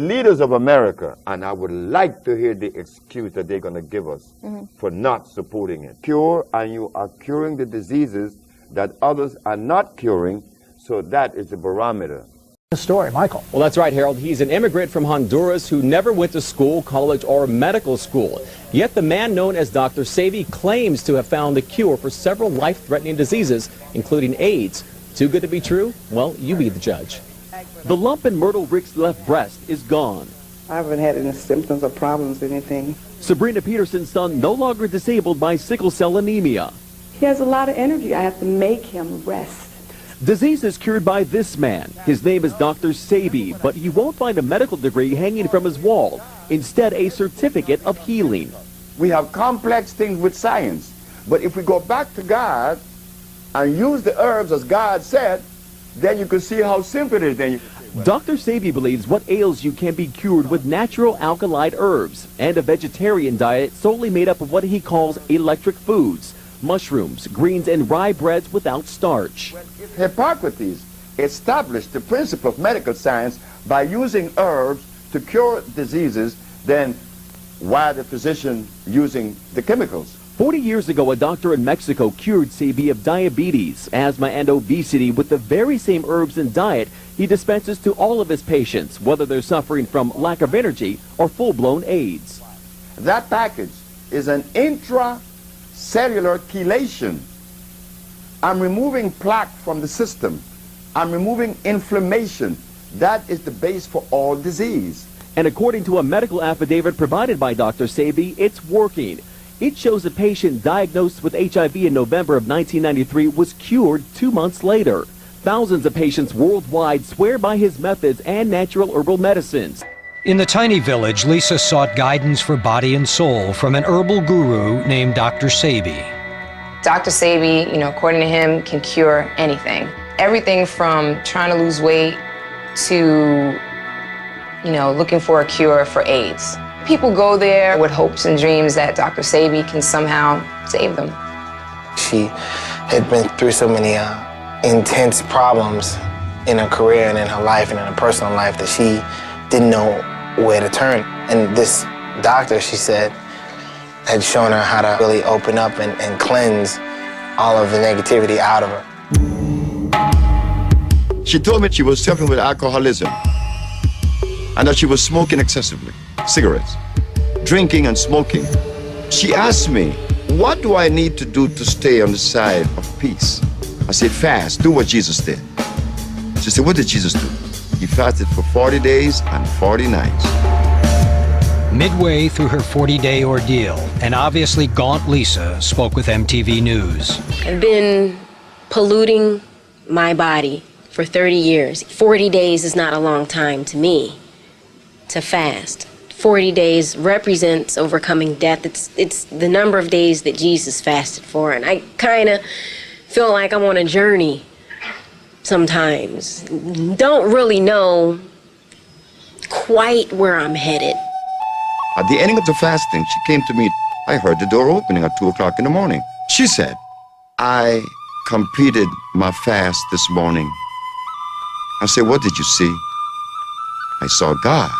Leaders of America, and I would like to hear the excuse that they're going to give us for not supporting it. Cure, and you are curing the diseases that others are not curing, so that is the barometer. Story, Michael. Well, that's right, Harold. He's an immigrant from Honduras who never went to school, college, or medical school. Yet the man known as Dr. Sebi claims to have found the cure for several life-threatening diseases, including AIDS. Too good to be true? Well, you be the judge. The lump in Myrtle Rick's left breast is gone. I haven't had any symptoms or problems, anything. Sabrina Peterson's son no longer disabled by sickle cell anemia. He has a lot of energy. I have to make him rest. Disease is cured by this man. His name is Dr. Sebi, but you won't find a medical degree hanging from his wall. Instead, a certificate of healing. We have complex things with science, but if we go back to God and use the herbs as God said, then you can see how simple it is. Dr. Sebi believes what ails you can be cured with natural alkaloid herbs and a vegetarian diet solely made up of what he calls electric foods, mushrooms, greens, and rye breads without starch. Hippocrates established the principle of medical science by using herbs to cure diseases, then why the physician using the chemicals? 40 years ago, a doctor in Mexico cured Sebi of diabetes, asthma, and obesity with the very same herbs and diet he dispenses to all of his patients, whether they're suffering from lack of energy or full-blown AIDS. That package is an intracellular chelation. I'm removing plaque from the system. I'm removing inflammation. That is the base for all disease. And according to a medical affidavit provided by Dr. Sebi, it's working. It shows a patient diagnosed with HIV in November of 1993 was cured 2 months later. Thousands of patients worldwide swear by his methods and natural herbal medicines. In the tiny village, Lisa sought guidance for body and soul from an herbal guru named Dr. Sebi. Dr. Sebi, according to him, can cure anything. Everything from trying to lose weight to, looking for a cure for AIDS. People go there with hopes and dreams that Dr. Sebi can somehow save them. She had been through so many intense problems in her career and in her life and in her personal life that she didn't know where to turn. And this doctor, she said, had shown her how to really open up and cleanse all of the negativity out of her. She told me she was suffering with alcoholism and that she was smoking excessively, cigarettes, drinking and smoking. She asked me, what do I need to do to stay on the side of peace? I said, fast, do what Jesus did. She said, what did Jesus do? He fasted for 40 days and 40 nights. Midway through her 40-day ordeal, an obviously gaunt Lisa spoke with MTV News. I've been polluting my body for 30 years. 40 days is not a long time to me to fast. 40 days represents overcoming death. It's the number of days that Jesus fasted for, and I kind of feel like I'm on a journey sometimes. Don't really know quite where I'm headed. At the ending of the fasting, she came to me. I heard the door opening at 2 o'clock in the morning. She said, I completed my fast this morning. I said, what did you see? I saw God.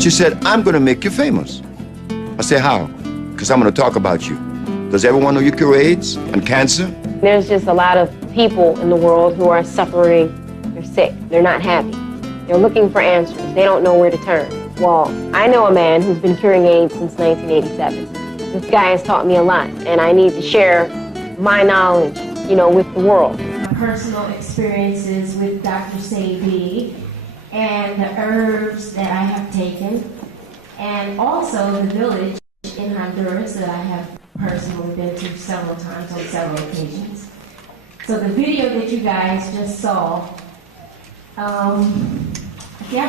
She said, I'm going to make you famous. I said, how? Because I'm going to talk about you. Does everyone know you cure AIDS and cancer? There's just a lot of people in the world who are suffering. They're sick. They're not happy. They're looking for answers. They don't know where to turn. Well, I know a man who's been curing AIDS since 1987. This guy has taught me a lot, and I need to share my knowledge, with the world. Personal experiences with Dr. Sebi and the herbs that I have taken, and also the village in Honduras that I have personally been to several times on several occasions. So the video that you guys just saw, I've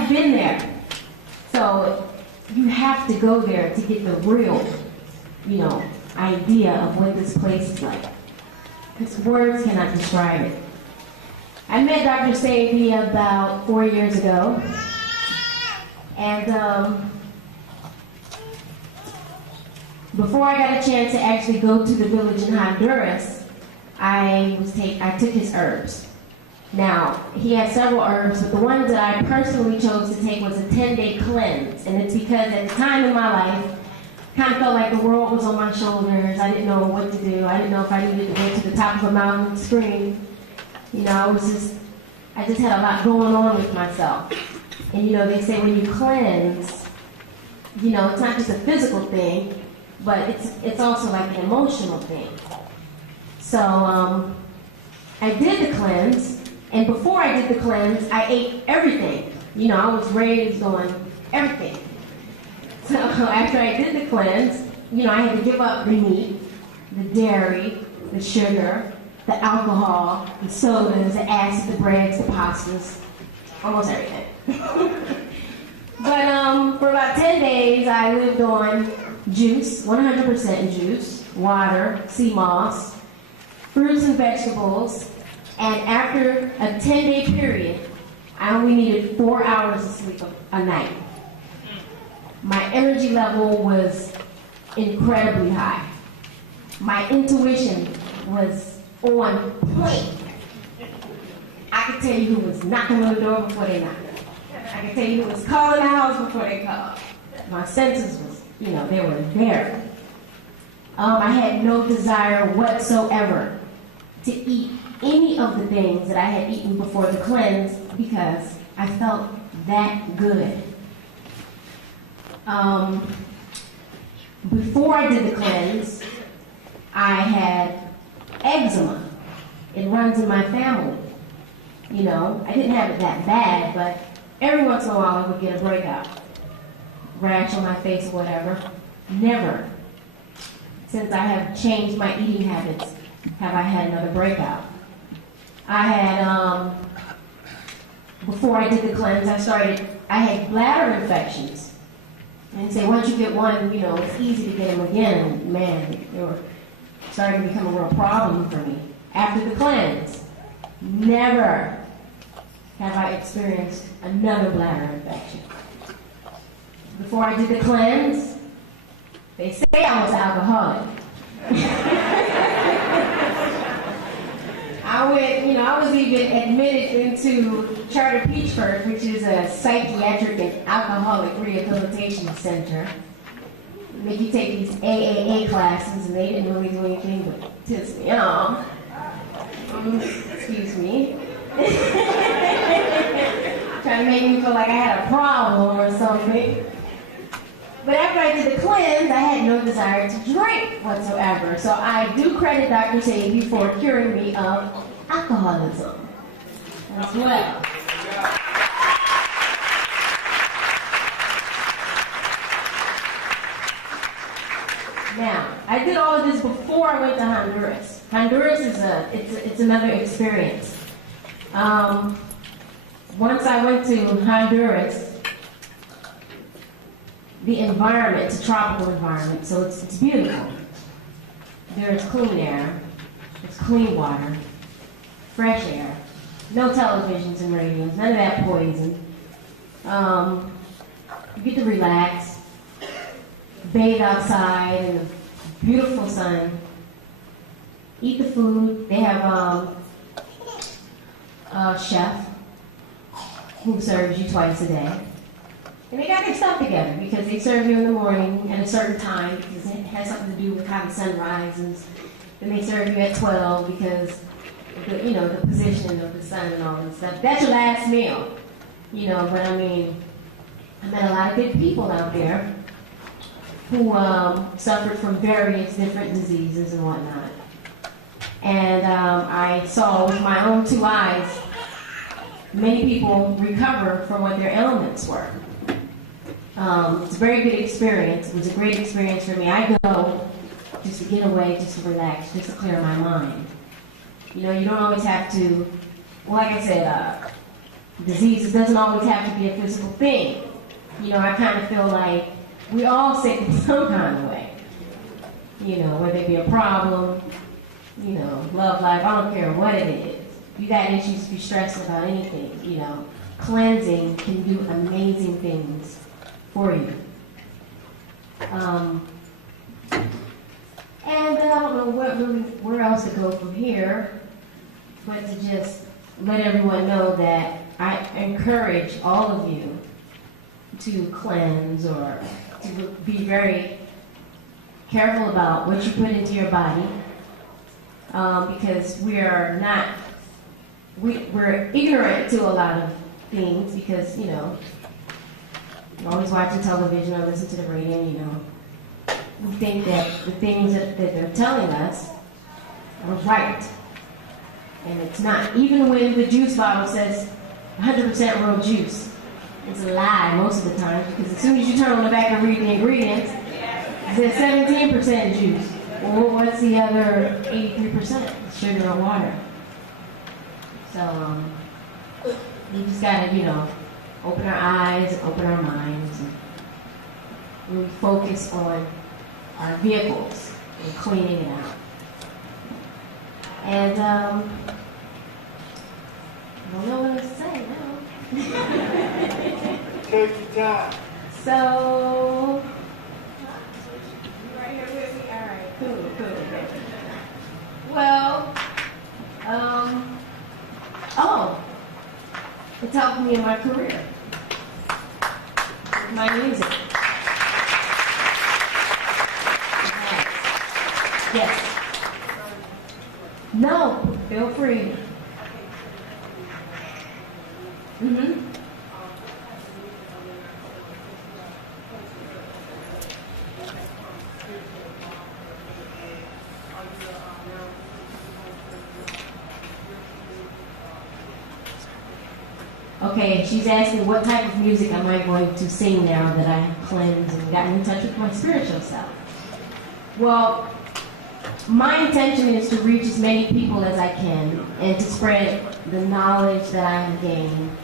been there. So you have to go there to get the real, idea of what this place is like. Because words cannot describe it. I met Dr. Sebi about 4 years ago, and before I got a chance to actually go to the village in Honduras, I took his herbs. Now, he has several herbs, but the ones that I personally chose to take was a 10-day cleanse. And it's because at the time in my life, I kind of felt like the world was on my shoulders. I didn't know what to do. I didn't know if I needed to go to the top of a mountain and scream. You know, I just had a lot going on with myself. And you know, they say when you cleanse, you know, it's not just a physical thing, but it's also like an emotional thing. So I did the cleanse, and before I did the cleanse, I ate everything. You know, I was raised on everything. So after I did the cleanse, you know, I had to give up the meat, the dairy, the sugar, the alcohol, the sodas, the acid, the breads, the pastas, almost everything. But for about 10 days, I lived on juice, 100% juice, water, sea moss, fruits and vegetables, and after a 10-day period, I only needed 4 hours of sleep a night. My energy level was incredibly high. My intuition was on point. I could tell you who was knocking on the door before they knocked. I could tell you who was calling the house before they called. My senses was, you know, they were there. I had no desire whatsoever to eat any of the things that I had eaten before the cleanse because I felt that good. Before I did the cleanse, I had eczema. It runs in my family. You know, I didn't have it that bad, but every once in a while I would get a breakout. Rash on my face or whatever. Never, since I have changed my eating habits, have I had another breakout. I had, before I did the cleanse, I had bladder infections. And say, once you get one, you know, it's easy to get them again. And man, they were starting to become a real problem for me. After the cleanse, never have I experienced another bladder infection. Before I did the cleanse, they say I was alcoholic. I was even admitted into Charter Peachford, which is a psychiatric and alcoholic rehabilitation center. Make you take these AAA classes, and they didn't really do anything but piss me off. Excuse me. Trying to make me feel like I had a problem or something. But after I did the cleanse, I had no desire to drink whatsoever. So I do credit Dr. Sebi for curing me of alcoholism as well. Now, I did all of this before I went to Honduras. Honduras is it's another experience. Once I went to Honduras, the environment, it's a tropical environment, so it's beautiful. There's clean air, there's clean water, fresh air, no televisions and radios, none of that poison. You get to relax, bathe outside in the beautiful sun, eat the food. They have a chef who serves you twice a day. And they got their stuff together because they serve you in the morning at a certain time because it has something to do with how the sun rises. Then they serve you at 12 because the position of the sun and all that stuff. That's your last meal. But I mean, I met a lot of good people out there who suffered from various different diseases and whatnot. And I saw with my own two eyes many people recover from what their ailments were. It's a very good experience. It was a great experience for me. I go just to get away, just to relax, just to clear my mind. You don't always have to, like I said, disease doesn't always have to be a physical thing. I kind of feel like we all sick in some kind of way. Whether it be a problem, love life, I don't care what it is. You got issues, if you're stressed about anything, cleansing can do amazing things for you. And I don't know where else to go from here, but to just let everyone know that I encourage all of you to cleanse or to be very careful about what you put into your body, because we're ignorant to a lot of things because, you know, we're always watching television or listen to the radio, you know. We think that the things that they're telling us are right. And it's not. Even when the juice bottle says 100% real juice, it's a lie most of the time, because as soon as you turn on the back and read the ingredients, it says 17% juice. Well, what's the other 83%? Sugar or water. So, we just gotta, you know, open our eyes, open our minds, and really focus on our vehicles and cleaning it out. And I don't know what else to say now. Take your time. So, you right here with me? All right, cool. Well, it's helped me in my career with my music. Yes. No, feel free. Okay, she's asking what type of music am I going to sing now that I have cleansed and gotten in touch with my spiritual self? Well, my intention is to reach as many people as I can and to spread the knowledge that I have gained.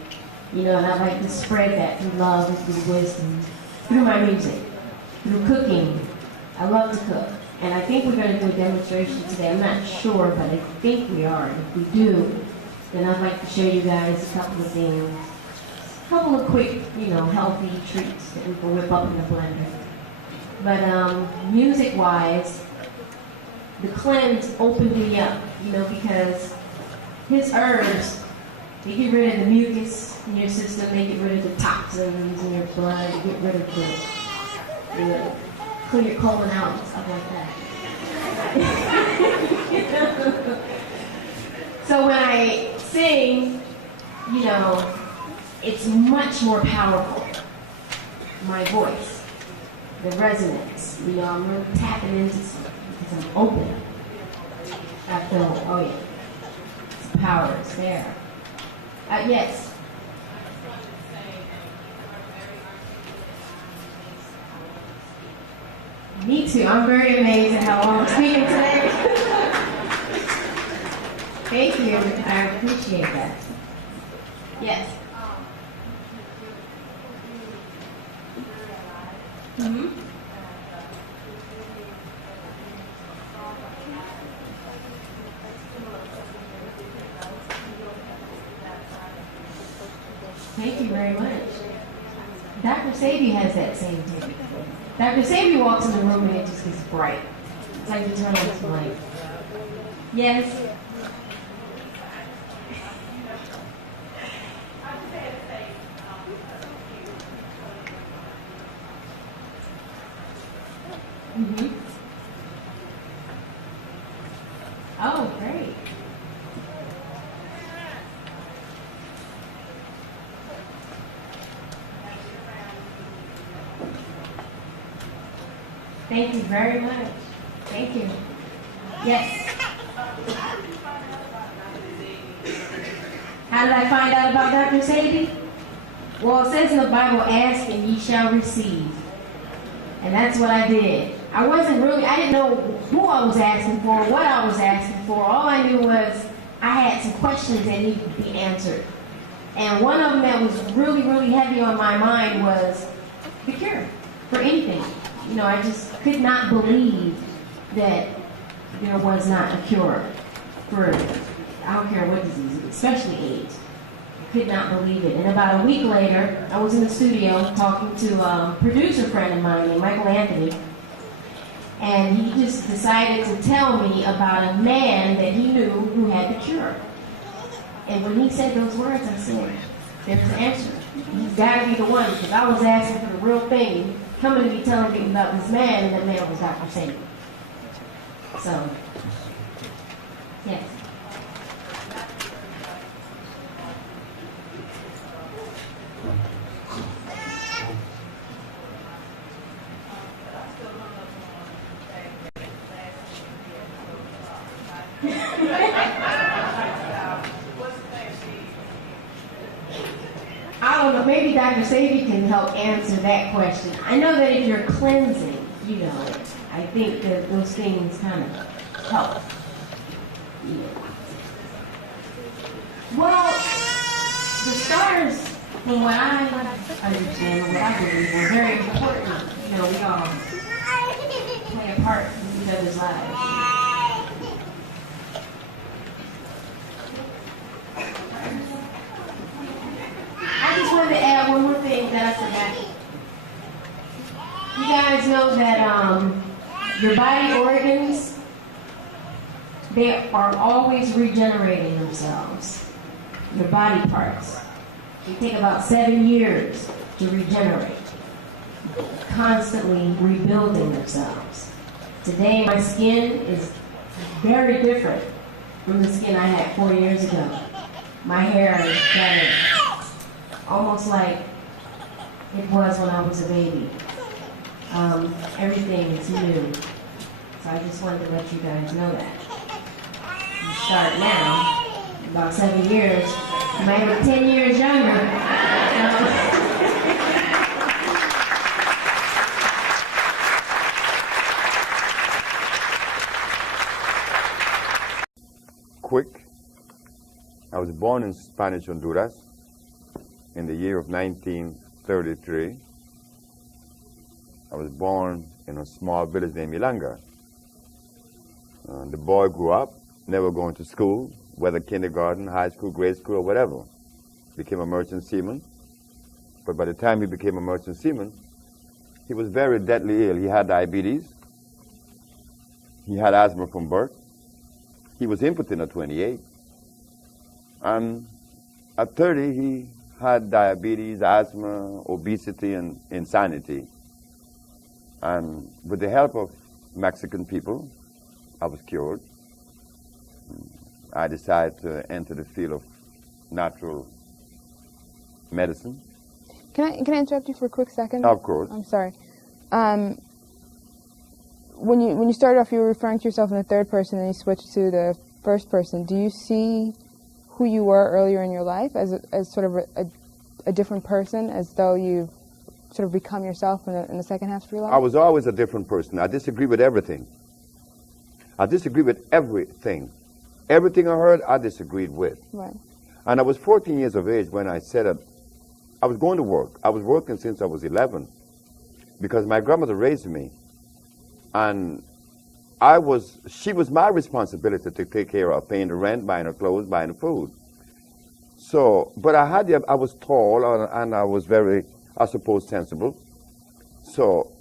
You know, and I like to spread that through love and through wisdom, through my music, through cooking. I love to cook. And I think we're going to do a demonstration today. I'm not sure, but I think we are. If we do, then I'd like to show you guys a couple of things. A couple of quick, you know, healthy treats that we can whip up in the blender. But music-wise, the cleanse opened me up, you know, because his herbs, they get rid of the mucus in your system, they get rid of the toxins in your blood, they get rid of the clean your colon out and stuff like that. So when I sing, you know, it's much more powerful. My voice, the resonance, you know, I'm really tapping into something because I'm open. I feel, oh yeah, it's power, it's there. Yes. Me too. I'm very amazed at how I'm speaking today. Thank you. I appreciate that. Yes. Thank you very much. Dr. Sebi has that same technique. Dr. Sebi walks in the room and it just gets bright. It's like you turn on some light. Yes. Oh, great. Thank you very much. Thank you. Yes. How did I find out about Dr. Sebi? Well, it says in the Bible, ask and ye shall receive. And that's what I did. I didn't know who I was asking for, what I was asking for. All I knew was I had some questions that needed to be answered. And one of them that was really, really heavy on my mind was the cure for anything. You know, I just could not believe that there was not a cure for, I don't care what disease, especially AIDS. I could not believe it. And about a week later, I was in the studio talking to a producer friend of mine named Michael Anthony. And he just decided to tell me about a man that he knew who had the cure. And when he said those words, I said, there's an answer. He's got to be the one, because I was asking for the real thing, coming to be telling me about this man, and that man was Dr. Sebi. So, yes. I don't know, maybe Dr. Sebi can help answer that question. I know that if you're cleansing, you know, I think that those things kind of help. Yeah. Well, the stars, from what I understand, what I believe, are very important. You know, we all play a part in each other's lives. I just wanted to add one more thing that I forgot. You guys know that your body organs, they are always regenerating themselves. Your body parts. They take about 7 years to regenerate. Constantly rebuilding themselves. Today my skin is very different from the skin I had 4 years ago. My hair is better. Almost like it was when I was a baby. Everything is new. So I just wanted to let you guys know that. You start now, about 7 years, you might be 10 years younger. Quick. I was born in Spanish Honduras in the year of 1933. I was born in a small village named Milanga. The boy grew up, never going to school, whether kindergarten, high school, grade school, or whatever. Became a merchant seaman. But by the time he became a merchant seaman, he was very deadly ill. He had diabetes. He had asthma from birth. He was impotent at 28. And at 30, he had diabetes, asthma, obesity, and insanity. And with the help of Mexican people, I was cured. I decided to enter the field of natural medicine. Can I interrupt you for a quick second? Of course. I'm sorry. When you started off, you were referring to yourself in the third person, and you switched to the first person. Do you see who you were earlier in your life as sort of a different person, as though you've sort of become yourself in the second half of your life? I was always a different person. I disagree with everything. I disagree with everything. Everything I heard, I disagreed with. Right. And I was 14 years of age when I said that I was going to work. I was working since I was 11 because my grandmother raised me. And she was my responsibility to take care of paying the rent, buying her clothes, buying the food. So, but I was tall and I was very, I suppose, sensible. So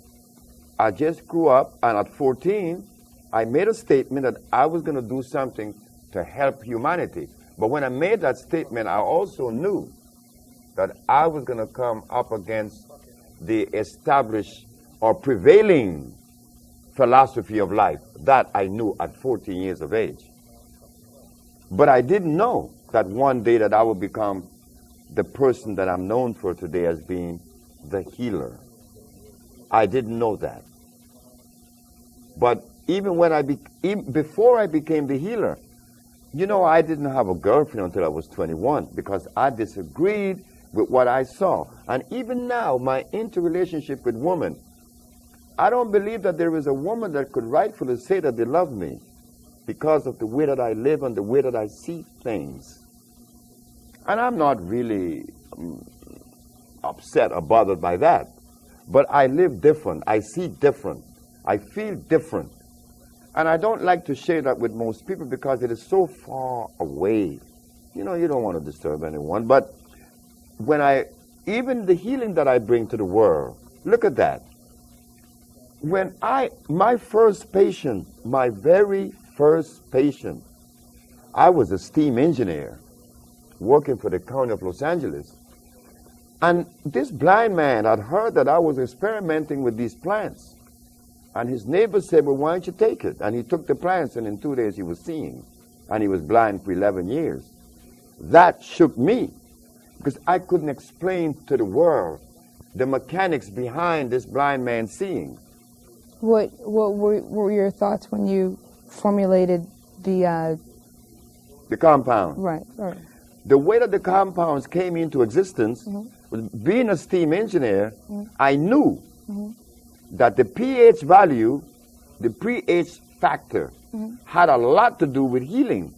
I just grew up, and at 14, I made a statement that I was going to do something to help humanity. But when I made that statement, I also knew that I was going to come up against the established or prevailing philosophy of life. That I knew at 14 years of age. But I didn't know that one day that I would become the person that I'm known for today as being the healer. I didn't know that. But even before I became the healer, you know, I didn't have a girlfriend until I was 21 because I disagreed with what I saw. And even now, my interrelationship with women, I don't believe that there is a woman that could rightfully say that they love me because of the way that I live and the way that I see things. And I'm not really upset or bothered by that. But I live different. I see different. I feel different. And I don't like to share that with most people because it is so far away. You know, you don't want to disturb anyone. But even the healing that I bring to the world, look at that. When my first patient, my very first patient, I was a steam engineer. working for the county of Los Angeles. And this blind man had heard that I was experimenting with these plants. And his neighbor said, well, why don't you take it? And he took the plants, and in 2 days he was seeing. And he was blind for 11 years. That shook me, because I couldn't explain to the world the mechanics behind this blind man seeing. What were your thoughts when you formulated the compound? Right. The way that the compounds came into existence, was being a steam engineer, I knew that the pH value, the pH factor, had a lot to do with healing.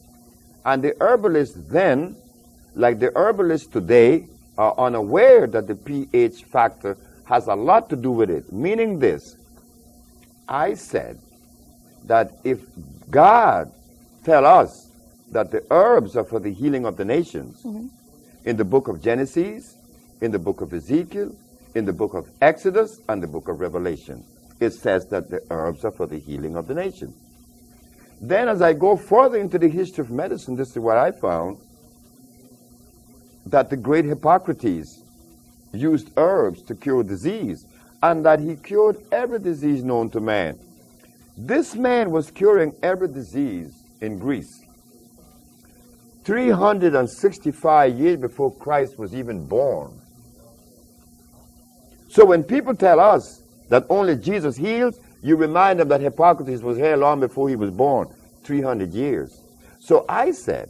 And the herbalists then, like the herbalists today, are unaware that the pH factor has a lot to do with it. Meaning this, I said that if God tell us that the herbs are for the healing of the nations, in the book of Genesis, in the book of Ezekiel, in the book of Exodus, and the book of Revelation, it says that the herbs are for the healing of the nations. Then as I go further into the history of medicine, this is what I found, that the great Hippocrates used herbs to cure disease, and that he cured every disease known to man. This man was curing every disease in Greece 365 years before Christ was even born. So when people tell us that only Jesus heals, you remind them that Hippocrates was here long before he was born, 300 years. So I said,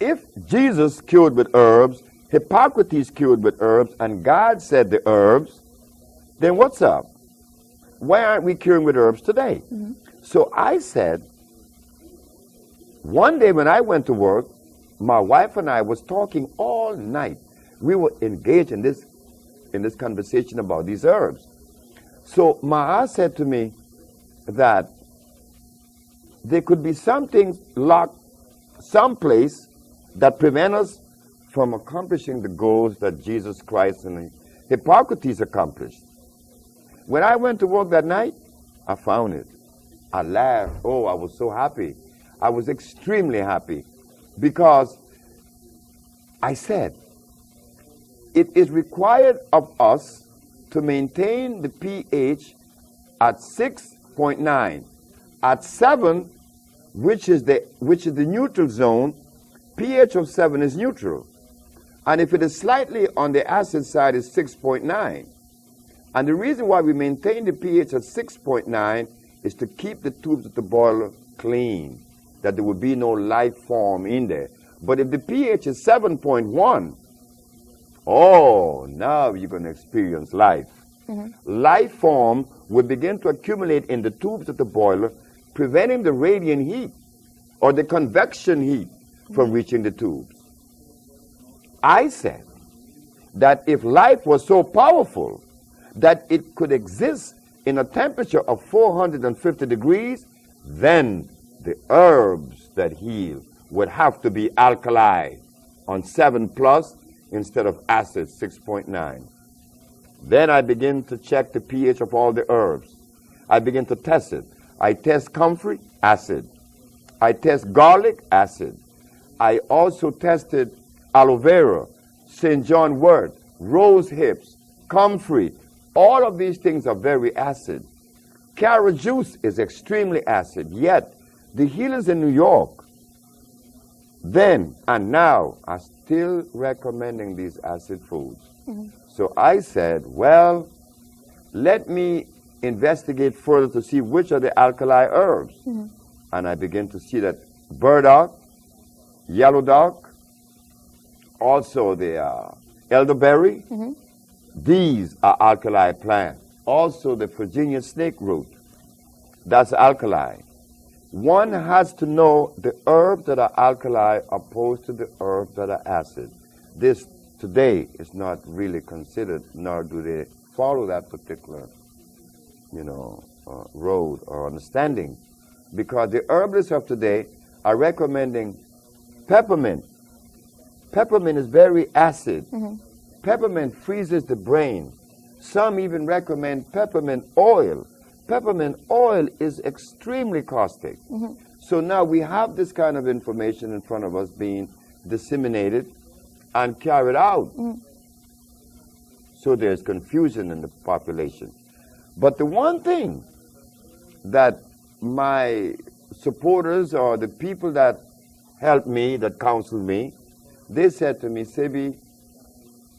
if Jesus cured with herbs, Hippocrates cured with herbs, and God said the herbs, then what's up? Why aren't we curing with herbs today? So I said, one day when I went to work, my wife and I was talking all night. We were engaged in this conversation about these herbs. So Ma said to me that there could be something locked someplace that prevent us from accomplishing the goals that Jesus Christ and Hippocrates accomplished. When I went to work that night, I found it. I laughed. Oh, I was so happy. I was extremely happy because I said, it is required of us to maintain the pH at 6.9. At 7, which is the neutral zone, pH of 7 is neutral. And if it is slightly on the acid side, it's 6.9. And the reason why we maintain the pH at 6.9 is to keep the tubes of the boiler clean, that there would be no life form in there. But if the pH is 7.1, oh, now you're going to experience life. Life form will begin to accumulate in the tubes of the boiler, preventing the radiant heat or the convection heat from reaching the tubes. I said that if life was so powerful that it could exist in a temperature of 450 degrees, then the herbs that heal would have to be alkali on 7+ instead of acid 6.9. Then I begin to check the pH of all the herbs. I begin to test it. I test comfrey, acid. I test garlic, acid. I also tested aloe vera, St. John wort, rose hips, comfrey. All of these things are very acid. Carrot juice is extremely acid, yet the healers in New York then and now are still recommending these acid foods. So I said, well, let me investigate further to see which are the alkali herbs. And I begin to see that burdock, yellow dock, also the elderberry, these are alkali plants. Also the Virginia snake root, that's alkali. One has to know the herbs that are alkali opposed to the herbs that are acid. This today is not really considered, nor do they follow that particular, road or understanding, because the herbalists of today are recommending peppermint. Peppermint is very acid. Peppermint freezes the brain. Some even recommend peppermint oil. Peppermint oil is extremely caustic. So now we have this kind of information in front of us being disseminated and carried out. So there's confusion in the population. But the one thing that my supporters or the people that helped me, that counseled me, they said to me, Sebi,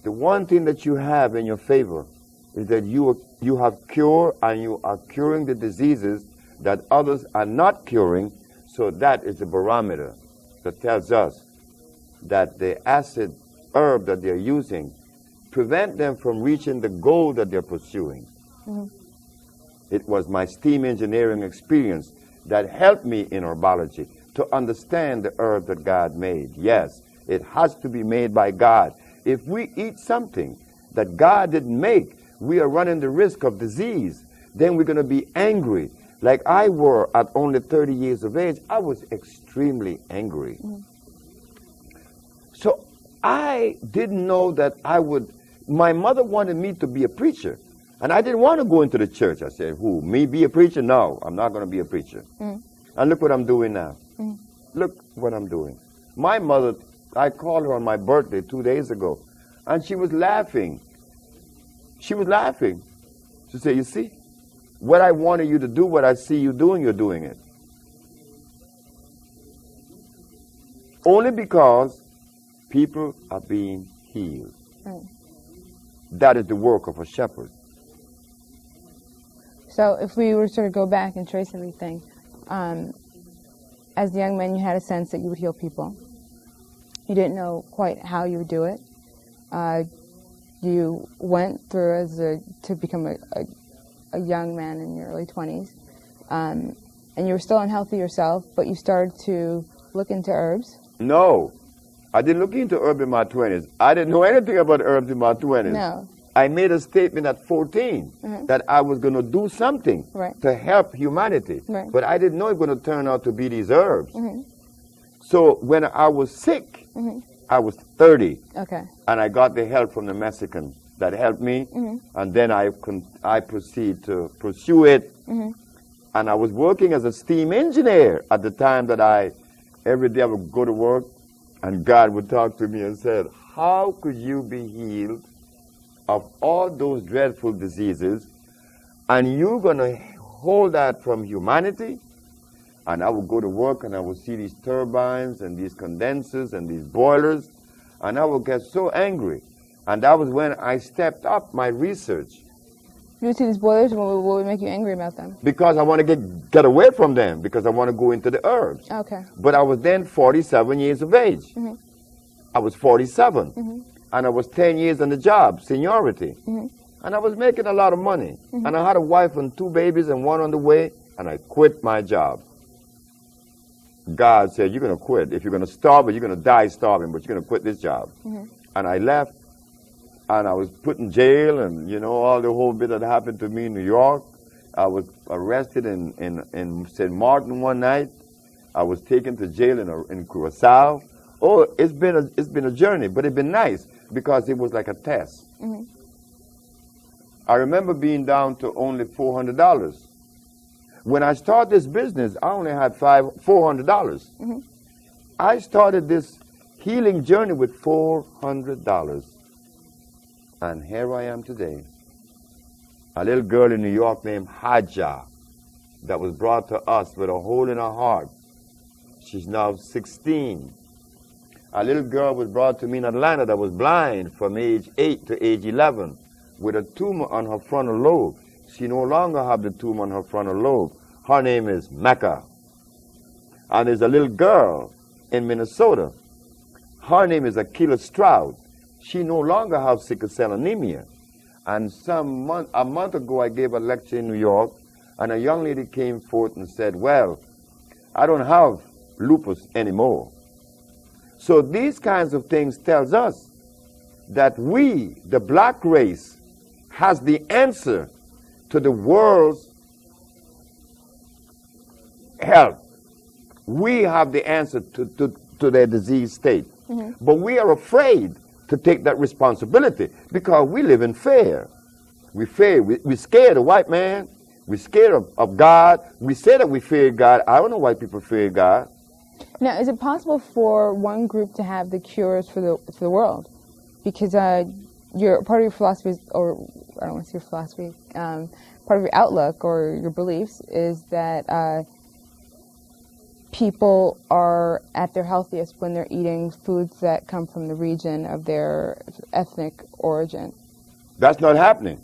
the one thing that you have in your favor is that you have cure and you are curing the diseases that others are not curing. So that is the barometer that tells us that the acid herb that they're using prevent them from reaching the goal that they're pursuing. It was my steam engineering experience that helped me in herbology to understand the herb that God made. Yes, it has to be made by God. If we eat something that God didn't make, we are running the risk of disease. Then we're going to be angry. Like I were at only 30 years of age, I was extremely angry. So I didn't know that I would. My mother wanted me to be a preacher, and I didn't want to go into the church. I said, who, me be a preacher? No, I'm not going to be a preacher. And look what I'm doing now. Look what I'm doing. My mother, I called her on my birthday 2 days ago, and she was laughing. She was laughing. She said, you see, what I wanted you to do, what I see you doing, you're doing it. Only because people are being healed. That is the work of a shepherd. So if we were to sort of go back and trace everything, as a young man, you had a sense that you would heal people. You didn't know quite how you would do it. You went through to become a young man in your early 20s, and you were still unhealthy yourself, but you started to look into herbs. No, I didn't look into herbs in my 20s. I didn't know anything about herbs in my 20s. No. I made a statement at 14 that I was going to do something to help humanity, but I didn't know it was going to turn out to be these herbs. So when I was sick, I was 30, and I got the help from the Mexican that helped me, and then I proceeded to pursue it, and I was working as a steam engineer at the time that every day I would go to work, and God would talk to me and said, how could you be healed of all those dreadful diseases, and you're going to hold that from humanity? And I would go to work and I would see these turbines and these condensers and these boilers, and I would get so angry. And that was when I stepped up my research. You would see these boilers, what would make you angry about them? Because I want to get away from them, because I want to go into the herbs. But I was then 47 years of age. I was 47. And I was 10 years on the job, seniority. And I was making a lot of money. And I had a wife and 2 babies and 1 on the way, and I quit my job. God said, you're going to quit. If you're going to starve, you're going to die starving, but you're going to quit this job. And I left, and I was put in jail, and, you know, all the whole bit that happened to me in New York. I was arrested in St. Martin one night. I was taken to jail in Curacao. Oh, it's been a journey, but it's been nice because it was like a test. I remember being down to only $400. When I started this business, I only had $400. I started this healing journey with $400. And here I am today. A little girl in New York named Haja that was brought to us with a hole in her heart. She's now 16. A little girl was brought to me in Atlanta that was blind from age 8 to age 11 with a tumor on her frontal lobe. She no longer has the tumor on her frontal lobe. Her name is Mecca. And there's a little girl in Minnesota. Her name is Akila Stroud. She no longer has sickle cell anemia. And a month ago, I gave a lecture in New York, and a young lady came forth and said, well, I don't have lupus anymore. So these kinds of things tells us that we, the black race, has the answer to the world's health. We have the answer to their disease state. But we are afraid to take that responsibility because we live in fear. We fear. We scared the white man. We're scared of God. We say that we fear God. I don't know why people fear God. Now, is it possible for one group to have the cures for the world? Because part of your philosophy, or I don't want to say philosophy, part of your outlook or your beliefs is that people are at their healthiest when they're eating foods that come from the region of their ethnic origin. That's not happening.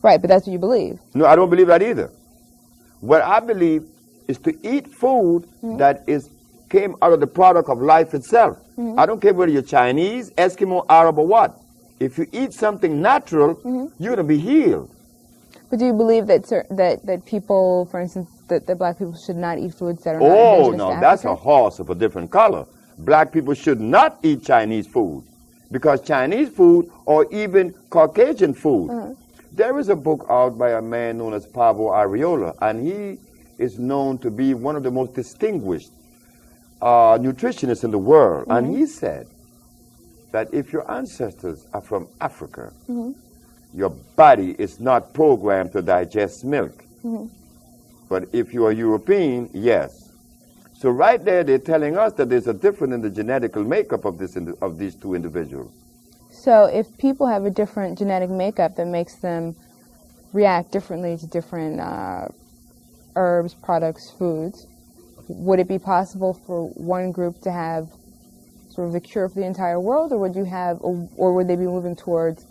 Right, but that's what you believe. No, I don't believe that either. What I believe is to eat food that came out of the product of life itself. I don't care whether you're Chinese, Eskimo, Arab, or what. If you eat something natural, you're going to be healed. But do you believe that people, for instance, that black people should not eat foods that are not Oh, indigenous to no, Africa? that's a horse of a different color. Black people should not eat Chinese food because Chinese food or even Caucasian food. There is a book out by a man known as Pablo Arriola, and he is known to be one of the most distinguished nutritionists in the world. And he said that if your ancestors are from Africa, your body is not programmed to digest milk. But if you are European, yes. So right there, they're telling us that there's a difference in the genetical makeup of these two individuals. So if people have a different genetic makeup that makes them react differently to different herbs, products, foods, would it be possible for one group to have sort of the cure for the entire world, or would they be moving towards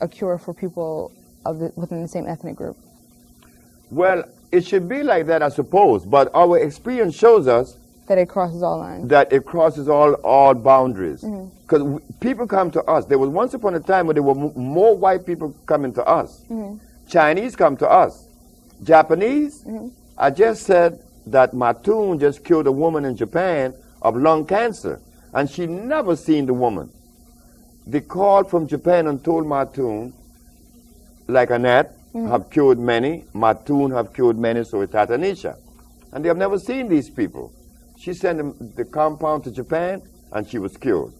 a cure for people within the same ethnic group? Well, it should be like that, I suppose, but our experience shows us that it crosses all lines. That it crosses all boundaries. Because people come to us. There was once upon a time when there were more white people coming to us. Chinese come to us. Japanese, I just said that Matun just killed a woman in Japan of lung cancer, and she never seen the woman. They called from Japan and told Matun, like Annette, have cured many, Matun have cured many, so it's Tatanisha. And they have never seen these people. She sent the compound to Japan, and she was cured.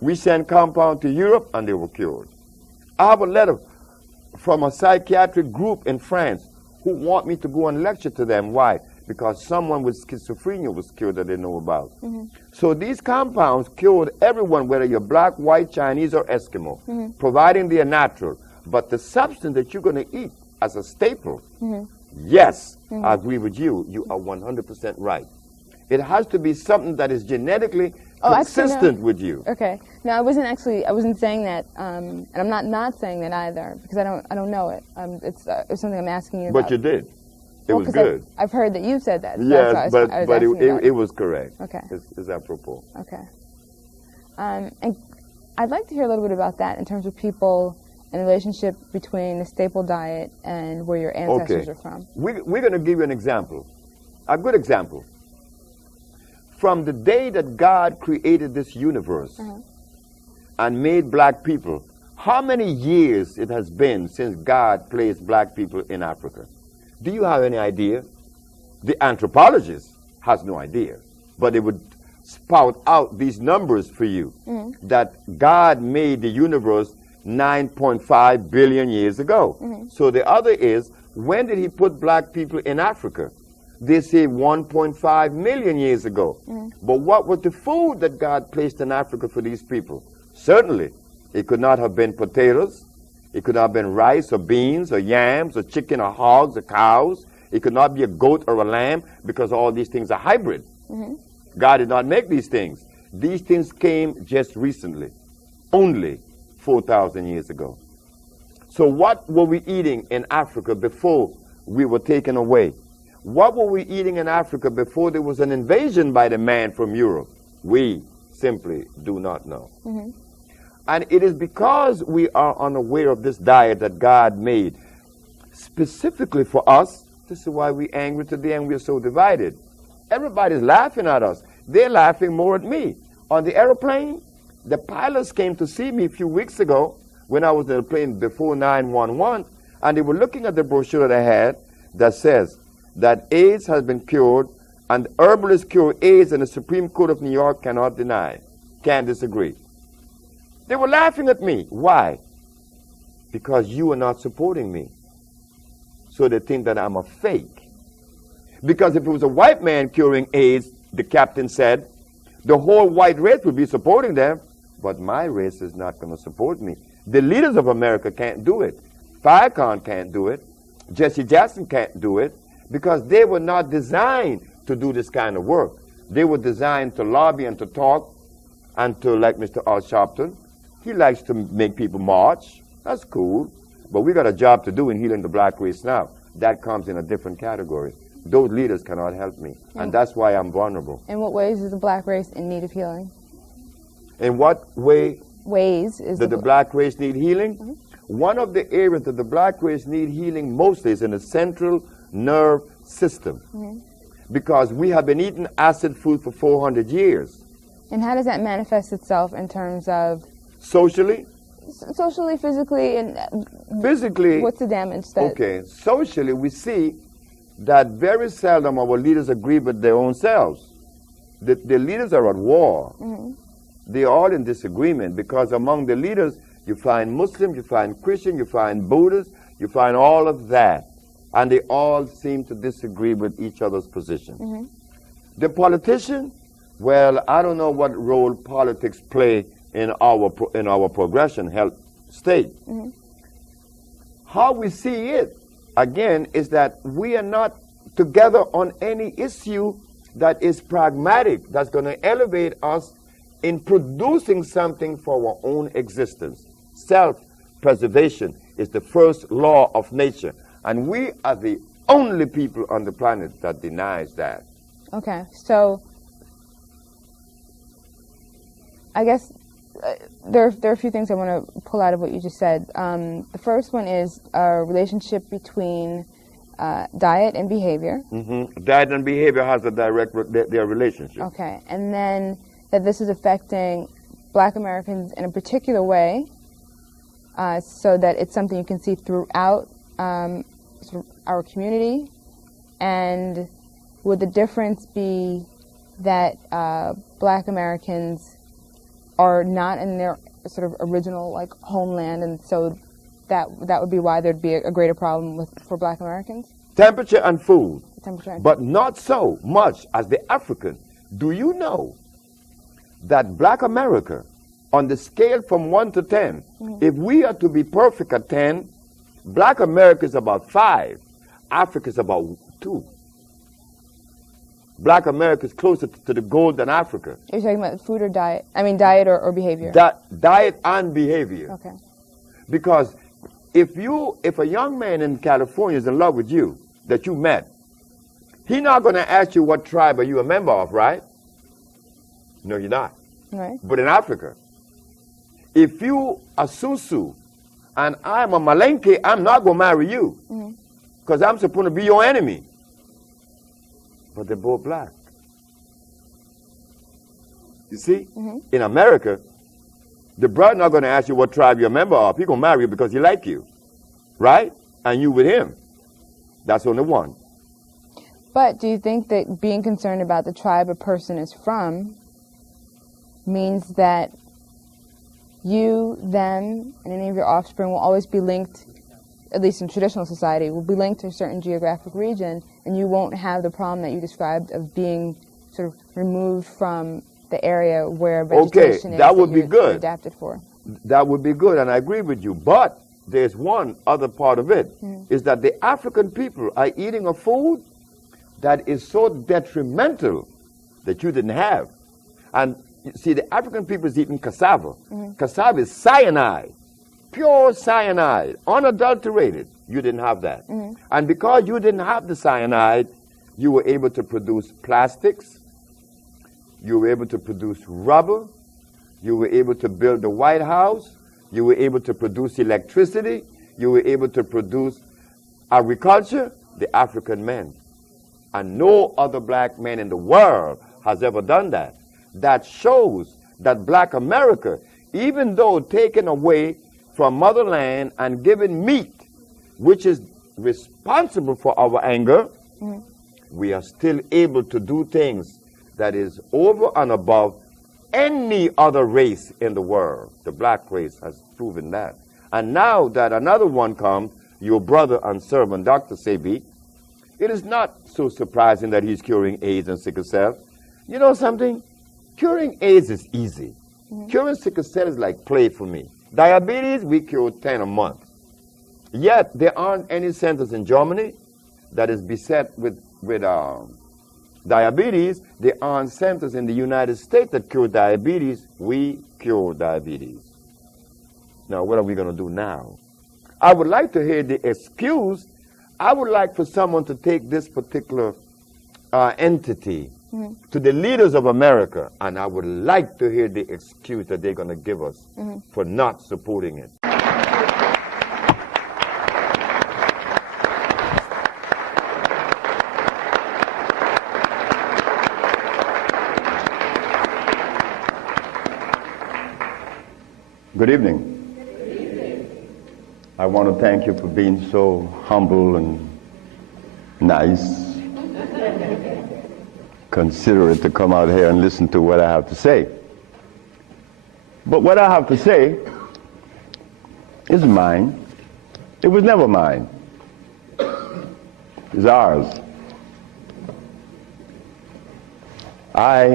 We sent compound to Europe, and they were cured. I have a letter from a psychiatric group in France who want me to go and lecture to them. Why? Because someone with schizophrenia was cured that they know about. So these compounds cured everyone, whether you're black, white, Chinese, or Eskimo, providing they are natural. But the substance that you're going to eat as a staple, yes, I agree with you. You are 100% right. It has to be something that is genetically consistent with you. Okay. No, I wasn't saying that, and I'm not saying that either, because I don't know it. It's something I'm asking you about. But you did. It was good. I've heard that you said that. So yes, but it was correct. Okay. It's apropos. Okay. And I'd like to hear a little bit about that in terms of people and the relationship between the staple diet and where your ancestors are from. We're going to give you an example, a good example. From the day that God created this universe and made black people, how many years it has been since God placed black people in Africa? Do you have any idea? The anthropologist has no idea, but they would spout out these numbers for you, that God made the universe 9.5 billion years ago. So the other is, when did he put black people in Africa? They say 1.5 million years ago. But what was the food that God placed in Africa for these people? Certainly, it could not have been potatoes. It could not have been rice or beans or yams or chicken or hogs or cows. It could not be a goat or a lamb, because all these things are hybrid. God did not make these things. These things came just recently, only 4,000 years ago. So what were we eating in Africa before we were taken away? What were we eating in Africa before there was an invasion by the man from Europe? We simply do not know. And it is because we are unaware of this diet that God made specifically for us. This is why we're angry today and we're so divided. Everybody's laughing at us. They're laughing more at me. On the airplane, the pilots came to see me a few weeks ago when I was in the plane before 911, and they were looking at the brochure that I had that says that AIDS has been cured, and herbalists cure AIDS, and the Supreme Court of New York cannot deny, can't disagree. They were laughing at me. Why? Because you are not supporting me. so they think that I'm a fake. Because if it was a white man curing AIDS, the captain said, the whole white race would be supporting them, but my race is not going to support me. The leaders of America can't do it. Farrakhan can't do it. Jesse Jackson can't do it, because they were not designed to do this kind of work. They were designed to lobby and to talk and to, like Mr. Al Sharpton, he likes to make people march. That's cool. But we got a job to do in healing the black race now. That comes in a different category. Those leaders cannot help me. And that's why I'm vulnerable. In what ways is the black race in need of healing? In what ways is the black race need healing? One of the areas that the black race need healing mostly is in the central nerve system. Because we have been eating acid food for 400 years. And how does that manifest itself in terms of... Socially? Socially, physically, and... Physically... What's the damage that... Okay, socially we see that very seldom our leaders agree with their own selves. The leaders are at war. They're all in disagreement, because among the leaders you find Muslims, you find Christians, you find Buddhists, you find all of that. And they all seem to disagree with each other's position. The politician, well, I don't know what role politics play in our progression health state. How we see it, again, is that we are not together on any issue that is pragmatic, that's going to elevate us in producing something for our own existence. Self-preservation is the first law of nature. And we are the only people on the planet that denies that. Okay, so I guess there are a few things I want to pull out of what you just said. The first one is a relationship between diet and behavior. Diet and behavior has a direct their relationship. Okay, and then that this is affecting black Americans in a particular way, so that it's something you can see throughout sort of our community. And would the difference be that black Americans are not in their sort of original like homeland, and so that would be why there'd be a greater problem for black Americans? Temperature and food. Temperature and but not so much as the African. Do you know that black America, on the scale from 1 to 10, if we are to be perfect at 10, black America is about 5, Africa is about 2. Black America is closer to the goal than Africa. You're talking about food or diet? I mean diet or behavior? Diet and behavior. Okay. Because if a young man in California is in love with you, that you met, he's not going to ask you what tribe are you a member of, right? No, you're not. Right. But in Africa, if you are Susu and I'm a Malenke, I'm not going to marry you, because I'm supposed to be your enemy. But they're both black. You see? In America, the brother not going to ask you what tribe you're a member of. He's going to marry you because he like you. Right? And you with him. That's only one. But do you think that being concerned about the tribe a person is from means that you, them, and any of your offspring will always be linked, at least in traditional society, will be linked to a certain geographic region, and you won't have the problem that you described of being sort of removed from the area where vegetation is that would be good. Adapted for? That would be good, and I agree with you. But there's one other part of it, is that the African people are eating a food that is so detrimental that you didn't have. And see, the African people is eating cassava. Cassava is cyanide, pure cyanide, unadulterated. You didn't have that. And because you didn't have the cyanide, you were able to produce plastics, you were able to produce rubber, you were able to build the White House, you were able to produce electricity, you were able to produce agriculture, the African men. And no other black man in the world has ever done that. That shows that black America, even though taken away from motherland and given meat, which is responsible for our anger, we are still able to do things that is over and above any other race in the world. The black race has proven that. And now that another one comes, your brother and servant, Dr. Sebi, it is not so surprising that he's curing AIDS and sickle cell. You know something? Curing AIDS is easy. Curing sickle cell is like play for me. Diabetes, we cure 10 a month. Yet, there aren't any centers in Germany that is beset with diabetes. There aren't centers in the United States that cure diabetes. We cure diabetes. Now, what are we going to do now? I would like to hear the excuse. I would like for someone to take this particular entity to the leaders of America, and I would like to hear the excuse that they're going to give us for not supporting it. Good evening. I want to thank you for being so humble and nice, considerate to come out here and listen to what I have to say. But what I have to say is mine. It was never mine. It's ours. I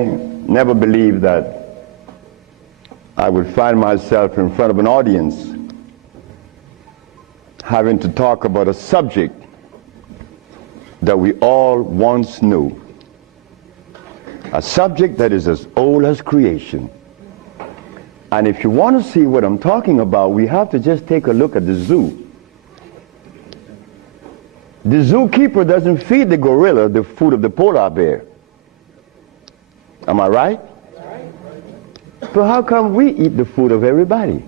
never believed that I would find myself in front of an audience having to talk about a subject that we all once knew. A subject that is as old as creation. And if you want to see what I'm talking about, we have to just take a look at the zoo. The zookeeper doesn't feed the gorilla the food of the polar bear. Am I right? So how come we eat the food of everybody?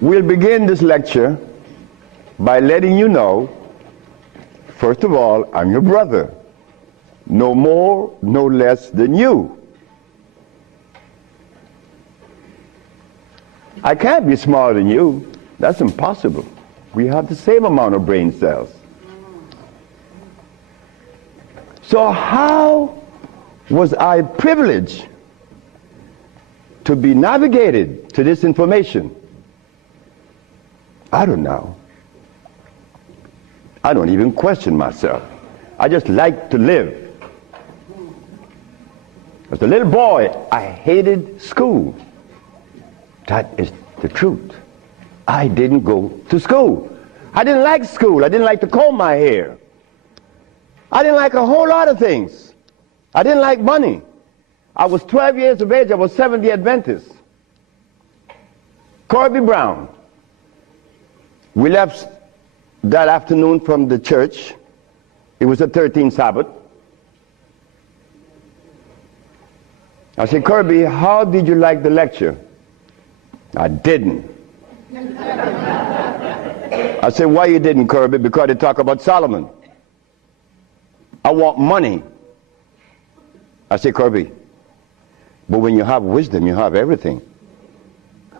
We'll begin this lecture by letting you know, first of all, I'm your brother. No more, no less than you. I can't be smarter than you. That's impossible. We have the same amount of brain cells. So how was I privileged to be navigated to this information? I don't know. I don't even question myself. I just like to live. As a little boy, I hated school. That is the truth. I didn't go to school. I didn't like school. I didn't like to comb my hair. I didn't like a whole lot of things. I didn't like money. I was 12 years of age. I was Seventh-day Adventist. Corby Brown. We left that afternoon from the church. It was the 13th Sabbath. I said, Kirby, how did you like the lecture? I didn't. I said, why you didn't, Kirby? Because they talk about Solomon. I want money. I said, Kirby, but when you have wisdom, you have everything.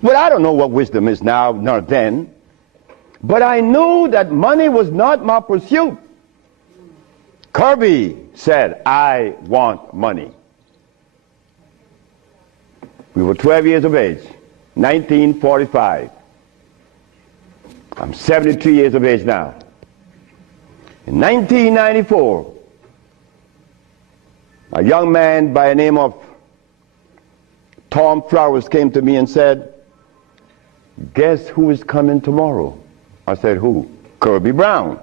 Well, I don't know what wisdom is now, nor then. But I knew that money was not my pursuit. Kirby said, I want money. We were 12 years of age, 1945. I'm 73 years of age now. In 1994, a young man by the name of Tom Flowers came to me and said, guess who is coming tomorrow? I said, who? Kirby Brown.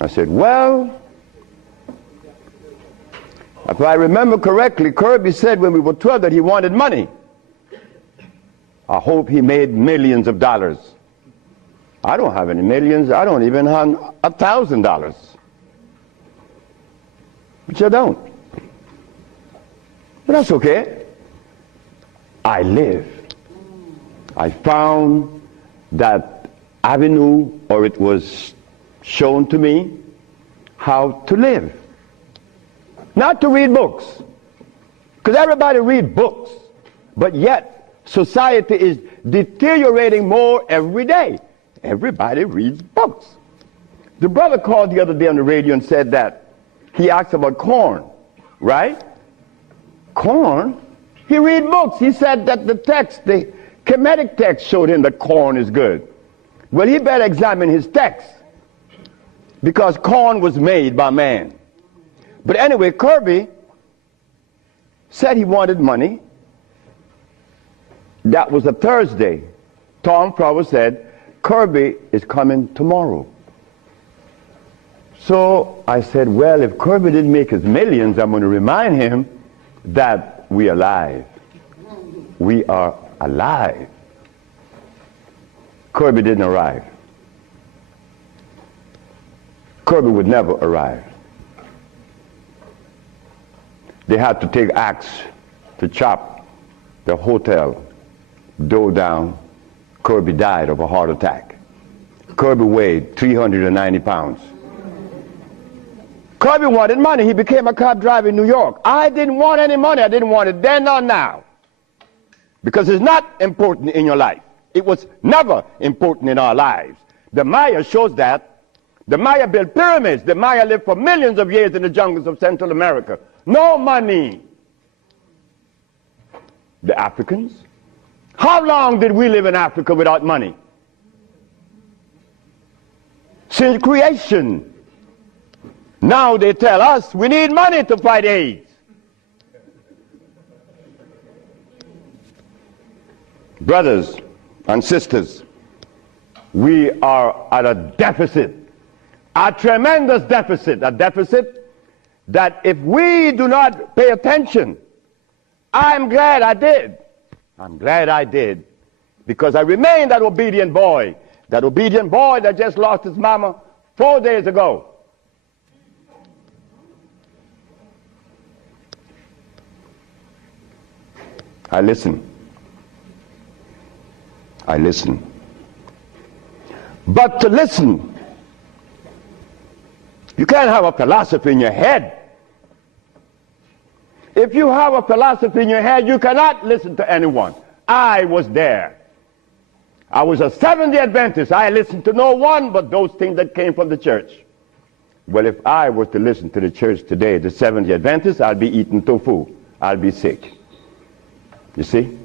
I said, well, if I remember correctly, Kirby said when we were 12 that he wanted money. I hope he made millions of dollars. I don't have any millions. I don't even have $1,000. Which I don't. But that's okay. I live. I found that avenue, or it was shown to me how to live. Not to read books, because everybody reads books, but yet society is deteriorating more every day. Everybody reads books. The brother called the other day on the radio and said that he asked about corn, right? Corn He read books. He said that the text, the Kemetic text showed him that corn is good. Well, he better examine his text, because corn was made by man. But anyway, Kirby said he wanted money. That was a Thursday. Tom Flower said, Kirby is coming tomorrow. So I said, well, if Kirby didn't make his millions, I'm going to remind him that we are alive. We are alive. Kirby didn't arrive. Kirby would never arrive. They had to take axe to chop the hotel door down. Kirby died of a heart attack. Kirby weighed 390 pounds. Kirby wanted money. He became a cab driver in New York. I didn't want any money. I didn't want it then or now. Because it's not important in your life. It was never important in our lives. The Maya shows that. The Maya built pyramids. The Maya lived for millions of years in the jungles of Central America. No money. The Africans? How long did we live in Africa without money? Since creation. Now they tell us we need money to fight AIDS. Brothers and sisters, we are at a deficit, a tremendous deficit, a deficit that if we do not pay attention, I'm glad I did. I'm glad I did, because I remain that obedient boy that just lost his mama 4 days ago. I listen. I listen. But to listen, you can't have a philosophy in your head. If you have a philosophy in your head, you cannot listen to anyone. I was there. I was a Seventh-day Adventist. I listened to no one but those things that came from the church. Well, if I were to listen to the church today, the Seventh-day Adventists, I'd be eating tofu. I'll be sick. You see?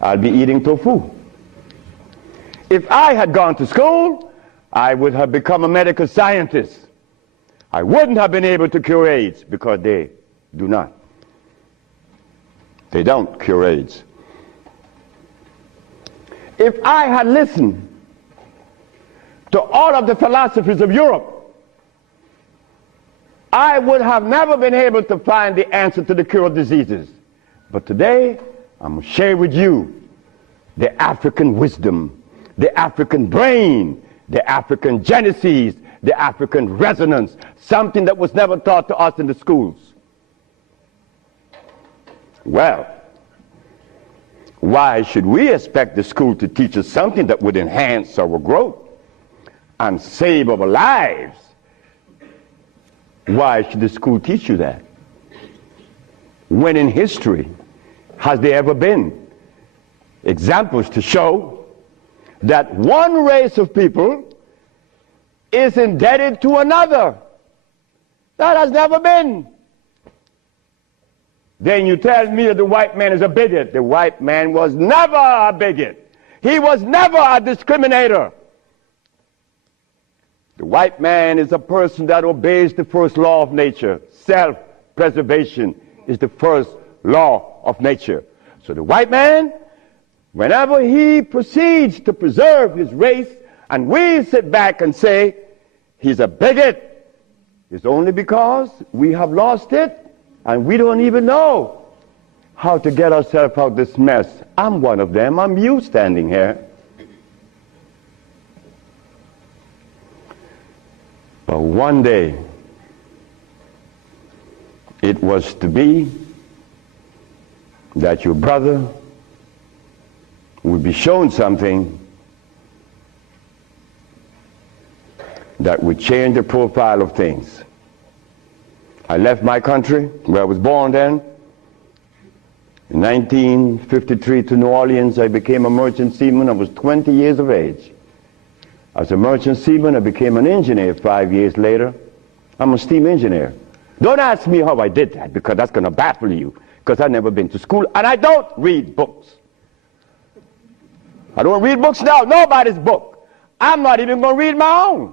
I'll be eating tofu. If I had gone to school, I would have become a medical scientist. I wouldn't have been able to cure AIDS, because they do not. They don't cure AIDS. If I had listened to all of the philosophies of Europe, I would have never been able to find the answer to the cure of diseases. But today, I'm going to share with you the African wisdom, the African brain, the African genesis, the African resonance, something that was never taught to us in the schools. Well, why should we expect the school to teach us something that would enhance our growth and save our lives? Why should the school teach you that? When in history has there ever been examples to show that one race of people is indebted to another? That has never been. Then you tell me that the white man is a bigot. The white man was never a bigot. He was never a discriminator. The white man is a person that obeys the first law of nature. Self-preservation is the first law of nature. So the white man, whenever he proceeds to preserve his race, and we sit back and say he's a bigot, it's only because we have lost it and we don't even know how to get ourselves out of this mess. I'm one of them. I'm you standing here. But one day, it was to be that your brother would be shown something that would change the profile of things. I left my country, where I was born then. In 1953 to New Orleans, I became a merchant seaman. I was 20 years of age. As a merchant seaman, I became an engineer 5 years later. I'm a steam engineer. Don't ask me how I did that, because that's going to baffle you. because I've never been to school, and I don't read books. I don't read books now, nobody's book. I'm not even going to read my own.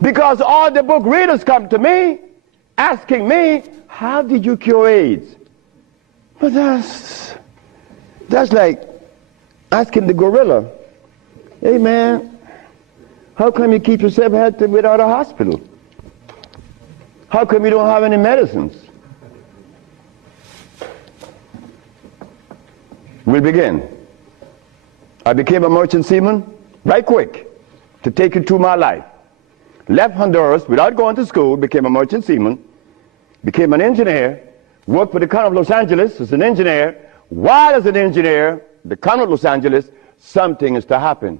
Because all the book readers come to me, asking me, how did you cure AIDS? But that's like asking the gorilla, hey man, how come you keep yourself healthy without a hospital? How come you don't have any medicines? We'll begin. I became a merchant seaman right quick to take you through my life. Left Honduras without going to school, became a merchant seaman, became an engineer, worked for the County of Los Angeles as an engineer. While as an engineer, the County of Los Angeles, something is to happen.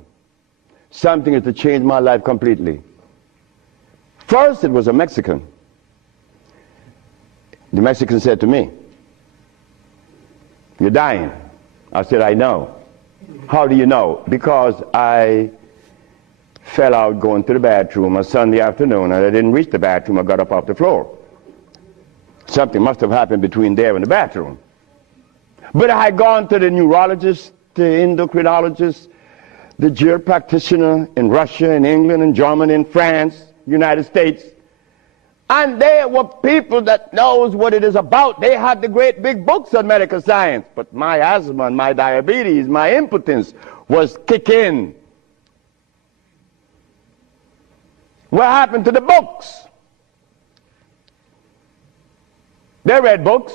Something is to change my life completely. First, it was a Mexican. The Mexican said to me, you're dying. I said, I know. How do you know? Because I fell out going to the bathroom on Sunday afternoon, and I didn't reach the bathroom. I got up off the floor. Something must have happened between there and the bathroom. But I had gone to the neurologist, the endocrinologist, the GER practitioner in Russia, in England, in Germany, in France, United States. And they were people that knows what it is about. They had the great big books on medical science. But my asthma and my diabetes, my impotence was kicking. What happened to the books? They read books.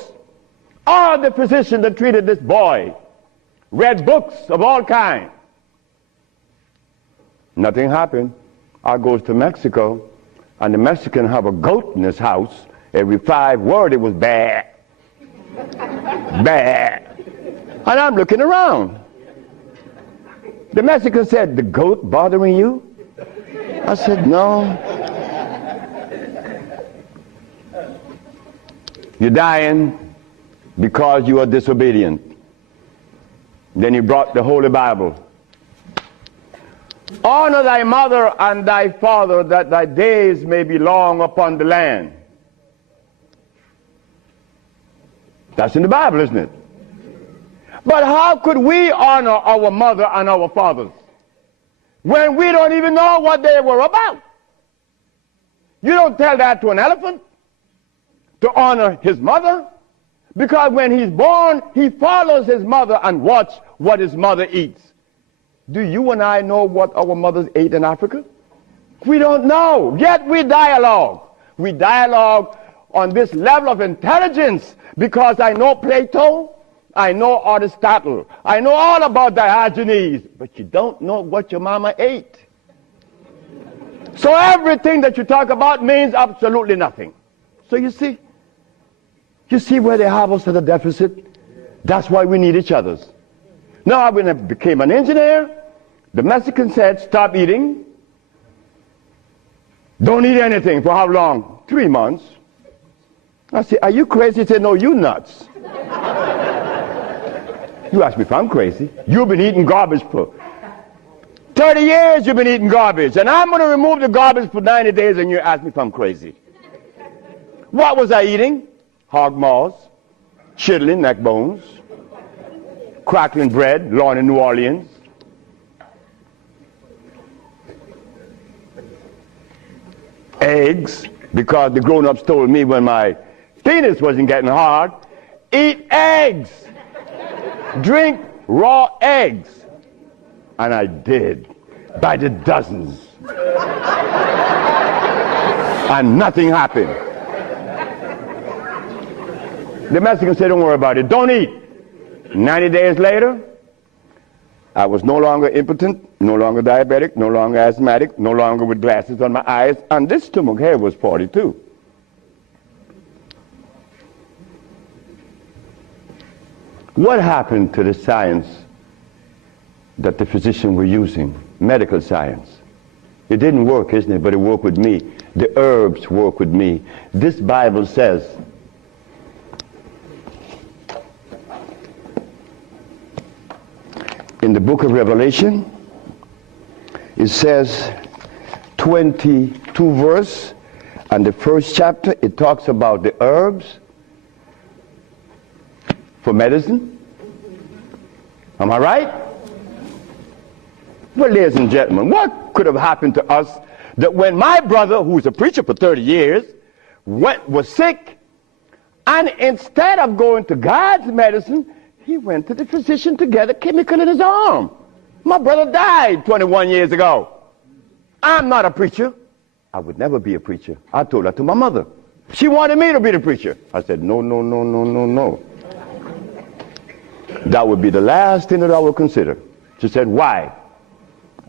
All the physicians that treated this boy read books of all kinds. Nothing happened. I goes to Mexico, and the Mexican have a goat in his house. Every 5 words it was bad, bad. And I'm looking around. The Mexican said, the goat bothering you? I said, no. You're dying because you are disobedient. Then he brought the Holy Bible. Honor thy mother and thy father, that thy days may be long upon the land. That's in the Bible, isn't it? But how could we honor our mother and our fathers when we don't even know what they were about? You don't tell that to an elephant, to honor his mother, because when he's born, he follows his mother and watch what his mother eats. Do you and I know what our mothers ate in Africa? We don't know, yet we dialogue. We dialogue on this level of intelligence because I know Plato, I know Aristotle, I know all about Diogenes, but you don't know what your mama ate. So everything that you talk about means absolutely nothing. So you see where they have us at a deficit? That's why we need each other's. Now, when I became an engineer, the Mexican said, stop eating. Don't eat anything. For how long? 3 months. I said, are you crazy? He said, no, you nuts. You ask me if I'm crazy. You've been eating garbage for 30 years. You've been eating garbage. And I'm going to remove the garbage for 90 days, and you ask me if I'm crazy. What was I eating? Hog maws, chitlin, neck bones, crackling bread, Lorne in New Orleans. Eggs, because the grown-ups told me when my penis wasn't getting hard, eat eggs, drink raw eggs. And I did, by the dozens. And nothing happened. The Mexican said, don't worry about it, don't eat. 90 days later, I was no longer impotent, no longer diabetic, no longer asthmatic, no longer with glasses on my eyes, and this stomach hair was 42. What happened to the science that the physicians were using, medical science? It didn't work, isn't it? But it worked with me. The herbs work with me. This Bible says, in the book of Revelation, it says 22 verse, And the first chapter, it talks about the herbs for medicine. Am I right? Well, ladies and gentlemen, what could have happened to us that when my brother, who's a preacher for 30 years, was sick, and instead of going to God's medicine, he went to the physician to get a chemical in his arm. My brother died 21 years ago. I'm not a preacher. I would never be a preacher. I told that to my mother. She wanted me to be the preacher. I said, no, no, no, no, no, no. That would be the last thing that I would consider. She said, why?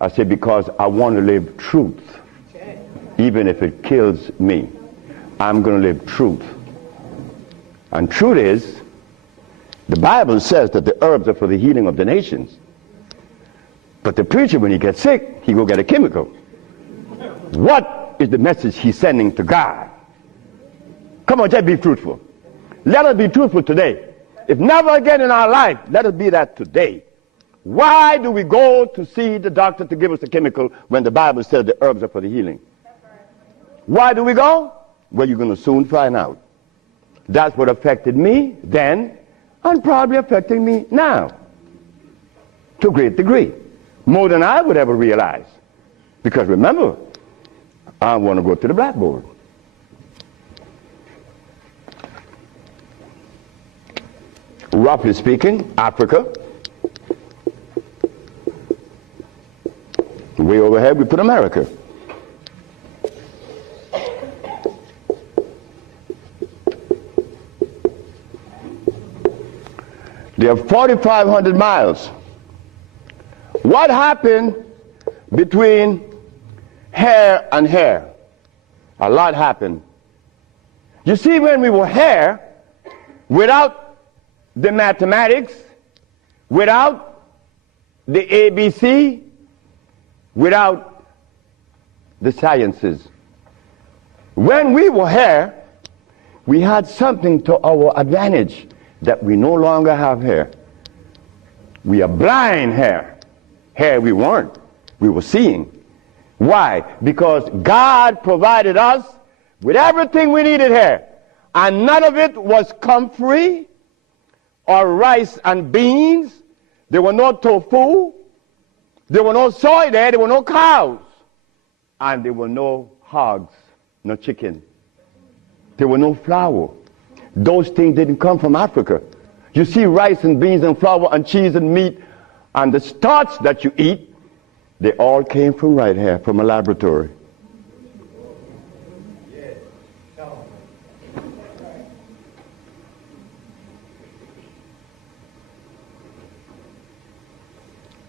I said, because I want to live truth. Even if it kills me, I'm going to live truth. And truth is, the Bible says that the herbs are for the healing of the nations. But the preacher, when he gets sick, he go get a chemical. What is the message he's sending to God? Come on, just be truthful. Let us be truthful today. If never again in our life, let us be that today. Why do we go to see the doctor to give us a chemical when the Bible says the herbs are for the healing? Why do we go? Well, you're going to soon find out. That's what affected me then, and probably affecting me now, to a great degree, more than I would ever realize. Because remember, I want to go to the blackboard. Roughly speaking, Africa. Way overhead, we put America. They are 4,500 miles. What happened between here and here? A lot happened. You see, when we were here, without the mathematics, without the ABC, without the sciences, when we were here, we had something to our advantage that we no longer have here. We are blind here. Here we weren't. We were seeing. Why? Because God provided us with everything we needed here. And none of it was comfrey or rice and beans. There were no tofu. There were no soy there. There were no cows. And there were no hogs, no chicken. There were no flour. Those things didn't come from Africa. You see rice and beans and flour and cheese and meat and the starch that you eat, they all came from right here, from a laboratory.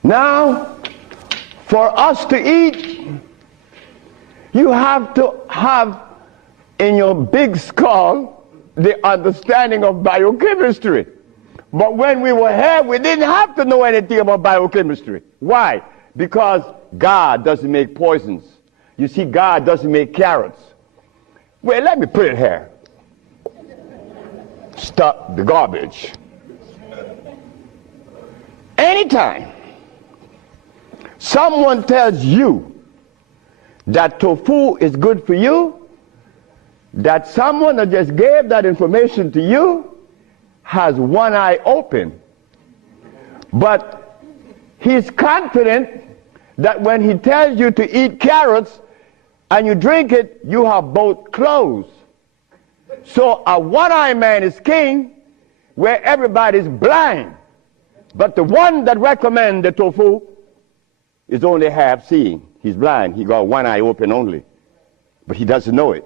Now, for us to eat, you have to have in your big skull the understanding of biochemistry. But when we were here, we didn't have to know anything about biochemistry. Why? Because God doesn't make poisons. You see, God doesn't make carrots. Well, let me put it here. Stop the garbage. Anytime someone tells you that tofu is good for you, that someone that just gave that information to you has one eye open. But he's confident that when he tells you to eat carrots and you drink it, you have both closed. So a one-eyed man is king where everybody's blind. But the one that recommends the tofu is only half seeing. He's blind. He got one eye open only. But he doesn't know it.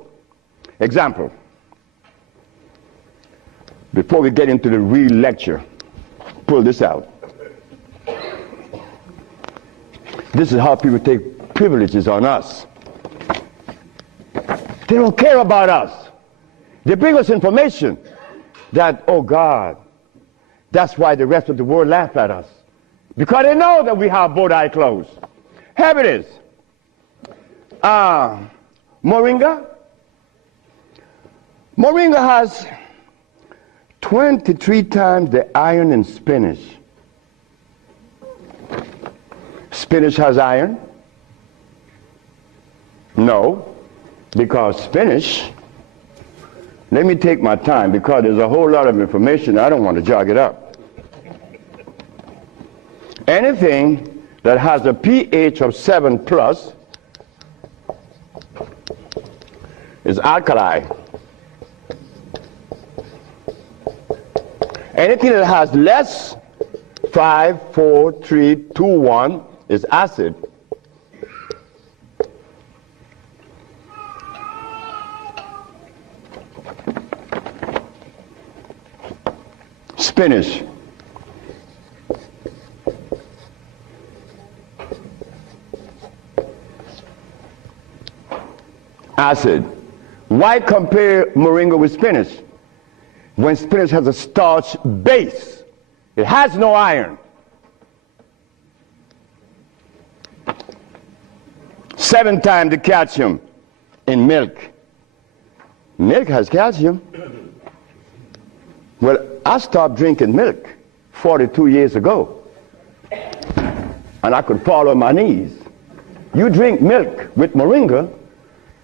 Example. Before we get into the real lecture, pull this out. This is how people take privileges on us. They don't care about us. They bring us information that, oh God, that's why the rest of the world laugh at us. Because they know that we have both eyes closed. Here it is. Moringa. Moringa has 23 times the iron in spinach. Spinach has iron? No. Because spinach, let me take my time because there's a whole lot of information. I don't want to jog it up. Anything that has a pH of 7 plus is alkali. Anything that has less 5, 4, 3, 2, 1 is acid. Spinach. Acid. Why compare moringa with spinach? When spinach has a starch base, it has no iron. 7 times the calcium in milk. Milk has calcium. Well, I stopped drinking milk 42 years ago, and I could fall on my knees. You drink milk with moringa,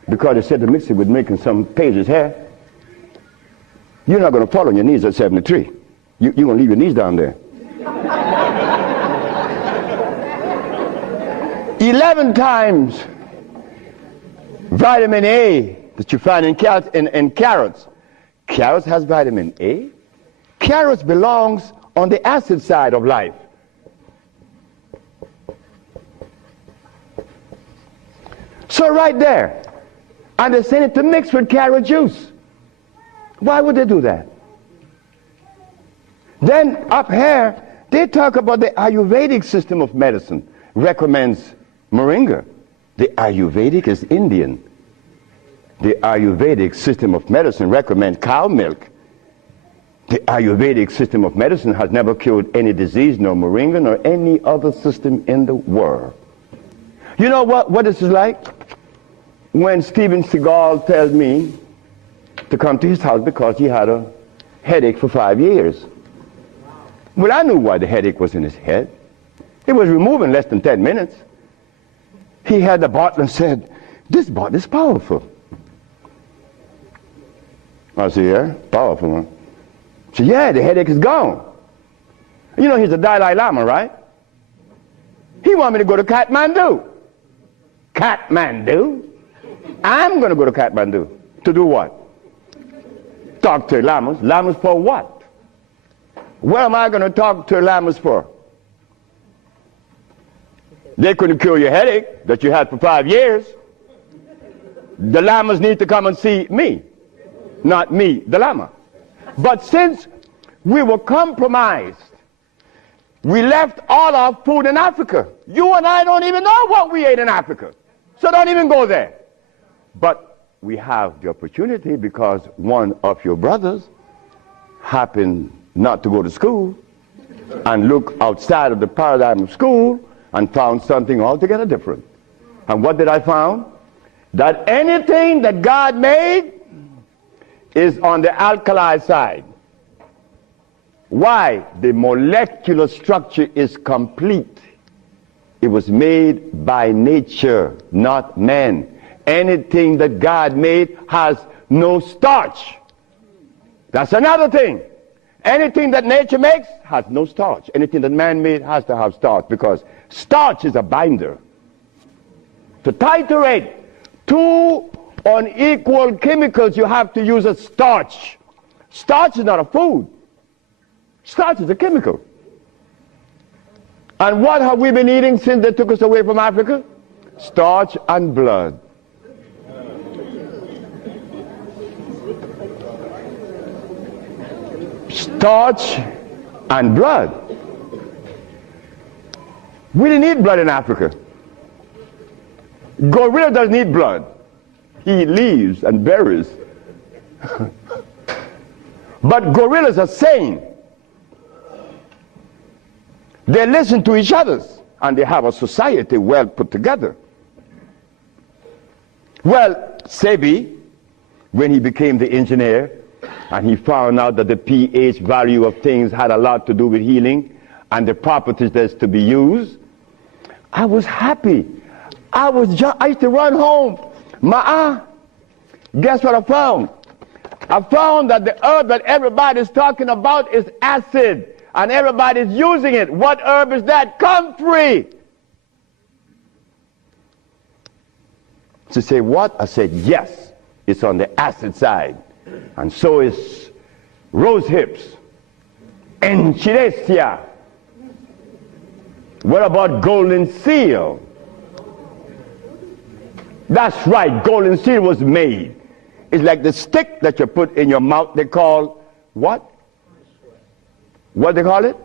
because they said to mix it with milk and some pages hair, you're not going to fall on your knees at 73. You're going to leave your knees down there. 11 times vitamin A that you find in carrots. Carrots has vitamin A. Carrots belongs on the acid side of life. So right there, and they send it to mix with carrot juice. Why would they do that? Then up here, they talk about the Ayurvedic system of medicine recommends moringa. The Ayurvedic is Indian. The Ayurvedic system of medicine recommends cow milk. The Ayurvedic system of medicine has never cured any disease, nor moringa, nor any other system in the world. You know what this is like? When Steven Seagal tells me to come to his house because he had a headache for 5 years. Well, I knew why the headache was in his head. It was removed in less than 10 minutes. He had the bottle and said, "This bottle is powerful." I said, "Yeah, powerful, huh?" He said, "Yeah, the headache is gone." You know, he's a Dalai Lama, right? He wanted me to go to Kathmandu. Kathmandu? I'm going to go to Kathmandu. To do what? Talk to lamas. Lamas for what? What am I going to talk to lamas for? They couldn't cure your headache that you had for 5 years. The lamas need to come and see me, not me, the lama. But since we were compromised, we left all our food in Africa. You and I don't even know what we ate in Africa. So don't even go there. But we have the opportunity because one of your brothers happened not to go to school and look outside of the paradigm of school and found something altogether different. And what did I find? That anything that God made is on the alkali side. Why? The molecular structure is complete. It was made by nature, not man. Anything that God made has no starch. That's another thing. Anything that nature makes has no starch. Anything that man made has to have starch because starch is a binder. To titrate 2 unequal chemicals, you have to use a starch. Starch is not a food. Starch is a chemical. And what have we been eating since they took us away from Africa? Starch and blood. Starch and blood. We didn't need blood in Africa. Gorilla doesn't need blood. He eats leaves and berries. But gorillas are sane. They listen to each other and they have a society well put together. Well, Sebi, when he became the engineer and he found out that the pH value of things had a lot to do with healing and the properties that's to be used, I was happy. I used to run home. Guess what I found? I found that the herb that everybody's talking about is acid, and everybody's using it. What herb is that? Comfrey. She said, what? I said, yes, it's on the acid side. And so is rose hips, enchilesia. What about golden seal? That's right, golden seal was made. It's like the stick that you put in your mouth. They call what? What they call it?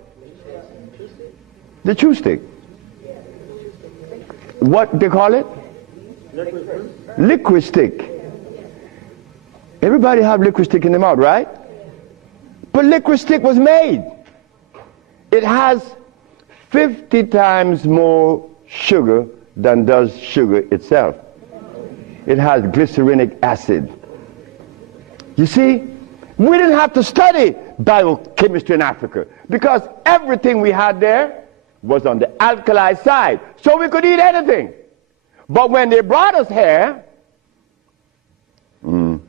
The chew stick. What they call it? Liquid stick. Everybody have liquid stick in the mouth, right? But liquid stick was made. It has 50 times more sugar than does sugar itself. It has glycerinic acid. You see, we didn't have to study biochemistry in Africa because everything we had there was on the alkali side. So we could eat anything. But when they brought us here, you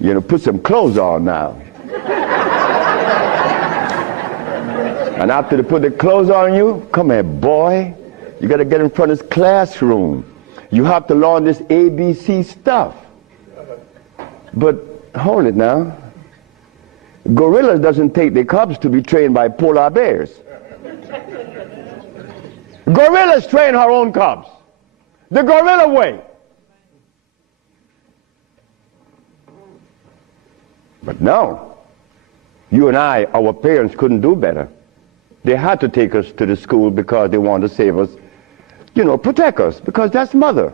know, put some clothes on now. And after they put the clothes on you, come here, boy. You got to get in front of this classroom. You have to learn this ABC stuff. But hold it now. Gorillas doesn't take their cubs to be trained by polar bears. Gorillas train her own cubs. The gorilla way. But no, you and I, our parents couldn't do better. They had to take us to the school because they wanted to save us, you know, protect us, because that's mother.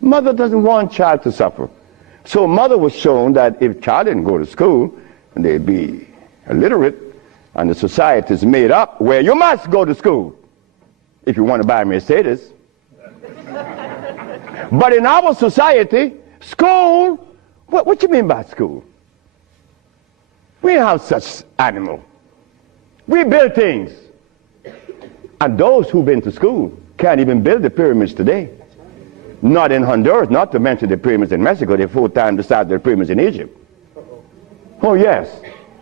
Mother doesn't want child to suffer. So mother was shown that if child didn't go to school, they'd be illiterate, and the society is made up where you must go to school if you want to buy a Mercedes. But in our society, school, what you mean by school? We don't have such animal. We build things. And those who've been to school can't even build the pyramids today. Not in Honduras, not to mention the pyramids in Mexico. They're 4 times the size of the pyramids in Egypt. Oh yes,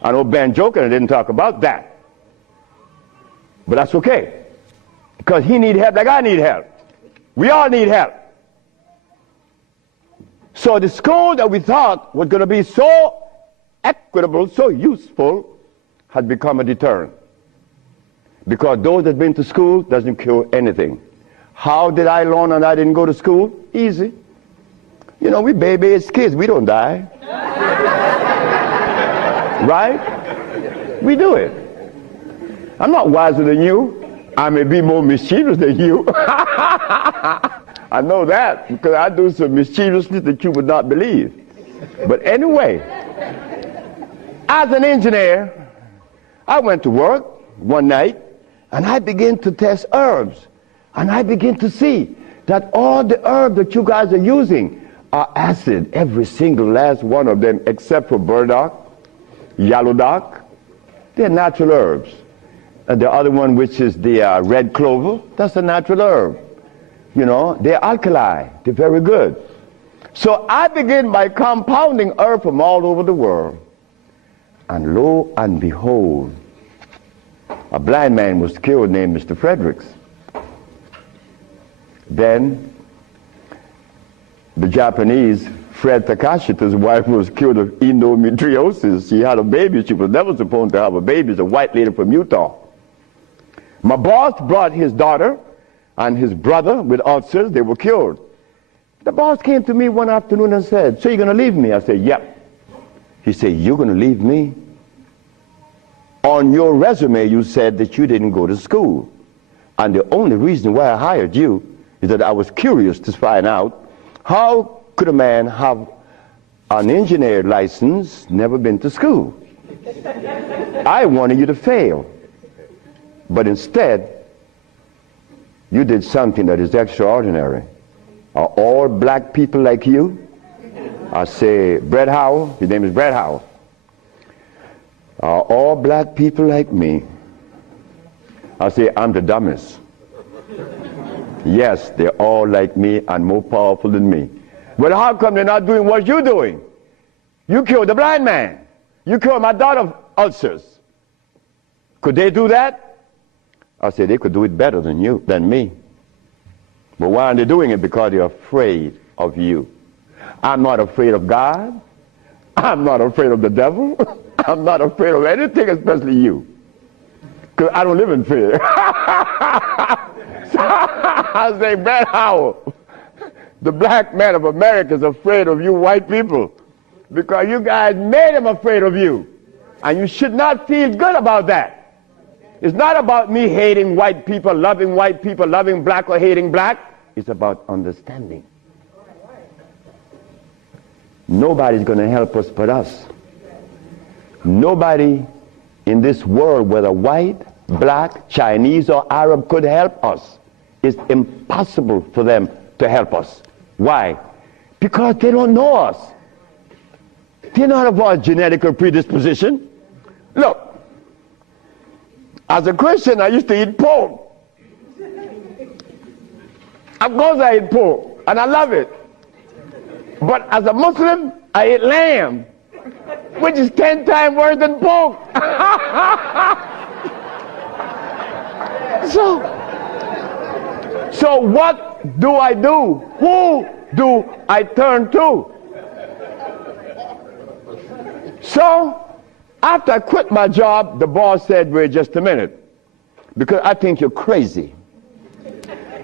I know Ben Joker didn't talk about that. But that's okay. Because he need help like I need help. We all need help. So the school that we thought was going to be so equitable, so useful, has become a deterrent. Because those that been to school doesn't cure anything. How did I learn and I didn't go to school? Easy. You know, we baby-aged kids, we don't die. Right? We do it. I'm not wiser than you. I may be more mischievous than you. I know that because I do some mischievousness that you would not believe. But anyway, as an engineer, I went to work one night and I began to test herbs. And I begin to see that all the herbs that you guys are using are acid, every single last one of them, except for burdock, yellow dock. They're natural herbs. And the other one, which is the red clover, that's a natural herb. You know, they're alkali, they're very good. So I begin by compounding herb from all over the world. And lo and behold, a blind man was killed named Mr. Fredericks. Then the Japanese, Fred Takashita's wife was killed of endometriosis. She had a baby. She was never supposed to have a baby. It's a white lady from Utah. My boss brought his daughter and his brother with ulcers. They were cured. The boss came to me one afternoon and said, so you're going to leave me? I said, yep. He said, you're going to leave me? On your resume, you said that you didn't go to school. And the only reason why I hired you is that I was curious to find out how could a man have an engineer license, never been to school. I wanted you to fail. But instead, you did something that is extraordinary. Are all black people like you? I say, Brett Howell, his name is Brett Howell. Are all black people like me? I say, I'm the dumbest. Yes, they're all like me and more powerful than me. Well, how come they're not doing what you're doing? You killed the blind man. You killed my daughter of ulcers. Could they do that? I said, they could do it better than me. But why aren't they doing it? Because they're afraid of you. I'm not afraid of God. I'm not afraid of the devil. I'm not afraid of anything, especially you. Because I don't live in fear. So I say, Brad Howell, the black man of America is afraid of you white people because you guys made him afraid of you. And you should not feel good about that. It's not about me hating white people, loving black or hating black. It's about understanding. Nobody's going to help us but us. Nobody in this world, whether white, black, Chinese, or Arab, could help us. It's impossible for them to help us. Why? Because they don't know us. They don't have our genetic predisposition. Look, as a Christian, I used to eat pork. Of course I eat pork, and I love it. But as a Muslim, I eat lamb, which is 10 times worse than pork. So what do I do? Who do I turn to? So after I quit my job, the boss said, wait just a minute, because I think you're crazy.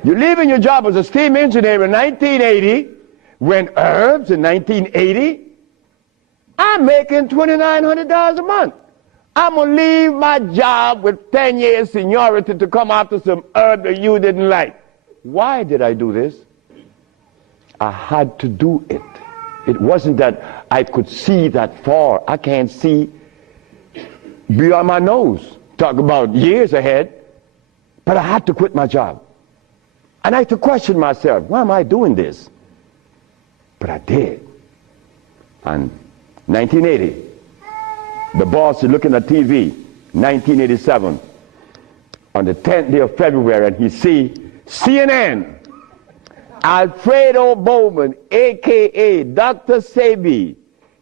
You're leaving your job as a steam engineer in 1980, when herbs in 1980, I'm making $2,900 a month. I'm going to leave my job with 10 years seniority to come after some herb that you didn't like. Why did I do this? I had to do it. It wasn't that I could see that far. I can't see beyond my nose. Talk about years ahead. But I had to quit my job. And I had to question myself, why am I doing this? But I did. And 1980, the boss is looking at TV, 1987, on the 10th day of February, and he see CNN, Alfredo Bowman, a.k.a. Dr. Sebi,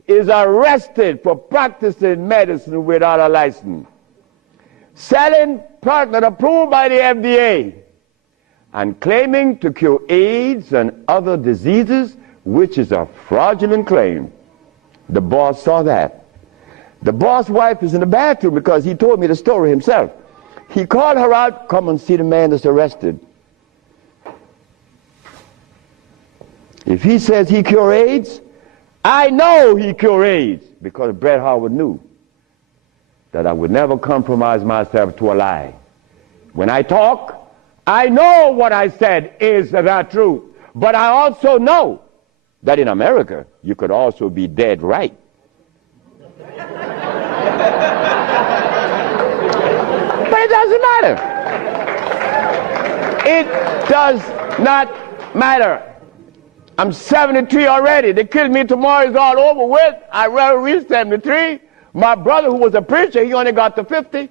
is arrested for practicing medicine without a license, selling product not approved by the FDA, and claiming to cure AIDS and other diseases, which is a fraudulent claim. The boss saw that. The boss' wife is in the bathroom because he told me the story himself. He called her out, come and see the man that's arrested. If he says he cure AIDS, I know he cure AIDS, because Brett Howard knew that I would never compromise myself to a lie. When I talk, I know what I said is the truth, but I also know that in America, you could also be dead right. But it doesn't matter. It does not matter. I'm 73 already. They killed me tomorrow, it's all over with. I rather reach 73. My brother, who was a preacher, he only got to 50.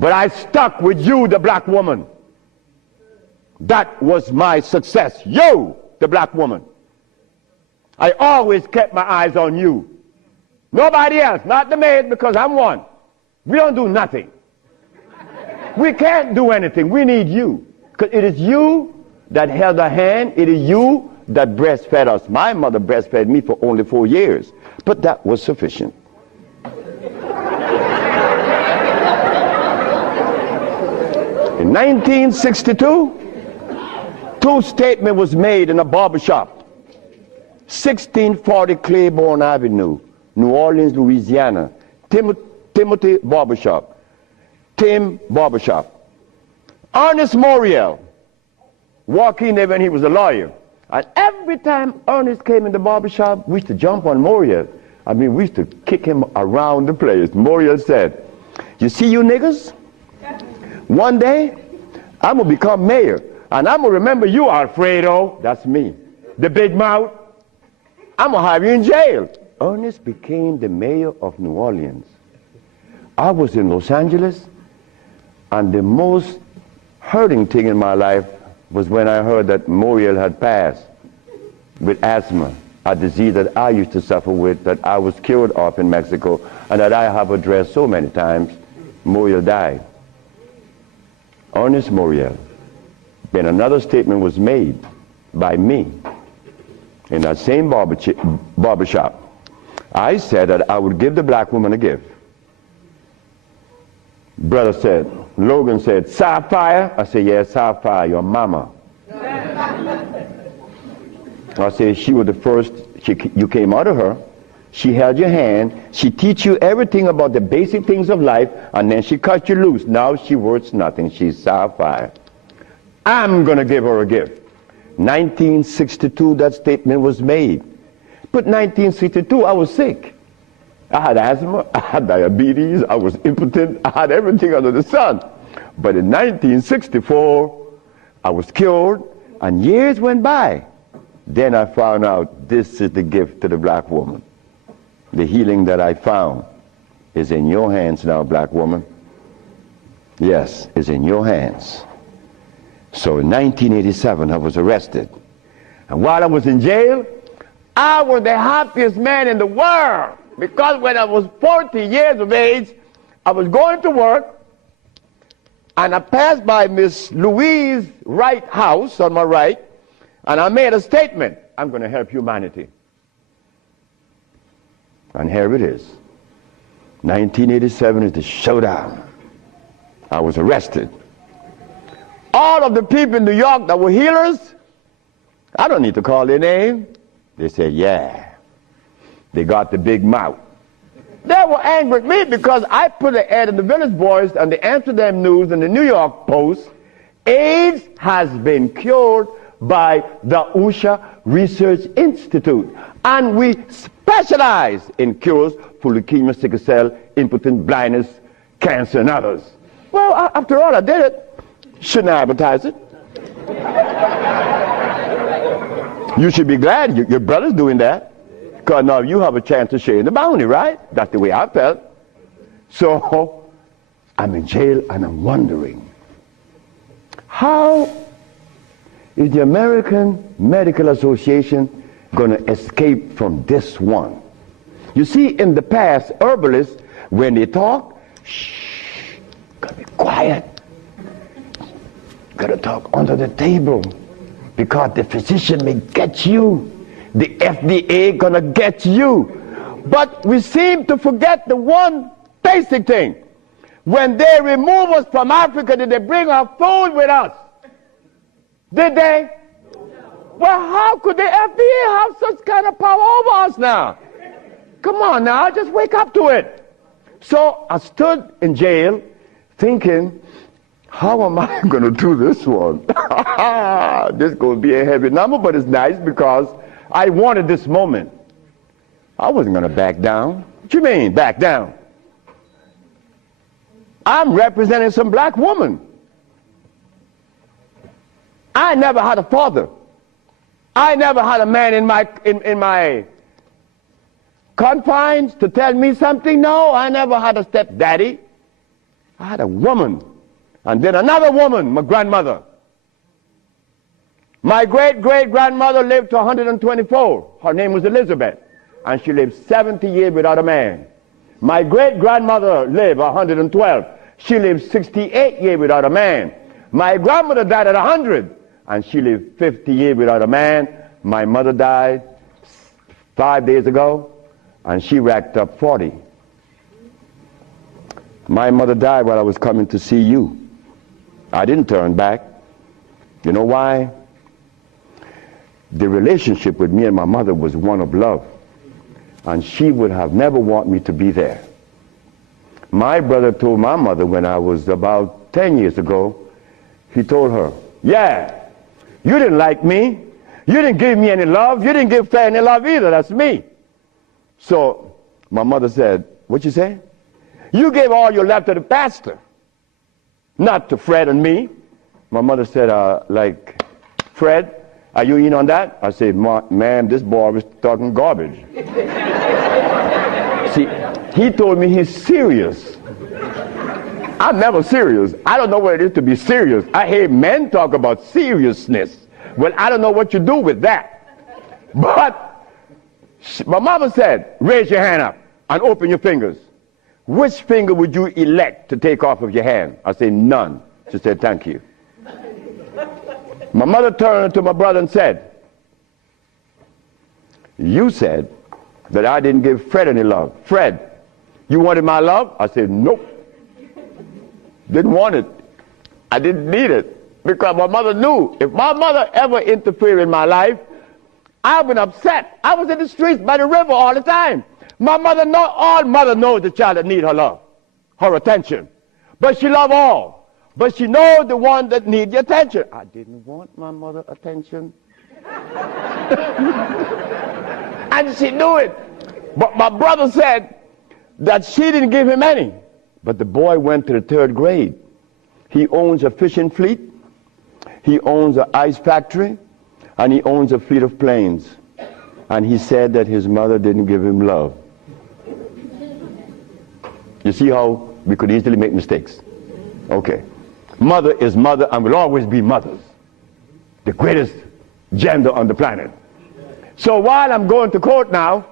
But I stuck with you, the black woman. That was my success. You, the black woman. I always kept my eyes on you. Nobody else, not the maid, because I'm one. We don't do nothing. We can't do anything. We need you. Because it is you that held our hand. It is you that breastfed us. My mother breastfed me for only 4 years. But that was sufficient. In 1962, two statements was made in a barbershop. 1640 Claiborne Avenue, New Orleans, Louisiana. Timothy Barbershop. Tim Barbershop. Ernest Moriel walked in there when he was a lawyer. And every time Ernest came in the barbershop, we used to jump on Moriel. I mean, we used to kick him around the place. Moriel said, you see you niggas? One day, I'm going to become mayor. And I'm going to remember you, Alfredo. That's me. The big mouth. I'm going to have you in jail. Ernest became the mayor of New Orleans. I was in Los Angeles, and the most hurting thing in my life was when I heard that Muriel had passed with asthma, a disease that I used to suffer with, that I was cured of in Mexico, and that I have addressed so many times. Muriel died. Honest Muriel. Then another statement was made by me in that same barbershop. I said that I would give the black woman a gift. Brother said, Logan said, Sapphire? I said, yes, Sapphire, your mama. I said, she was the first, you came out of her, she held your hand, she teach you everything about the basic things of life, and then she cut you loose. Now she worth nothing, she's Sapphire. I'm gonna give her a gift. 1962, that statement was made. But 1962, I was sick. I had asthma, I had diabetes, I was impotent, I had everything under the sun. But in 1964, I was cured, and years went by. Then I found out this is the gift to the black woman. The healing that I found is in your hands now, black woman. Yes, it's in your hands. So in 1987, I was arrested. And while I was in jail, I was the happiest man in the world. Because when I was 40 years of age, I was going to work, and I passed by Miss Louise Wright's house on my right, and I made a statement, I'm going to help humanity. And here it is. 1987 is the showdown. I was arrested. All of the people in New York that were healers, I don't need to call their name. They said, yeah. They got the big mouth. They were angry at me because I put an ad in the Village Voice and the Amsterdam News and the New York Post. AIDS has been cured by the USHA Research Institute. And we specialize in cures for leukemia, sickle cell, impotent, blindness, cancer, and others. Well, after all, I did it. Shouldn't I advertise it? You should be glad your brother's doing that. Because now you have a chance to share in the bounty, right? That's the way I felt. So I'm in jail and I'm wondering, how is the American Medical Association going to escape from this one? You see, in the past, herbalists, when they talk, shh, gotta be quiet. Gotta talk under the table because the physician may get you. The FDA gonna get you. But we seem to forget the one basic thing. When they remove us from Africa, did they bring our food with us? Did they? Well, how could the FDA have such kind of power over us now? Come on now, just wake up to it. So I stood in jail thinking, how am I going to do this one? This is going to be a heavy number, but it's nice because I wanted this moment. I wasn't going to back down. What you mean, back down? I'm representing some black woman. I never had a father. I never had a man in my confines to tell me something. No, I never had a stepdaddy. I had a woman. And then another woman, my grandmother. My great-great-grandmother lived to 124. Her name was Elizabeth. And she lived 70 years without a man. My great-grandmother lived 112. She lived 68 years without a man. My grandmother died at 100. And she lived 50 years without a man. My mother died 5 days ago. And she racked up 40. My mother died while I was coming to see you. I didn't turn back. You know why? The relationship with me and my mother was one of love. And she would have never wanted me to be there. My brother told my mother when I was about 10 years ago, he told her, yeah, you didn't like me. You didn't give me any love. You didn't give Fred any love either. That's me. So my mother said, what you say? You gave all your love to the pastor, not to Fred and me. My mother said, like, Fred, are you in on that? I said, ma'am, this boy was talking garbage. See, he told me he's serious. I'm never serious. I don't know what it is to be serious. I hear men talk about seriousness. Well, I don't know what you do with that. But my mama said, raise your hand up and open your fingers. Which finger would you elect to take off of your hand? I say, none. She said, thank you. My mother turned to my brother and said, you said that I didn't give Fred any love. Fred, you wanted my love? I said, nope. Didn't want it. I didn't need it. Because my mother knew if my mother ever interfered in my life, I would have been upset. I was in the streets by the river all the time. My mother all mother knows the child that need her love, her attention. But she love all. But she knows the one that need the attention. I didn't want my mother attention. And she knew it. But my brother said that she didn't give him any. But the boy went to the 3rd grade. He owns a fishing fleet. He owns an ice factory. And he owns a fleet of planes. And he said that his mother didn't give him love. You see how we could easily make mistakes? Okay. Mother is mother and will always be mothers. The greatest gender on the planet. So while I'm going to court now,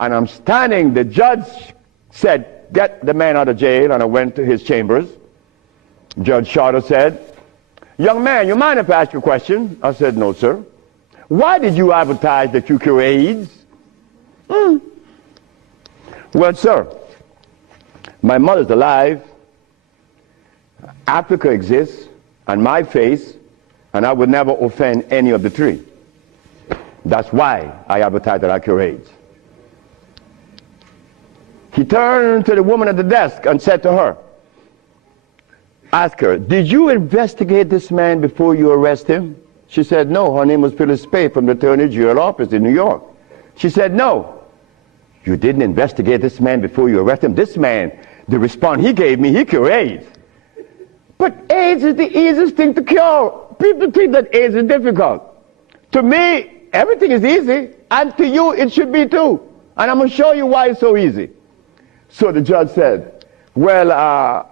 and I'm standing, the judge said, get the man out of jail, and I went to his chambers. Judge Shorter said, young man, you mind if I ask you a question? I said, no, sir. Why did you advertise that you cure AIDS? Well, sir, my mother's alive, Africa exists, and my face, and I would never offend any of the three. That's why I advertise that I cure AIDS. He turned to the woman at the desk and said to her, ask her, did you investigate this man before you arrest him? She said, no. Her name was Phyllis Spade from the Attorney General office in New York. She said, no. You didn't investigate this man before you arrest him? This man, the response he gave me, he cured AIDS. But AIDS is the easiest thing to cure. People think that AIDS is difficult. To me, everything is easy, and to you it should be too. And I'm going to show you why it's so easy. So the judge said, well,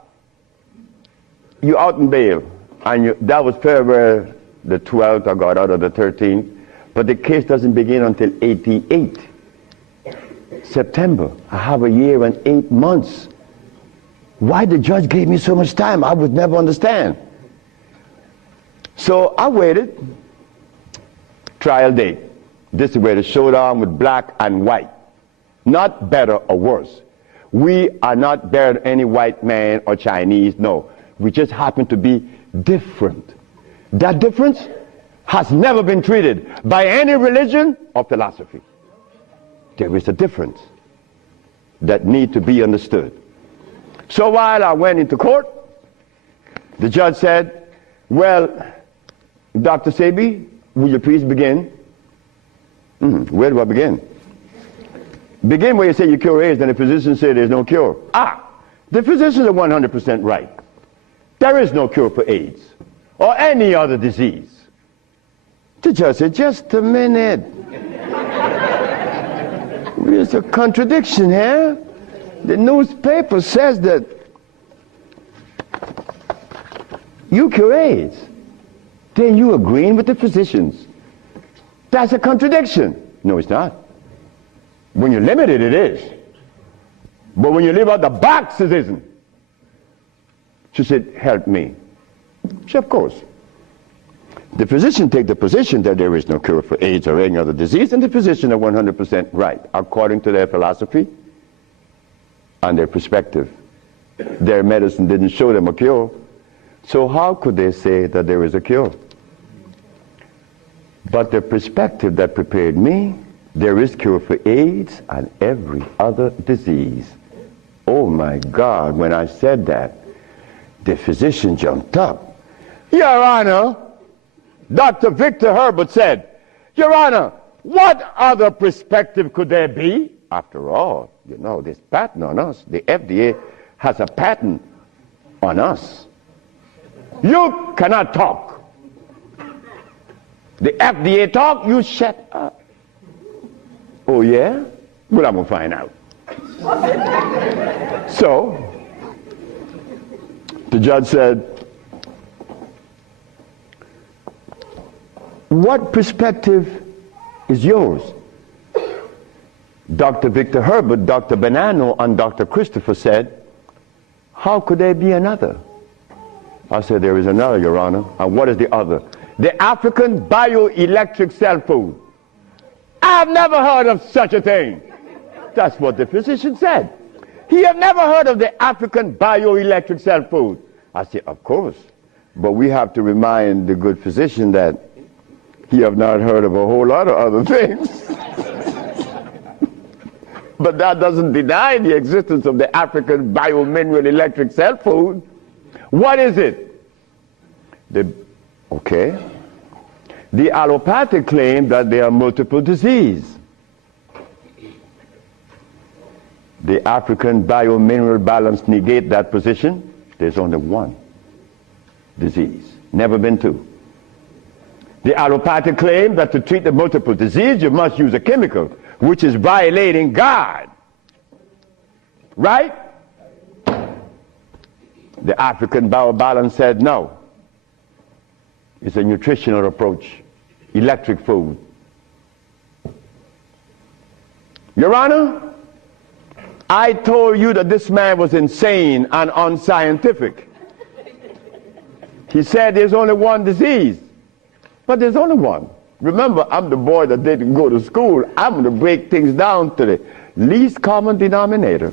you out in bail. And that was February the 12th, I got out of the 13th. But the case doesn't begin until 88. September. I have a year and 8 months. Why the judge gave me so much time, I would never understand. So I waited. Trial date. This is where the showdown with black and white. Not better or worse. We are not better than any white man or Chinese, no. We just happen to be different. That difference has never been treated by any religion or philosophy. There is a difference that needs to be understood. So while I went into court, the judge said, well, Dr. Sebi, will you please begin? Where do I begin? Begin where you say you cure AIDS, and the physicians say there's no cure. The physicians are 100% right. There is no cure for AIDS or any other disease. The judge said, just a minute. There's a contradiction here. The newspaper says that you cure AIDS. Then you agreeing with the physicians. That's a contradiction. No, it's not. When you're limited, it is. But when you leave out the box, it isn't. She said, help me. She said, of course. The physician take the position that there is no cure for AIDS or any other disease, and the physicians are 100% right, according to their philosophy and their perspective. Their medicine didn't show them a cure. So how could they say that there is a cure? But the perspective that prepared me, there is cure for AIDS and every other disease. Oh my God, when I said that, the physician jumped up. Your Honor, Dr. Victor Herbert said, Your Honor, what other perspective could there be? After all, you know, there's patent on us. The FDA has a patent on us. You cannot talk. The FDA talk, you shut up. Oh yeah? Well, I'm going to find out. So, The judge said, what perspective is yours? Dr. Victor Herbert, Dr. Bonanno, and Dr. Christopher said, how could there be another? I said, there is another, Your Honor. And what is the other? The African bioelectric cell food. I've never heard of such a thing. That's what the physician said. He had never heard of the African bioelectric cell food. I said, of course. But we have to remind the good physician that he have not heard of a whole lot of other things. But that doesn't deny the existence of the African biomineral electric cell food. What is it? The allopathic claim that there are multiple diseases. The African biomineral balance negate that position. There's only one disease, never been two. The allopathic claim that to treat the multiple disease you must use a chemical, which is violating God. Right? The African biobalance said no. It's a nutritional approach, electric food. Your Honor, I told you that this man was insane and unscientific. He said there's only one disease, but there's only one. Remember, I'm the boy that didn't go to school. I'm going to break things down to the least common denominator.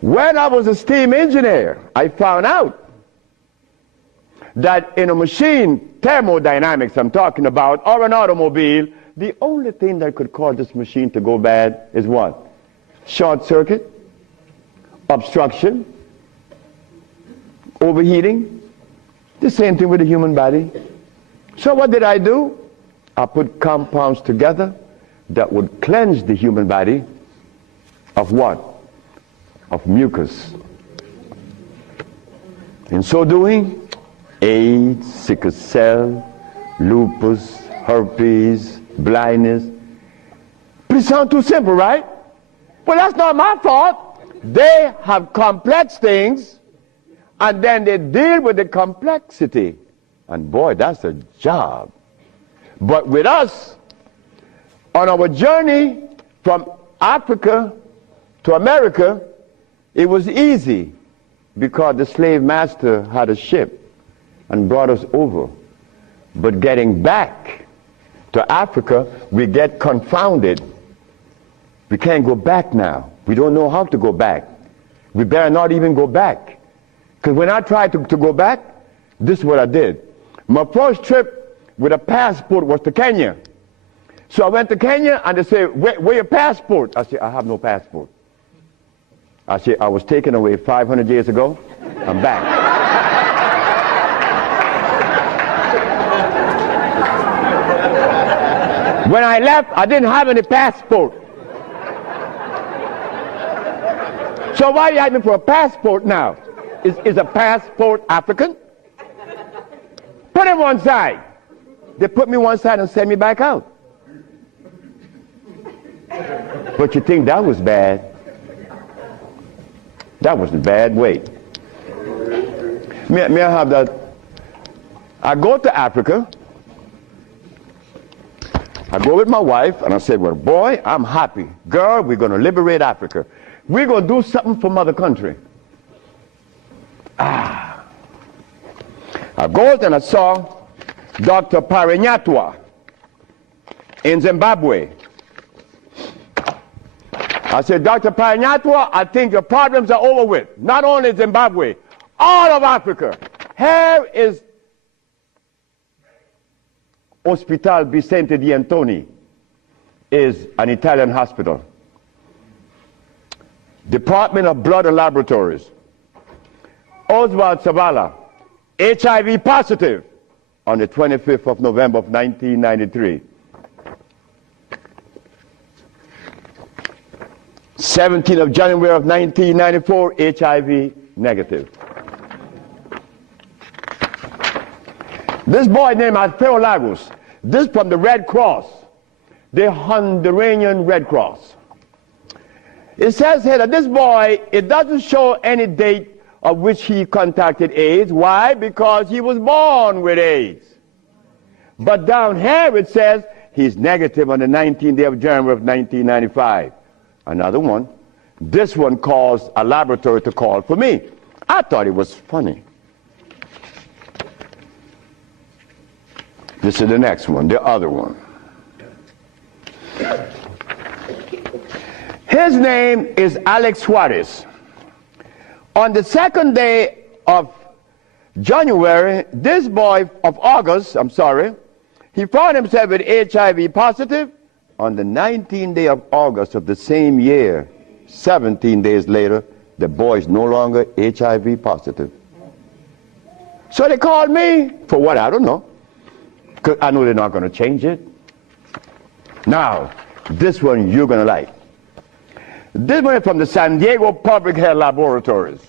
When I was a steam engineer, I found out that in a machine, thermodynamics I'm talking about, or an automobile, the only thing that could cause this machine to go bad is what? Short circuit, obstruction, overheating. The same thing with the human body. So what did I do? I put compounds together that would cleanse the human body of what? Of mucus. In so doing, AIDS, sickle cell, lupus, herpes, blindness. But it sounds too simple, right? Well, that's not my fault. They have complex things, and then they deal with the complexity. And boy, that's a job. But with us, on our journey from Africa to America, it was easy because the slave master had a ship and brought us over. But getting back to Africa, we get confounded. We can't go back now. We don't know how to go back. We better not even go back. Because when I tried to go back, this is what I did. My first trip with a passport was to Kenya. So I went to Kenya and they said, where your passport? I said, I have no passport. I said, I was taken away 500 years ago. I'm back. When I left, I didn't have any passport. So why are you asking for a passport now? Is a passport African? Put it one side. They put me one side and sent me back out. But you think that was bad? That wasn't bad. Wait. May I have that? I go to Africa. I go with my wife, and I said, well, boy, I'm happy. Girl, we're going to liberate Africa. We're going to do something for mother country. I go and I saw Dr. Parinyatwa in Zimbabwe. I said, Dr. Parinyatwa, I think your problems are over with. Not only Zimbabwe, all of Africa. Here is Hospital Vicente di Antoni, is an Italian hospital. Department of Blood and Laboratories. Oswald Zavala, HIV positive on the 25th of November of 1993. 17th of January of 1994, HIV negative. This boy named Alfeo Lagos, this from the Red Cross, the Honduran Red Cross. It says here that this boy, it doesn't show any date of which he contracted AIDS. Why? Because he was born with AIDS. But down here it says he's negative on the 19th day of January of 1995. Another one. This one caused a laboratory to call for me. I thought it was funny. This is the next one, the other one. His name is Alex Suarez. On the second day of January, this boy of August, he found himself with HIV positive. On the 19th day of August of the same year, 17 days later, the boy is no longer HIV positive. So they called me for what? I don't know. Because I know they're not going to change it. Now, this one you're going to like. This one is from the San Diego Public Health Laboratories.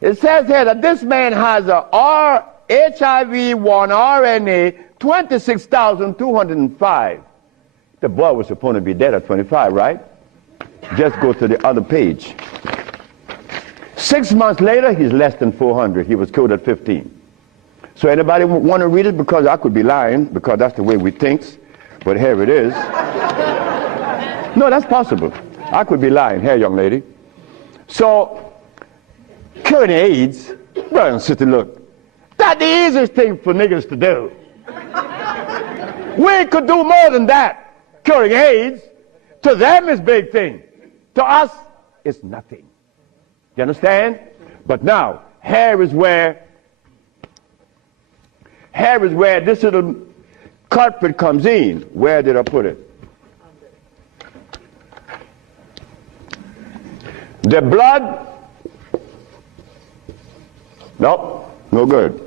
It says here that this man has a HIV-1 RNA 26,205. The boy was supposed to be dead at 25, right? Just go to the other page. 6 months later, he's less than 400. He was killed at 15. So anybody want to read it? Because I could be lying, because that's the way we think. But here it is. No, that's possible. I could be lying. Here, young lady. So, curing AIDS, brother and sister, look, that's the easiest thing for niggas to do. We could do more than that. Curing AIDS, to them is big thing. To us, it's nothing. You understand? But now, here is where this little culprit comes in. Where did I put it? The blood, nope, no good.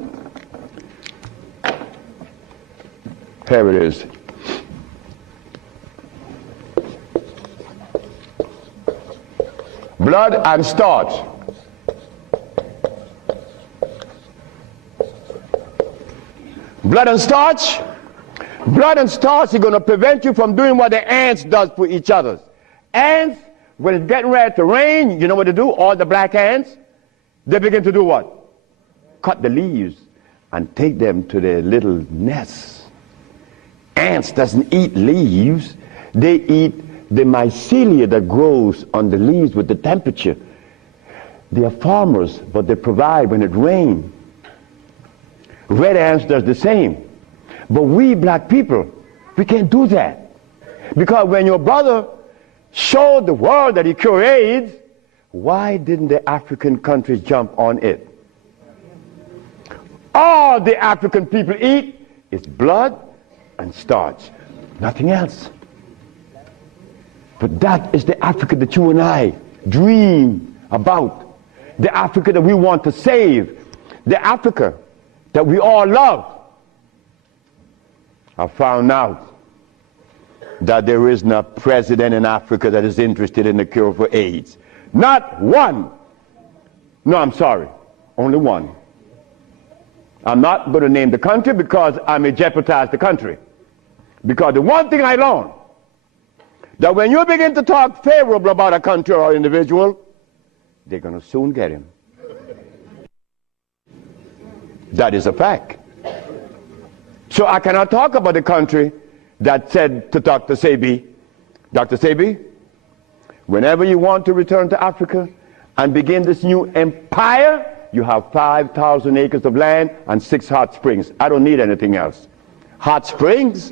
Here it is. Blood and starch. Blood and starch. Blood and starch is going to prevent you from doing what the ants does for each other. Ants, when it's getting ready to rain, you know what they do? All the black ants, they begin to do what? Cut the leaves and take them to their little nests. Ants doesn't eat leaves. They eat the mycelia that grows on the leaves with the temperature. They are farmers, but they provide when it rains. Red ants does the same. But we black people, we can't do that. Because when your brother showed the world that he cured AIDS, why didn't the African countries jump on it? All the African people eat is blood and starch, nothing else. But that is the Africa that you and I dream about. The Africa that we want to save. The Africa that we all love. I found out that there isn't a president in Africa that is interested in the cure for AIDS. Not one. No, I'm sorry. Only one. I'm not going to name the country because I may jeopardize the country. Because the one thing I learned, that when you begin to talk favorable about a country or individual, they're going to soon get him. That is a fact. So I cannot talk about the country that said to Dr. Sebi, Dr. Sebi, whenever you want to return to Africa and begin this new empire, you have 5,000 acres of land and 6 hot springs. I don't need anything else. Hot springs?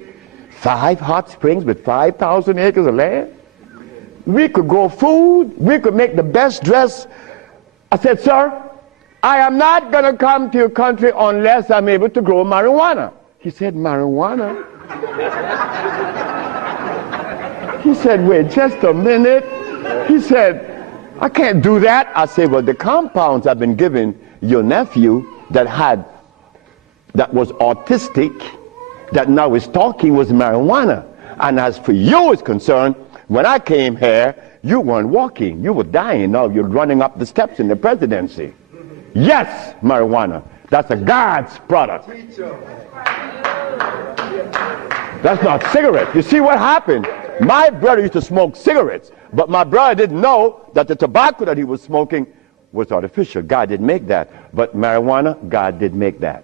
5 hot springs with 5,000 acres of land? We could grow food. We could make the best dress. I said, sir, I am not going to come to your country unless I'm able to grow marijuana. He said, marijuana? He said, wait just a minute. He said, I can't do that. I said, well, the compounds I've been giving your nephew that was autistic, that now is talking, was marijuana. And as for you is concerned, when I came here, you weren't walking. You were dying. Now you're running up the steps in the presidency. Yes, marijuana. That's a God's product. That's not cigarettes. You see what happened? My brother used to smoke cigarettes, but my brother didn't know that the tobacco that he was smoking was artificial. God didn't make that. But marijuana, God did make that.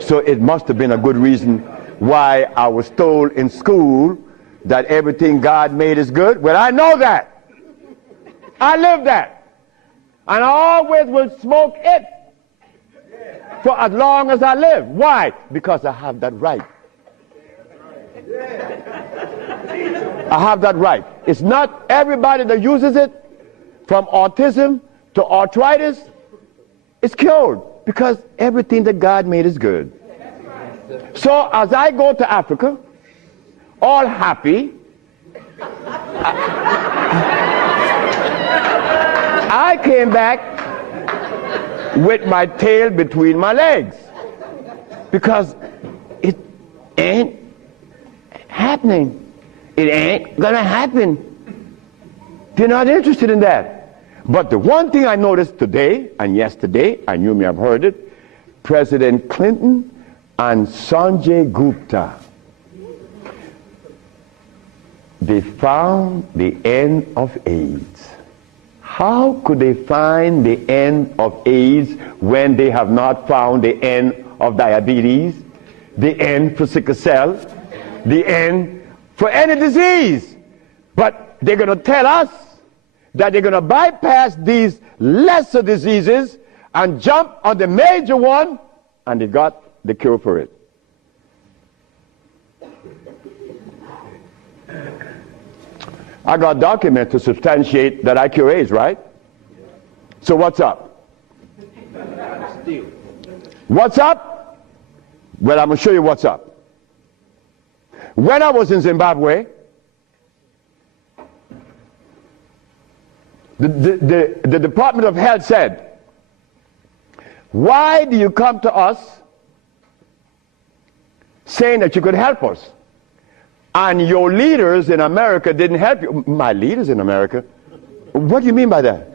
So it must have been a good reason why I was told in school that everything God made is good. Well, I know that. I live that. And I always will smoke it for as long as I live. Why? Because I have that right. I have that right. It's not everybody that uses it, from autism to arthritis, is cured, because everything that God made is good. So as I go to Africa, all happy, I came back with my tail between my legs, because it ain't happening. It ain't gonna happen. They're not interested in that. But the one thing I noticed today and yesterday, and you may have heard it, President Clinton and Sanjay Gupta, they found the end of AIDS. How could they find the end of AIDS when they have not found the end of diabetes, the end for sickle cell, the end for any disease? But they're going to tell us that they're going to bypass these lesser diseases and jump on the major one, and they got the cure for it. I got documents to substantiate that I cure AIDS, right? So what's up? What's up? Well, I'm going to show you what's up. When I was in Zimbabwe, the Department of Health said, why do you come to us saying that you could help us? And your leaders in America didn't help you. My leaders in America? What do you mean by that?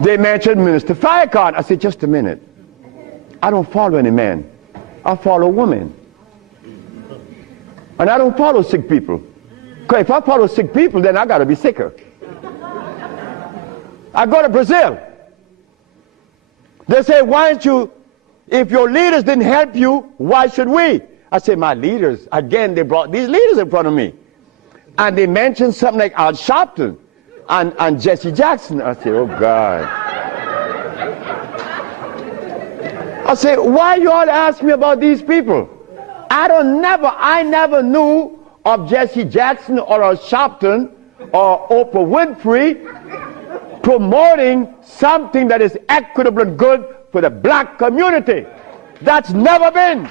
They mentioned Minister Farrakhan. I said, just a minute. I don't follow any man. I follow women. And I don't follow sick people. Because if I follow sick people, then I got to be sicker. I go to Brazil. They say, why don't you, if your leaders didn't help you, why should we? I say, my leaders, again, they brought these leaders in front of me. And they mentioned something like Al Sharpton and Jesse Jackson. I say, oh God. I say, why you all ask me about these people? I never knew of Jesse Jackson or Al Sharpton or Oprah Winfrey promoting something that is equitable and good for the black community. That's never been.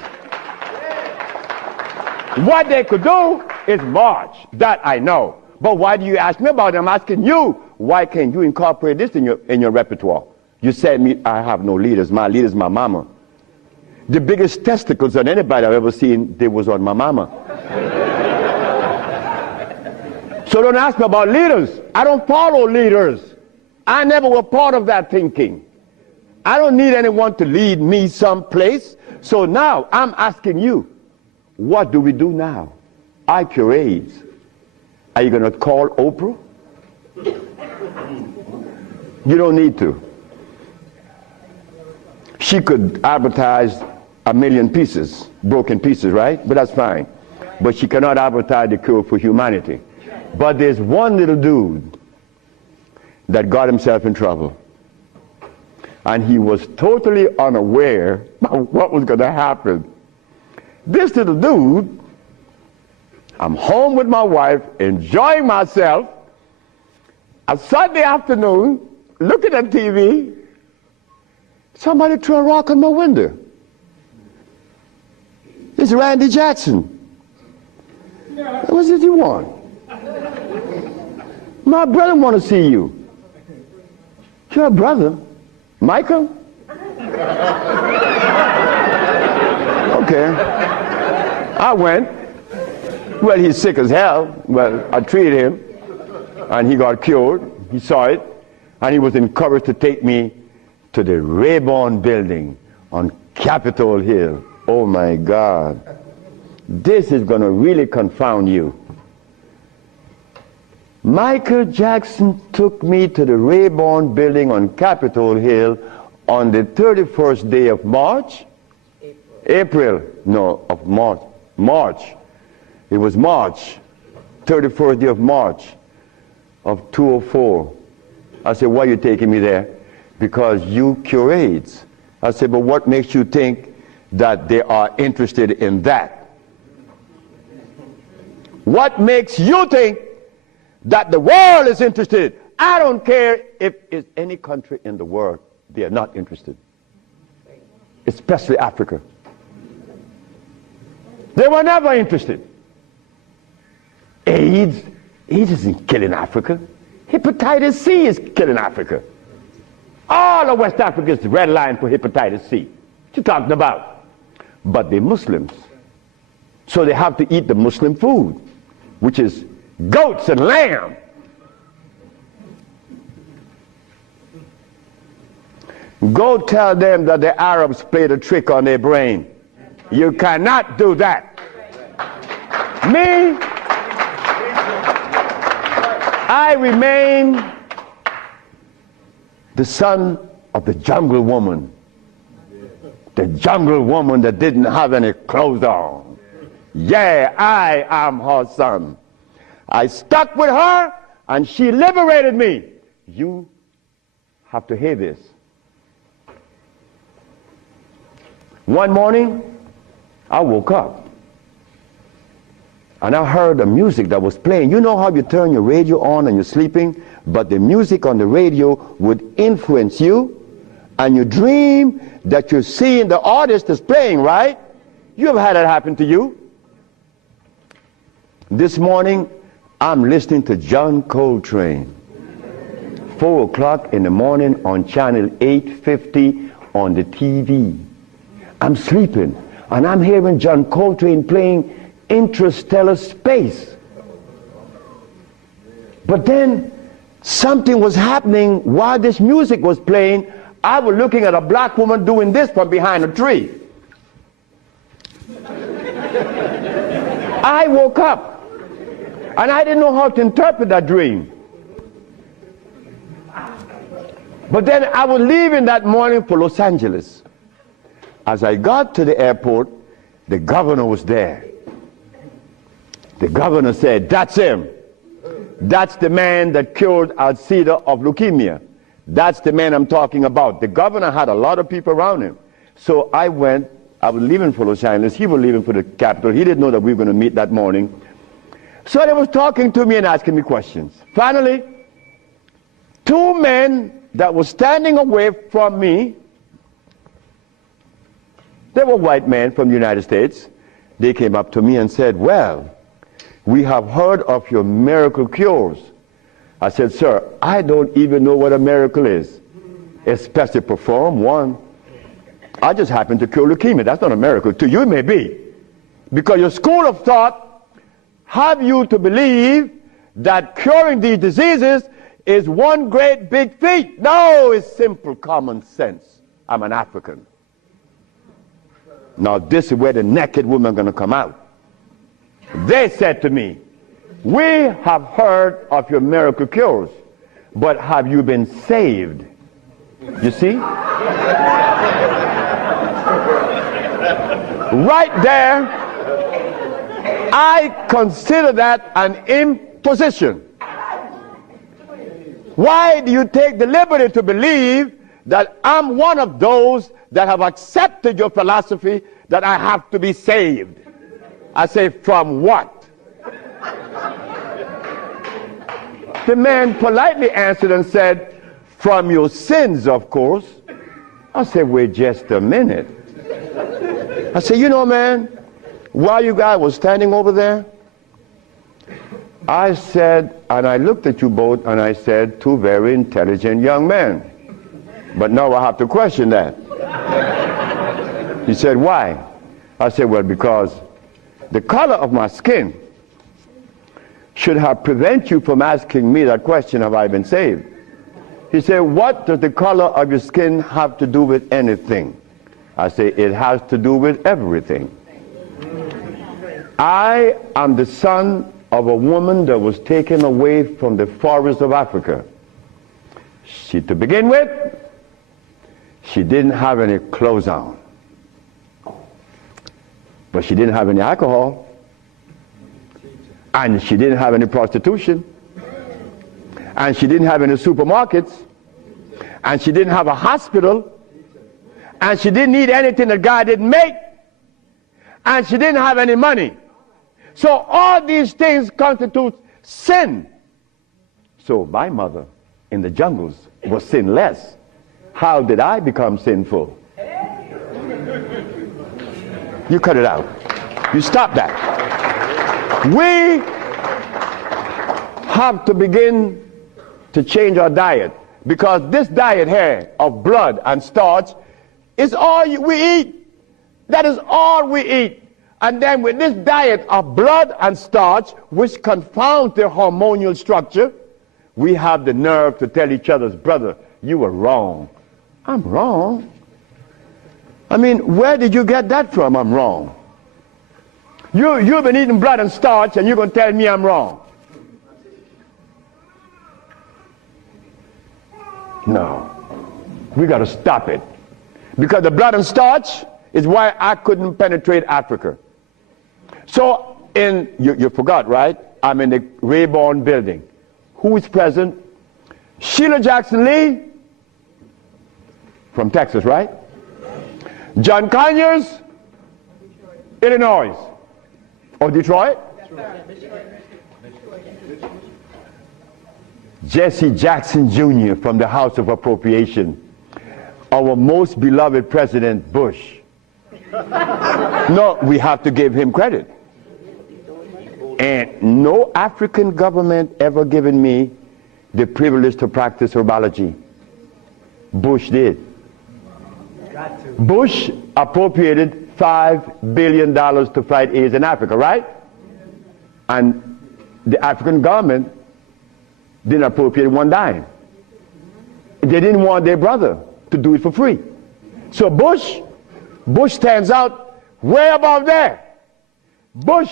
What they could do is march. That I know. But why do you ask me about it? I'm asking you, why can't you incorporate this in your repertoire? You said me, I have no leaders. My leader's my mama. The biggest testicles on anybody I've ever seen, they was on my mama. So don't ask me about leaders. I don't follow leaders. I never was part of that thinking. I don't need anyone to lead me someplace. So now I'm asking you, what do we do now? I cure AIDS. Are you going to call Oprah? You don't need to. She could advertise 1 million pieces, broken pieces, right? But that's fine. But she cannot advertise the cure for humanity. But there's one little dude that got himself in trouble. And he was totally unaware of what was going to happen. This little dude, I'm home with my wife, enjoying myself, a Sunday afternoon, looking at TV, somebody threw a rock on my window. It's Randy Jackson. What does he want? My brother want to see you. Your brother? Michael? Okay. I went. Well, he's sick as hell. Well, I treated him, and he got cured. He saw it, and he was encouraged to take me to the Rayborn building on Capitol Hill. Oh my God. This is going to really confound you. Michael Jackson took me to the Rayborn building on Capitol Hill on the 31st day of March. April. No, of March. March. It was March. 31st day of March of 2004. I said, why are you taking me there? Because you cure AIDS. I said, but what makes you think that they are interested in that? What makes you think that the world is interested? I don't care if it's any country in the world, they are not interested. Especially Africa. They were never interested. AIDS isn't killing Africa. Hepatitis C is killing Africa. All of West Africa is the red line for hepatitis C. What you talking about? But they're Muslims. So they have to eat the Muslim food, which is goats and lamb. Go tell them that the Arabs played a trick on their brain. You cannot do that. Me, I remain the son of the jungle woman. The jungle woman that didn't have any clothes on. Yeah, I am her son. I stuck with her and she liberated me. You have to hear this. One morning, I woke up and I heard the music that was playing. You know how you turn your radio on and you're sleeping, but the music on the radio would influence you and you dream that you're seeing the artist that's playing, right? You have had that happen to you. This morning, I'm listening to John Coltrane. 4 o'clock in the morning on channel 850 on the TV. I'm sleeping and I'm hearing John Coltrane playing Interstellar Space. But then something was happening while this music was playing. I was looking at a black woman doing this from behind a tree. I woke up and I didn't know how to interpret that dream. But then I was leaving that morning for Los Angeles. As I got to the airport, the governor was there. The governor said, that's him. That's the man that cured Alcida of leukemia. That's the man I'm talking about. The governor had a lot of people around him. So I went, I was leaving for Los Angeles, he was leaving for the capital. He didn't know that we were going to meet that morning. So they was talking to me and asking me questions. Finally, 2 men that were standing away from me, they were white men from the United States. They came up to me and said, well, we have heard of your miracle cures. I said, sir, I don't even know what a miracle is, especially perform one. I just happen to cure leukemia. That's not a miracle. To you it may be. Because your school of thought have you to believe that curing these diseases is one great big feat. No, it's simple common sense. I'm an African. Now this is where the naked women are going to come out. They said to me, we have heard of your miracle cures, but have you been saved? You see? Right there, I consider that an imposition. Why do you take the liberty to believe that I'm one of those that have accepted your philosophy that I have to be saved? I say, from what? The man politely answered and said, from your sins, of course. I said, wait just a minute. I said, you know, man, while you guys were standing over there, I said, and I looked at you both, and I said, 2 very intelligent young men. But now I have to question that. He said, why? I said, well, because the color of my skin should have prevented you from asking me that question, have I been saved? He said, what does the color of your skin have to do with anything? I say, it has to do with everything. I am the son of a woman that was taken away from the forests of Africa. To begin with, she didn't have any clothes on. But she didn't have any alcohol. And she didn't have any prostitution. And she didn't have any supermarkets. And she didn't have a hospital. And she didn't need anything that God didn't make. And she didn't have any money. So all these things constitute sin. So my mother in the jungles was sinless. How did I become sinful? You cut it out. You stop that. We have to begin to change our diet, because this diet here of blood and starch is all we eat. That is all we eat. And then with this diet of blood and starch, which confounds the hormonal structure, we have the nerve to tell each other's brother, you were wrong. I'm wrong. I mean, where did you get that from? I'm wrong. You've been eating blood and starch and you're going to tell me I'm wrong. No. We got to stop it. Because the blood and starch is why I couldn't penetrate Africa. So, you forgot, right? I'm in the Rayborn building. Who is present? Sheila Jackson Lee from Texas, right? John Conyers, Illinois. Or Detroit? Jesse Jackson Jr. from the House of Appropriation. Our most beloved President Bush. No, we have to give him credit. And no African government ever given me the privilege to practice herbology. Bush did. Bush appropriated $5 billion to fight AIDS in Africa, right? And the African government didn't appropriate one dime. They didn't want their brother to do it for free. So Bush stands out way above there. Bush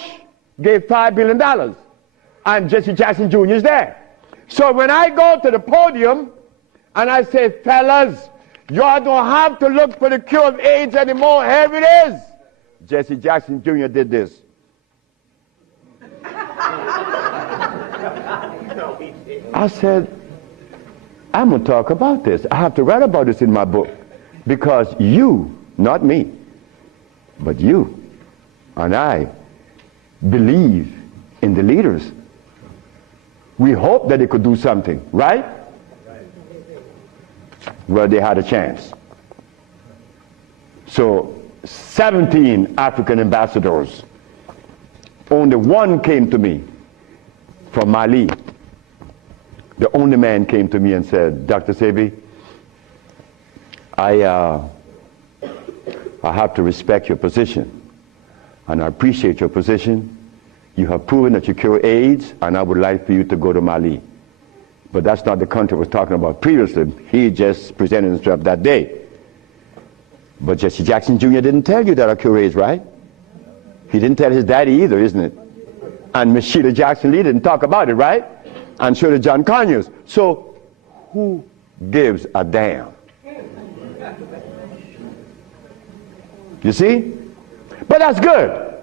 gave $5 billion, and Jesse Jackson Jr. is there. So when I go to the podium and I say, fellas, y'all don't have to look for the cure of AIDS anymore. Here it is. Jesse Jackson Jr. did this. I said, I'm going to talk about this. I have to write about this in my book. Because you, not me, but you and I believe in the leaders. We hope that they could do something, right? Well, they had a chance. So 17 African ambassadors, only one came to me from Mali. The only man came to me and said, Dr. Sebi, I have to respect your position, and I appreciate your position. You have proven that you cure AIDS, and I would like for you to go to Mali. But that's not the country I was talking about previously. He just presented himself that day. But Jesse Jackson Jr. didn't tell you that I cure AIDS, right? He didn't tell his daddy either, isn't it? And Miss Sheila Jackson Lee didn't talk about it, right? And so did John Conyers. So who gives a damn? You see? But that's good.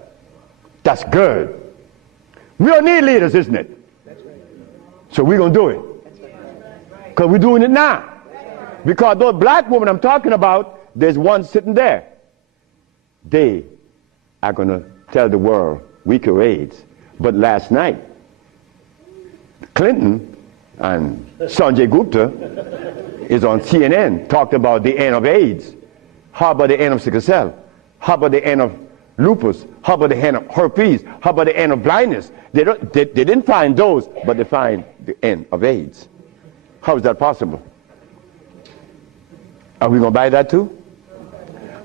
That's good. We don't need leaders, isn't it? So we're going to do it. Because we're doing it now. Because those black women I'm talking about, there's one sitting there. They are going to tell the world we cure AIDS. But last night, Clinton and Sanjay Gupta is on CNN talking about the end of AIDS. How about the end of sickle cell? How about the end of lupus? How about the end of herpes? How about the end of blindness? They didn't find those, but they find the end of AIDS. How is that possible? Are we going to buy that too?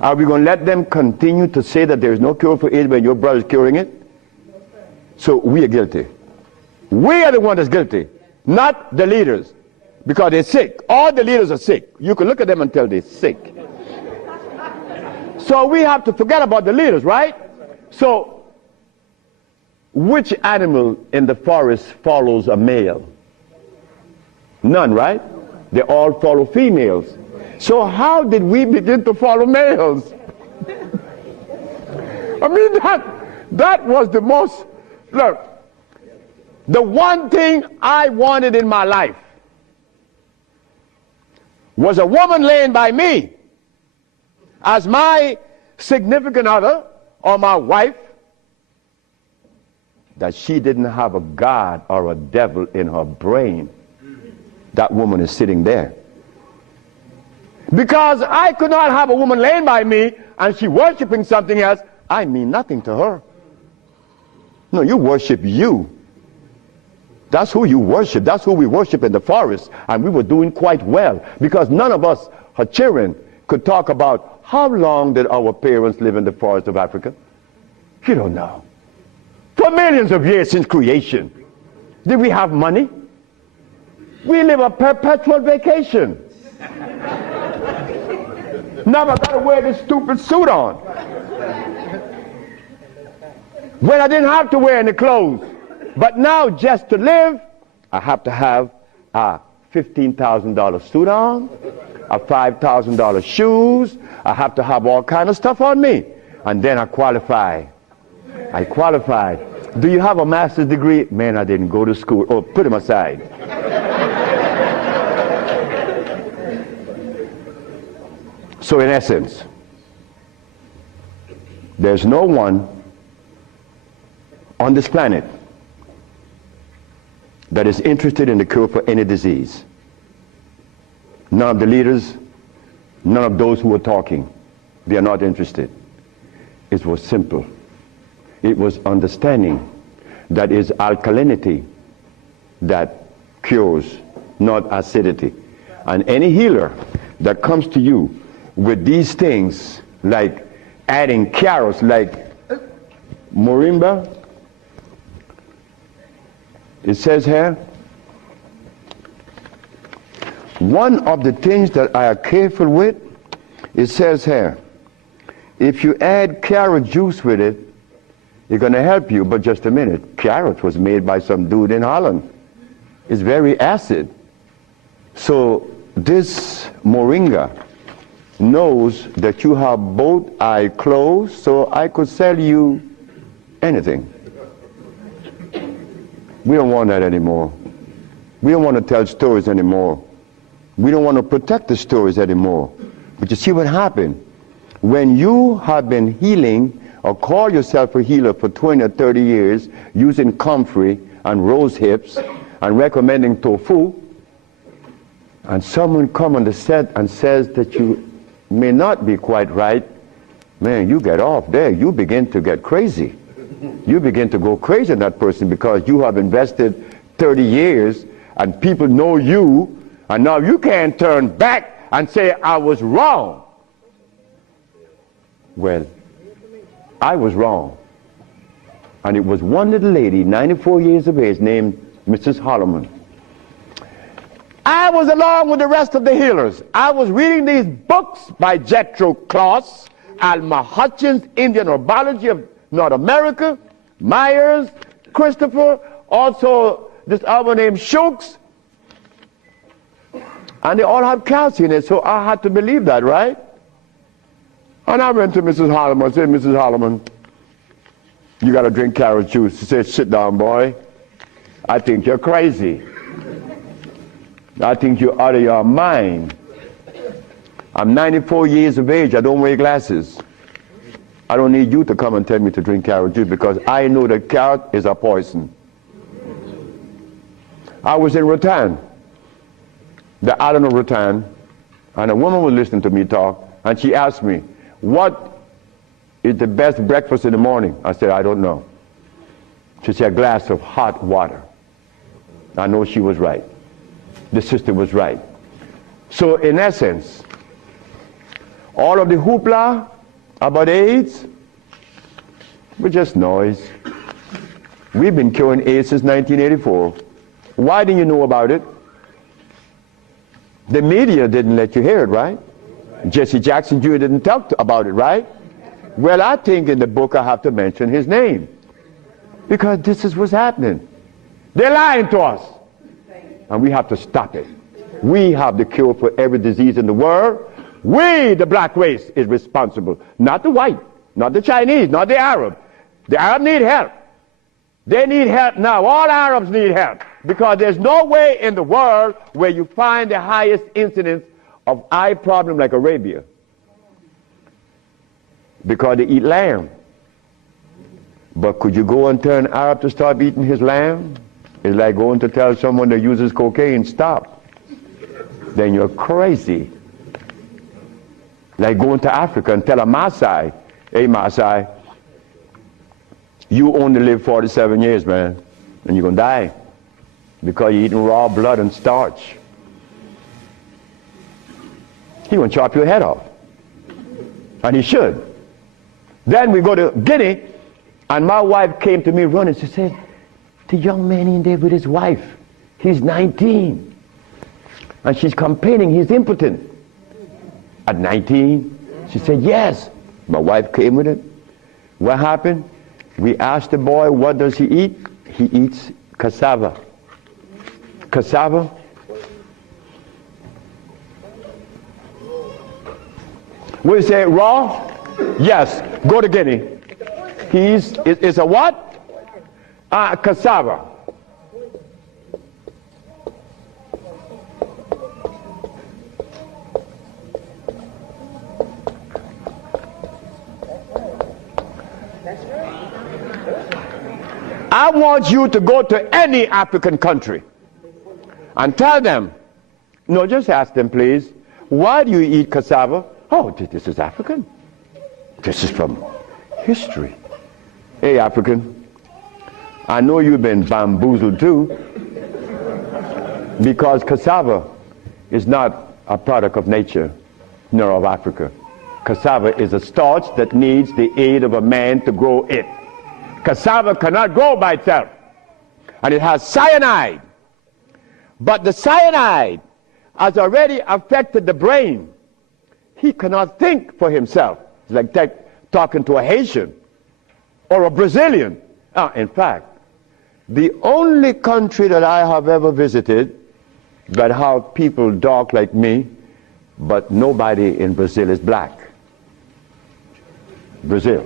Are we going to let them continue to say that there is no cure for AIDS when your brother is curing it? So we are guilty. We are the one that's guilty, not the leaders, because they're sick. All the leaders are sick. You can look at them and tell they're sick. So we have to forget about the leaders, right? So which animal in the forest follows a male? None, right? They all follow females. So how did we begin to follow males? I mean, that was the most, look, the one thing I wanted in my life was a woman laying by me as my significant other or my wife, that she didn't have a God or a devil in her brain. That woman is sitting there. Because I could not have a woman laying by me and she worshiping something else. I mean nothing to her. No, you worship you. That's who you worship. That's who we worship in the forest. And we were doing quite well because none of us, her children, could talk about how long did our parents live in the forest of Africa. You don't know. For millions of years since creation. Did we have money? We live a perpetual vacation. Never got to wear this stupid suit on. When I didn't have to wear any clothes. But now just to live, I have to have a $15,000 suit on, a $5,000 shoes. I have to have all kind of stuff on me. And then I qualify. I qualified. Do you have a master's degree? Man, I didn't go to school. Oh, put him aside. So in essence, there's no one on this planet that is interested in the cure for any disease. None of the leaders, none of those who are talking, they are not interested. It was simple. It was understanding that is alkalinity that cures, not acidity. And any healer that comes to you with these things, like adding carrots, like moringa, it says here, one of the things that I are careful with, it says here, if you add carrot juice with it, it's going to help you. But just a minute, carrot was made by some dude in Holland. It's very acid. So this moringa knows that you have both eyes closed, so I could sell you anything. We don't want that anymore. We don't want to tell stories anymore. We don't want to protect the stories anymore. But you see what happened? When you have been healing or call yourself a healer for 20 or 30 years using comfrey and rose hips and recommending tofu, and someone come on the set and says that you may not be quite right, man, you get off there. You begin to get crazy. You begin to go crazy on that person because you have invested 30 years and people know you, and now you can't turn back and say, I was wrong. Well, I was wrong. And it was one little lady, 94 years of age, named Mrs. Holloman. I was along with the rest of the healers. I was reading these books by Jethro Kloss, Alma Hutchins, Indian Herbology of North America, Myers, Christopher, also this other named Shooks. And they all have calcium in it, so I had to believe that, right? And I went to Mrs. Holloman and said, Mrs. Holloman, you got to drink carrot juice. She said, sit down, boy. I think you're crazy. I think you're out of your mind. I'm 94 years of age. I don't wear glasses. I don't need you to come and tell me to drink carrot juice because I know that carrot is a poison. I was in Rattan, the island of Rattan, and a woman was listening to me talk, and she asked me, what is the best breakfast in the morning? I said, I don't know. She said, a glass of hot water. I know she was right. The sister was right. So in essence, all of the hoopla about AIDS was just noise. We've been curing AIDS since 1984. Why didn't you know about it? The media didn't let you hear it, right? Jesse Jackson Jr. didn't talk about it, right? Well, I think in the book I have to mention his name. Because this is what's happening. They're lying to us. And we have to stop it. We have the cure for every disease in the world. We, the black race, is responsible. Not the white, not the Chinese, not the Arab. The Arab need help. They need help now. All Arabs need help. Because there's no way in the world where you find the highest incidence of eye problem like Arabia. Because they eat lamb. But could you go and tell an Arab to stop eating his lamb? It's like going to tell someone that uses cocaine, stop. Then you're crazy. Like going to Africa and tell a Maasai, hey Maasai, you only live 47 years, man, and you're going to die because you're eating raw blood and starch. He's going to chop your head off. And he should. Then we go to Guinea, and my wife came to me running. She said, the young man in there with his wife, he's 19. And she's complaining he's impotent. At 19, she said, yes. My wife came with it. What happened? We asked the boy, what does he eat? He eats cassava. Cassava. We say raw? Yes. Go to Guinea. It's a what? Cassava. I want you to go to any African country and tell them, no, just ask them please, why do you eat cassava? Oh, this is African. This is from history. Hey, African, I know you've been bamboozled too, because cassava is not a product of nature, nor of Africa. Cassava is a starch that needs the aid of a man to grow it. Cassava cannot grow by itself, and it has cyanide. But the cyanide has already affected the brain. He cannot think for himself. It's like talking to a Haitian or a Brazilian. In fact, the only country that I have ever visited that have people dark like me, but nobody in Brazil is black. Brazil.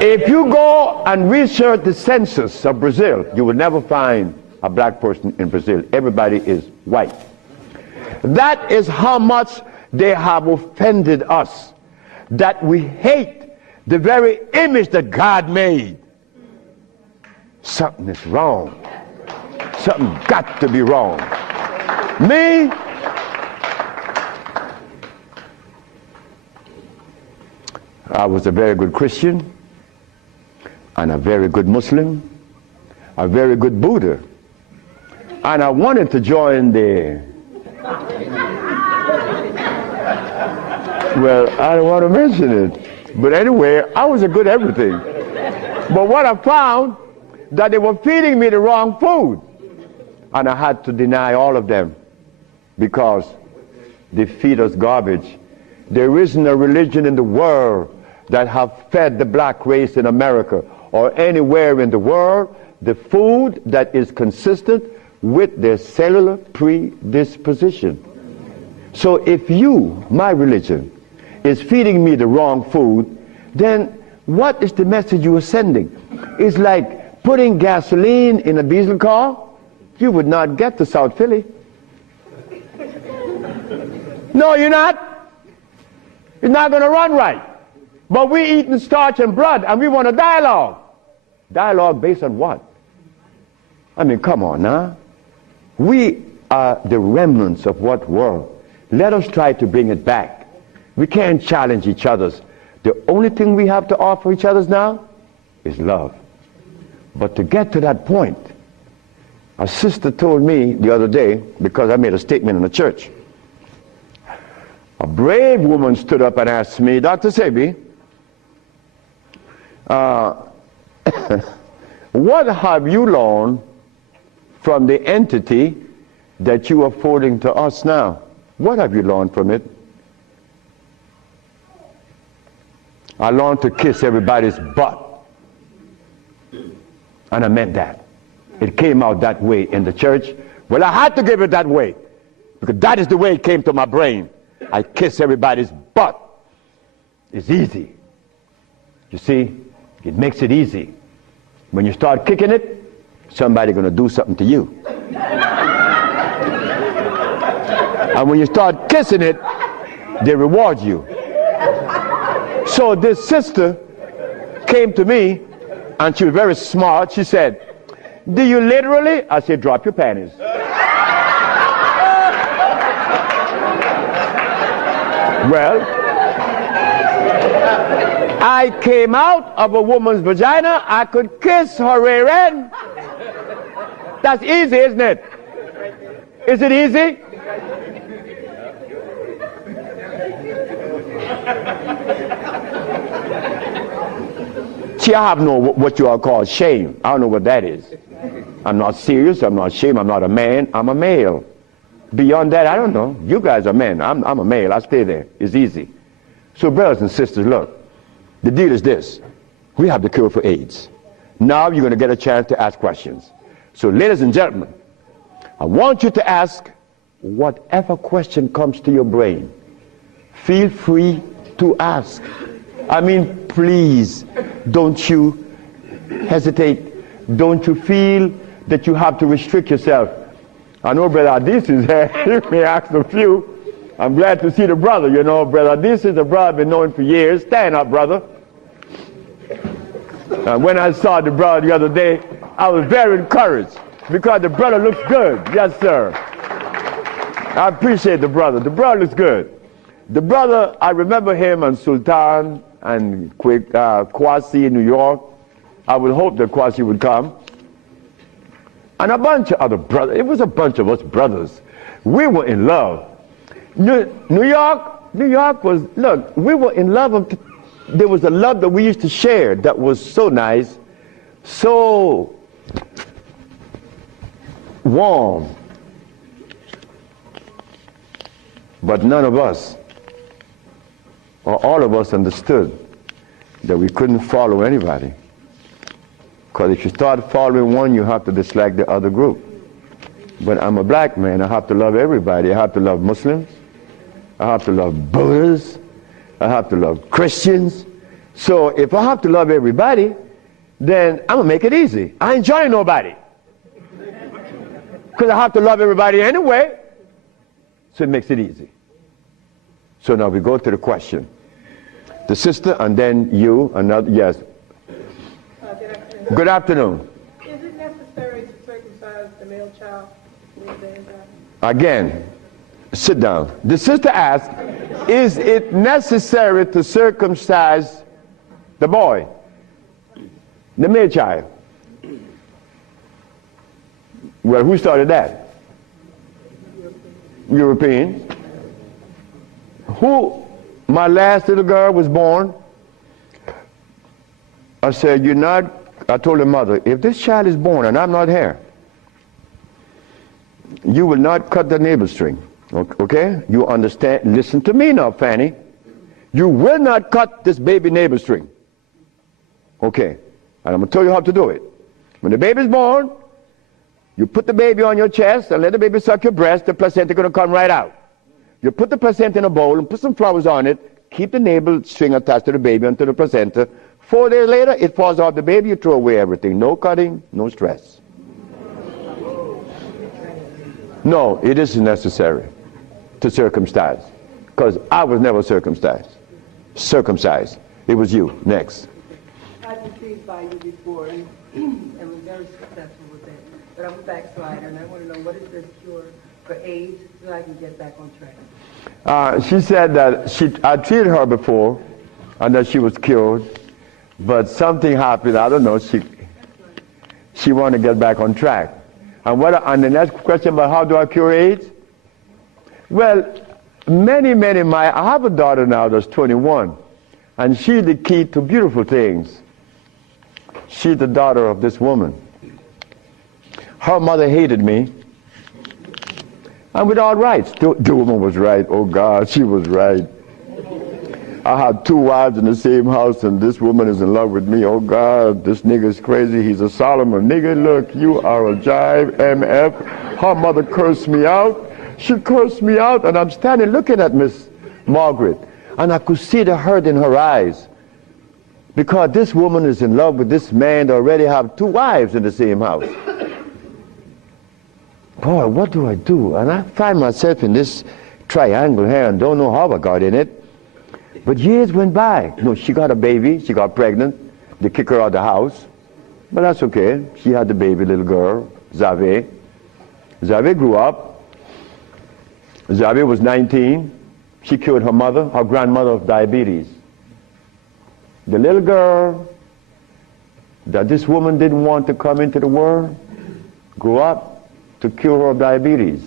If you go and research the census of Brazil, you will never find a black person in Brazil. Everybody is white. That is how much they have offended us, that we hate the very image that God made. Something is wrong. Something got to be wrong. Me, I was a very good Christian, and a very good Muslim, a very good Buddha. And I wanted to join the, well, I don't want to mention it. But anyway, I was a good everything. But what I found, that they were feeding me the wrong food. And I had to deny all of them because they feed us garbage. There isn't a religion in the world that have fed the black race in America or anywhere in the world the food that is consistent with their cellular predisposition. So if you, my religion, is feeding me the wrong food, then what is the message you are sending? It's like putting gasoline in a diesel car. You would not get to South Philly. No, you're not. It's not going to run right. But we're eating starch and blood, and we want a dialogue. Dialogue based on what? I mean, come on now. We are the remnants of what world? Let us try to bring it back. We can't challenge each other's. The only thing we have to offer each other's now is love. But to get to that point, a sister told me the other day, because I made a statement in the church, a brave woman stood up and asked me, Dr. Sebi, what have you learned from the entity that you are forwarding to us now? What have you learned from it? I longed to kiss everybody's butt. And I meant that. It came out that way in the church. Well, I had to give it that way, because that is the way it came to my brain. I kiss everybody's butt. It's easy. You see, it makes it easy. When you start kicking it, somebody's going to do something to you. And when you start kissing it, they reward you. So this sister came to me, and she was very smart. She said, "Do you literally?" I said, "Drop your panties." Well, I came out of a woman's vagina. I could kiss her rear end. That's easy, isn't it? Is it easy? See, I have no what you all call shame. I don't know what that is. I'm not serious. I'm not ashamed. I'm not a man. I'm a male. Beyond that, I don't know. You guys are men. I'm a male. I stay there. It's easy. So, brothers and sisters, look. The deal is this. We have the cure for AIDS. Now you're going to get a chance to ask questions. So, ladies and gentlemen, I want you to ask whatever question comes to your brain. Feel free to ask. I mean, please, don't you hesitate. Don't you feel that you have to restrict yourself. I know Brother Adis is here. He may ask a few. I'm glad to see the brother. You know, Brother Adis is a brother I've been knowing for years. Stand up, brother. When I saw the brother the other day, I was very encouraged because the brother looks good. Yes, sir. I appreciate the brother. The brother looks good. The brother, I remember him and Sultan and Kwasi in New York. I would hope that Kwasi would come. And a bunch of other brothers. It was a bunch of us brothers. We were in love. New York was, look, we were in love. There was a love that we used to share that was so nice, so warm. But none of us, or all of us, understood that we couldn't follow anybody. Because if you start following one, you have to dislike the other group. But I'm a black man. I have to love everybody. I have to love Muslims. I have to love Buddhists. I have to love Christians. So if I have to love everybody, then I'm going to make it easy. I ain't joining nobody. Because I have to love everybody anyway. So it makes it easy. So now we go to the question. The sister and then you, another, yes. Good afternoon. Is it necessary to circumcise the male child? Again, sit down. The sister asked, is it necessary to circumcise the boy, the male child? Well, who started that? Europeans. Who? My last little girl was born. I said, I told her mother, if this child is born and I'm not here, you will not cut the navel string. Okay? You understand? Listen to me now, Fanny. You will not cut this baby navel string. Okay? And I'm going to tell you how to do it. When the baby's born, you put the baby on your chest and let the baby suck your breast. The placenta is going to come right out. You put the placenta in a bowl and put some flowers on it. Keep the navel string attached to the baby until the placenta. 4 days later, it falls off the baby. You throw away everything. No cutting, no stress. No, it isn't necessary to circumcise, because I was never circumcised. It was you. Next. I conceived by you before and was very successful with it. But I'm a backslider, and I want to know, what is the cure for AIDS so I can get back on track? She said that I treated her before and that she was cured, but something happened. I don't know. She wanted to get back on track. And the next question about how do I cure AIDS? Well, I have a daughter now that's 21, and she's the key to beautiful things. She's the daughter of this woman. Her mother hated me, and with all rights. The woman was right. Oh God, she was right. I have 2 wives in the same house, and this woman is in love with me. Oh God, this nigga's crazy. He's a Solomon. Nigga, look, you are a jive, MF. Her mother cursed me out. She cursed me out, and I'm standing looking at Miss Margaret, and I could see the hurt in her eyes, because this woman is in love with this man that already have 2 wives in the same house. Boy, what do I do? And I find myself in this triangle here and don't know how I got in it. But years went by. No, she got a baby, she got pregnant, they kick her out of the house. But that's okay. She had the baby, little girl, Zave. Zave grew up. Zave was 19. She cured her mother, her grandmother, of diabetes. The little girl that this woman didn't want to come into the world grew up to cure her of diabetes.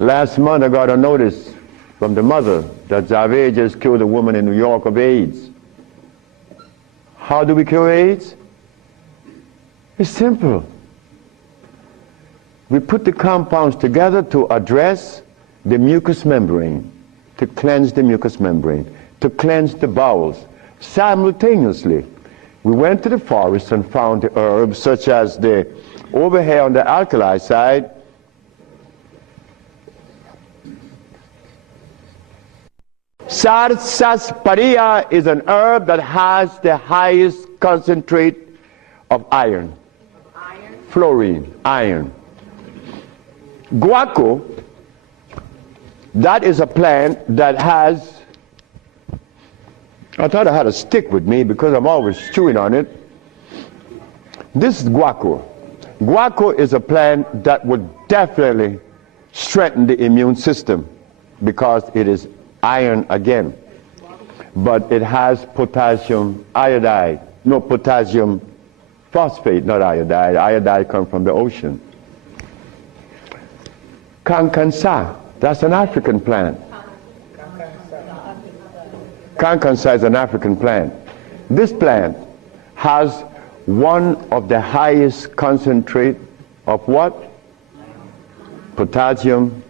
Last month I got a notice from the mother that Zave just killed a woman in New York of AIDS. How do we cure AIDS? It's simple. We put the compounds together to address the mucous membrane, to cleanse the mucous membrane, to cleanse the bowels. Simultaneously, we went to the forest and found the herbs such as the, over here on the alkali side, sarsaparilla is an herb that has the highest concentrate of iron. Fluorine, iron. Guaco, that is a plant that has, I thought I had a stick with me because I'm always chewing on it. This is guaco. Guaco is a plant that would definitely strengthen the immune system because it is iron again. But it has potassium iodide. No, potassium phosphate, not iodide. Iodide comes from the ocean. Kankansa, that's an African plant. Kankansa is an African plant. This plant has one of the highest concentrate of what? Potassium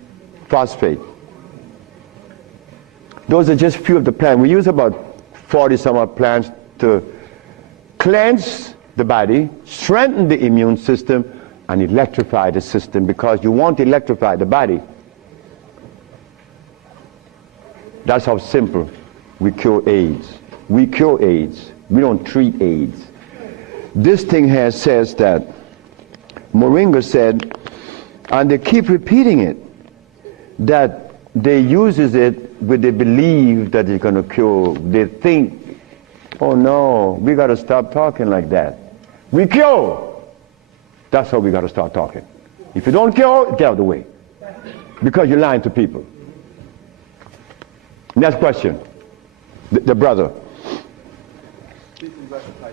phosphate. Those are just few of the plants. We use about 40 some odd plants to cleanse the body, strengthen the immune system, and electrify the system, because you want to electrify the body. That's how simple we cure AIDS. We cure AIDS. We don't treat AIDS. This thing here says that Moringa said, and they keep repeating it, that they uses it with the belief that it's going to cure. They think, oh no, we got to stop talking like that. We cure. That's how we got to start talking. If you don't cure, get out of the way, because you're lying to people. Next question. The brother.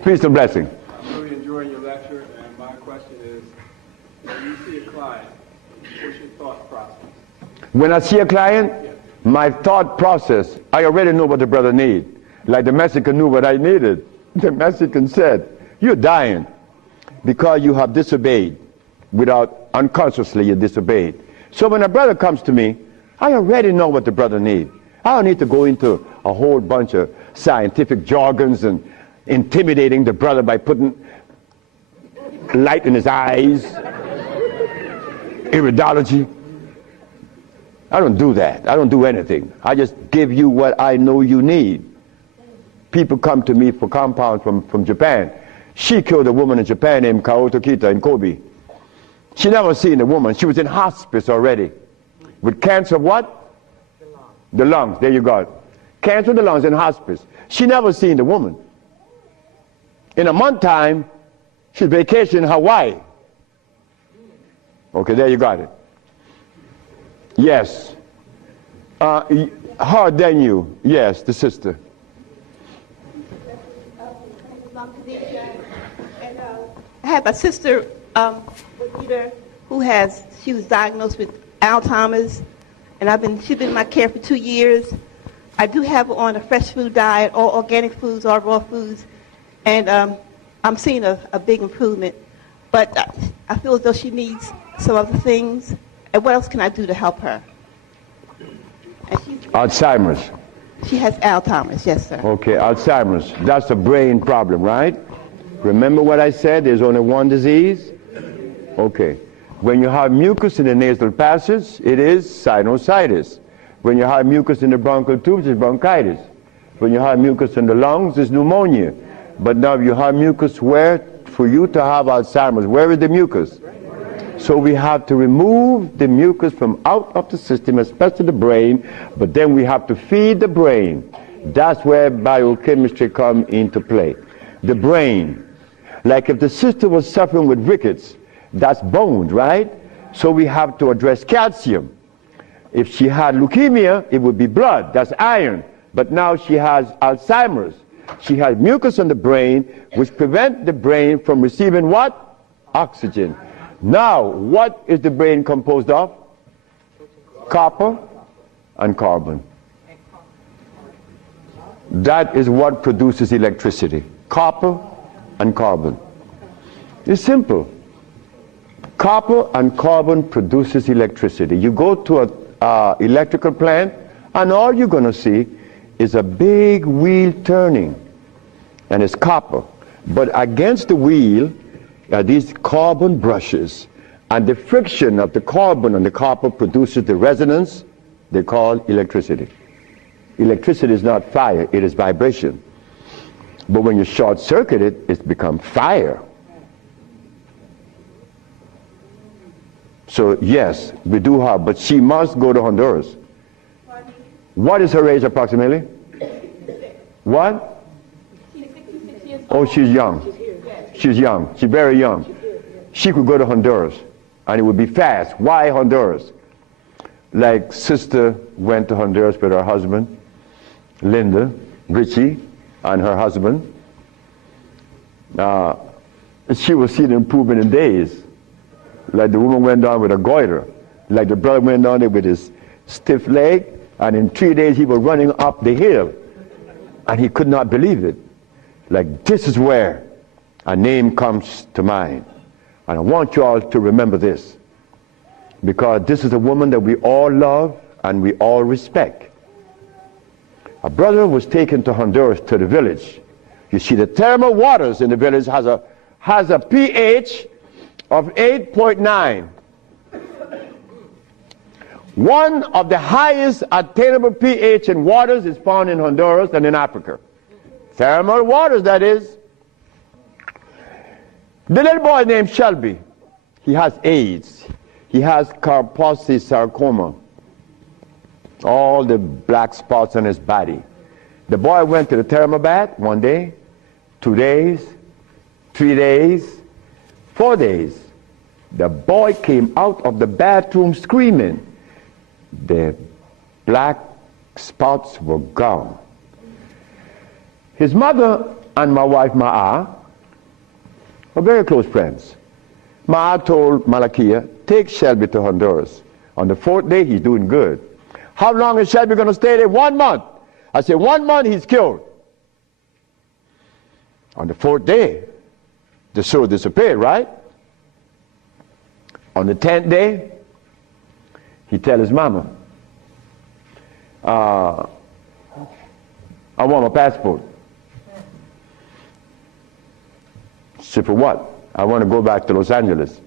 Peace and blessing. I'm really enjoying your lecture, and my question is, when you see a client, what's your thought process? When I see a client, my thought process, I already know what the brother needs. Like the Mexican knew what I needed. The Mexican said, you're dying because you have disobeyed. Without, unconsciously you disobeyed. So when a brother comes to me, I already know what the brother needs. I don't need to go into a whole bunch of scientific jargons and intimidating the brother by putting light in his eyes, iridology. I don't do that. I don't do anything. I just give you what I know you need. People come to me for compounds from Japan. She killed a woman in Japan named Kaoto Kita in Kobe. She never seen a woman. She was in hospice already with cancer of what? The lungs. There you go. Cancer of the lungs in hospice. She never seen the woman. In a month time, she's vacationing in Hawaii. Okay, there you got it. Yes. Harder than you. Yes, the sister. And I have a sister who she was diagnosed with Alzheimer's, and she's been in my care for 2 years. I do have her on a fresh food diet, all organic foods, all raw foods, and I'm seeing a big improvement. But I feel as though she needs some other things. And what else can I do to help her? And she's Alzheimer's. She has Alzheimer's, yes, sir. Okay, Alzheimer's. That's a brain problem, right? Remember what I said? There's only one disease? Okay. When you have mucus in the nasal passage, it is sinusitis. When you have mucus in the bronchial tubes, it's bronchitis. When you have mucus in the lungs, it's pneumonia. But now you have mucus where? For you to have Alzheimer's, where is the mucus? So we have to remove the mucus from out of the system, especially the brain, but then we have to feed the brain. That's where biochemistry comes into play. The brain. Like if the sister was suffering with rickets, that's bones, right? So we have to address calcium. If she had leukemia, it would be blood, that's iron. But now she has Alzheimer's. She has mucus in the brain, which prevents the brain from receiving what? Oxygen. Now, what is the brain composed of? Copper and carbon. That is what produces electricity. Copper and carbon. It's simple. Copper and carbon produces electricity. You go to an electrical plant, and all you're going to see is a big wheel turning, and it's copper. But against the wheel are these carbon brushes, and the friction of the carbon and the copper produces the resonance they call electricity. Electricity is not fire, it is vibration. But when you short circuit it, it's become fire. So yes, we do have, but she must go to Honduras. What is her age approximately? What? Oh, she's young. She's young. She's very young. She could go to Honduras, and it would be fast. Why Honduras? Like sister went to Honduras with her husband, Linda, Richie, and her husband. She will see the improvement in days. Like the woman went down with a goiter. Like the brother went down there with his stiff leg, and in 3 days he was running up the hill. And he could not believe it. Like, this is where a name comes to mind. And I want you all to remember this, because this is a woman that we all love and we all respect. A brother was taken to Honduras, to the village. You see, the thermal waters in the village has a pH of 8.9. One of the highest attainable pH in waters is found in Honduras and in Africa. Thermal waters, that is. The little boy named Shelby, he has AIDS. He has Kaposi sarcoma. All the black spots on his body. The boy went to the thermal bath 1 day, 2 days, 3 days, 4 days. The boy came out of the bathroom screaming. The black spots were gone. His mother and my wife Ma'a were very close friends. Ma'a told Malakia, take Shelby to Honduras. On the 4th day, he's doing good. How long is Shelby going to stay there? 1 month. I said, 1 month, he's cured. On the 4th day, the sore disappeared, right? On the 10th day, he tell his mama, I want my passport. She said, for what? I want to go back to Los Angeles.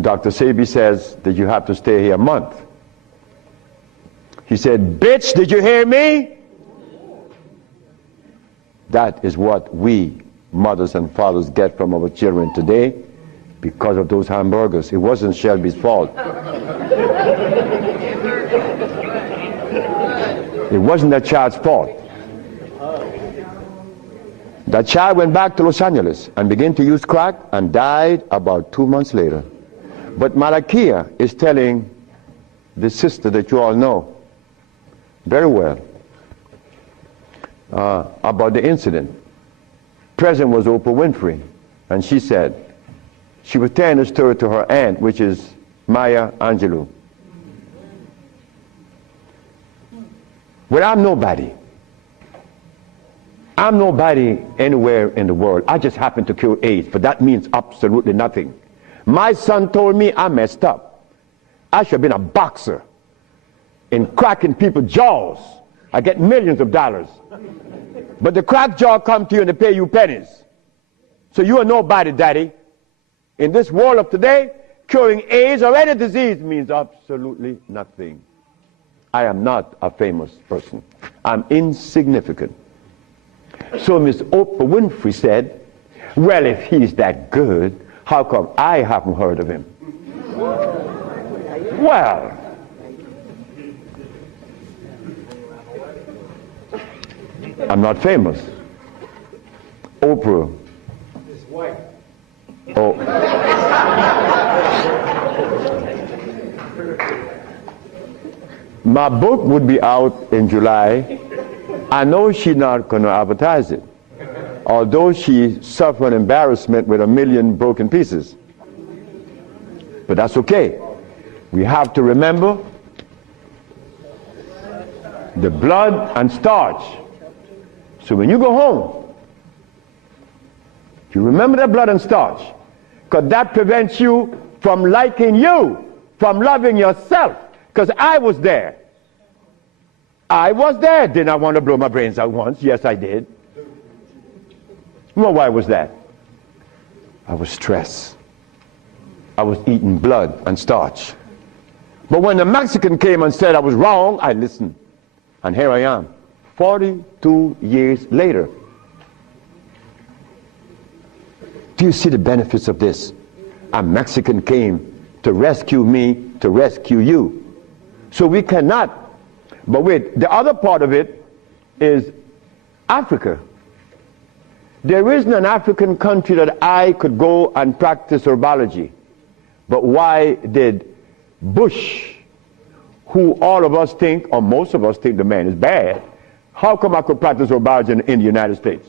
Dr. Sebi says that you have to stay here a month. He said, bitch, did you hear me? That is what we, mothers and fathers, get from our children today because of those hamburgers. It wasn't Shelby's fault. It wasn't that child's fault. That child went back to Los Angeles and began to use crack and died about 2 months later. But Malakia is telling the sister that you all know very well about the incident. Present was Oprah Winfrey, and she said, she was telling the story to her aunt, which is Maya Angelou. Well, I'm nobody. I'm nobody anywhere in the world. I just happen to cure AIDS, but that means absolutely nothing. My son told me I messed up. I should have been a boxer. in cracking people's jaws. I get millions of dollars. But the crack jaw come to you and they pay you pennies. So you are nobody, daddy. In this world of today, curing AIDS or any disease means absolutely nothing. I am not a famous person. I'm insignificant. So Miss Oprah Winfrey said, well, if he's that good, how come I haven't heard of him? Well, I'm not famous. Oprah. Oh. My book would be out in July. I know she's not going to advertise it, although she suffered embarrassment with 1 million broken pieces. But that's okay. We have to remember the blood and starch. So when you go home, you remember the blood and starch, because that prevents you from liking you, from loving yourself. Because I was there. I was there. Did I want to blow my brains out once? Yes, I did. Well, why was that? I was stressed. I was eating blood and starch. But when the Mexican came and said I was wrong, I listened. And here I am, 42 years later. Do you see the benefits of this? A Mexican came to rescue me, to rescue you. So we cannot. But wait, the other part of it is Africa. There isn't an African country that I could go and practice herbology. But why did Bush, who all of us think, or most of us think the man is bad, how come I could practice herbology in the United States?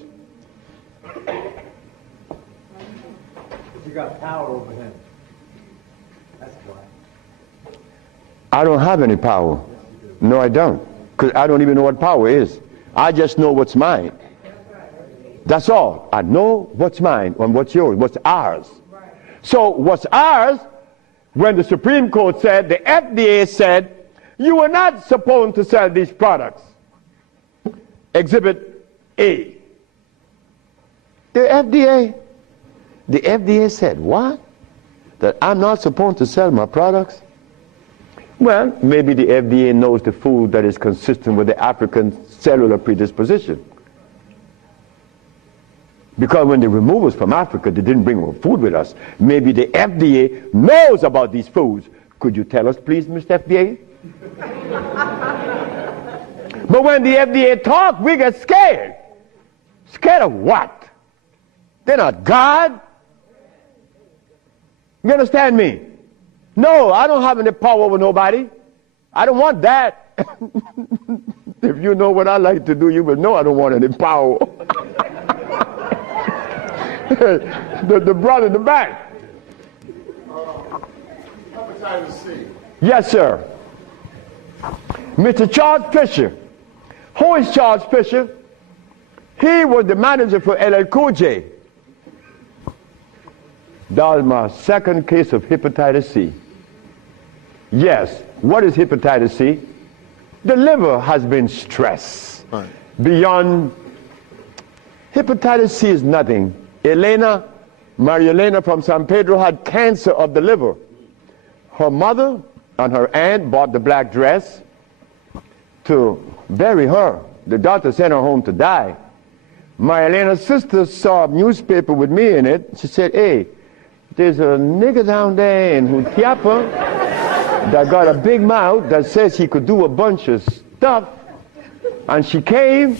You got power over him. That's why. I don't have any power. No, I don't. Because I don't even know what power is. I just know what's mine. That's all. I know what's mine and what's yours, what's ours. So what's ours, when the Supreme Court said, the FDA said, you are not supposed to sell these products. Exhibit A. The FDA said, what? That I'm not supposed to sell my products? Well, maybe the FDA knows the food that is consistent with the African cellular predisposition. Because when they removed us from Africa, they didn't bring food with us. Maybe the FDA knows about these foods. Could you tell us, please, Mr. FDA? But when the FDA talk, we get scared. Scared of what? They're not God. You understand me? No, I don't have any power over nobody. I don't want that. If you know what I like to do, you will know I don't want any power. the brother in the back. Hepatitis C. Yes, sir. Mr. Charles Fisher. Who is Charles Fisher? He was the manager for LL Cool J. That was my second case of hepatitis C. Yes, what is hepatitis C? The liver has been stressed beyond. Hepatitis C is nothing. Maria Elena from San Pedro had cancer of the liver. Her mother and her aunt bought the black dress to bury her. The doctor sent her home to die. Maria Elena's sister saw a newspaper with me in it. She said, hey, there's a nigger down there in Jutiapa that got a big mouth that says he could do a bunch of stuff. And she came.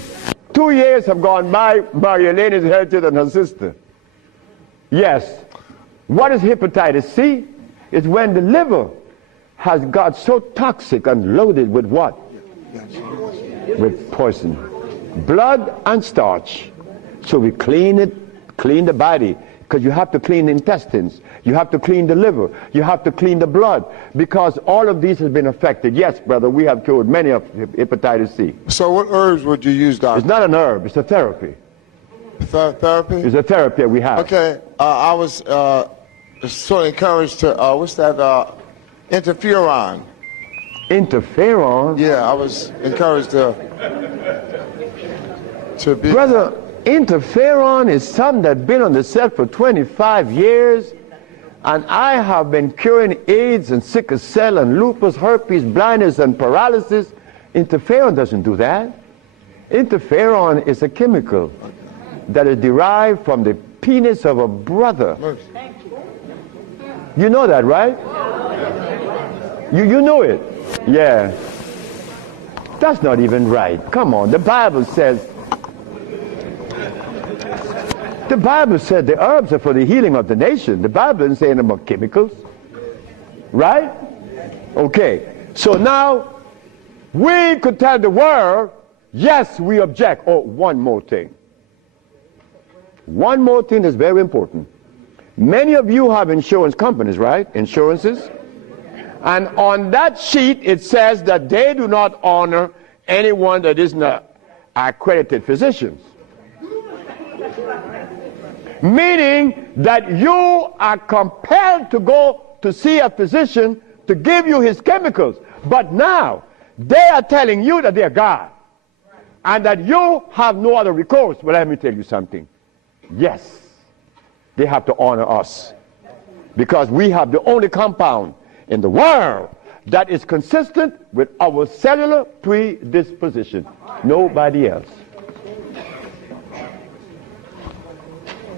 2 years have gone by. Maria Elena is healthier than her sister. Yes. What is hepatitis C? It's when the liver has got so toxic and loaded with what? With poison. Blood and starch. So we clean it, clean the body. Because you have to clean the intestines, you have to clean the liver, you have to clean the blood, because all of these has been affected. Yes, brother, we have cured many of hepatitis C. So what herbs would you use, doctor? It's not an herb, it's a therapy. Therapy? It's a therapy we have. Okay, I was sort of encouraged to, what's that, interferon. Interferon? Yeah, I was encouraged to be. Brother, interferon is something that's been on the set for 25 years, and I have been curing AIDS and sickle cell and lupus, herpes, blindness, and paralysis. Interferon doesn't do that. Interferon is a chemical that is derived from the penis of a brother. You know that, right? You know it. Yeah. That's not even right. Come on. The Bible said the herbs are for the healing of the nation. The Bible didn't say anything about chemicals. Right? Okay. So now we could tell the world, yes, we object. Oh, one more thing. One more thing that's very important. Many of you have insurance companies, right? Insurances. And on that sheet, it says that they do not honor anyone that isn't an accredited physician. Meaning that you are compelled to go to see a physician to give you his chemicals. But now, they are telling you that they are God. And that you have no other recourse. Well, let me tell you something. Yes, they have to honor us. Because we have the only compound in the world that is consistent with our cellular predisposition. Nobody else.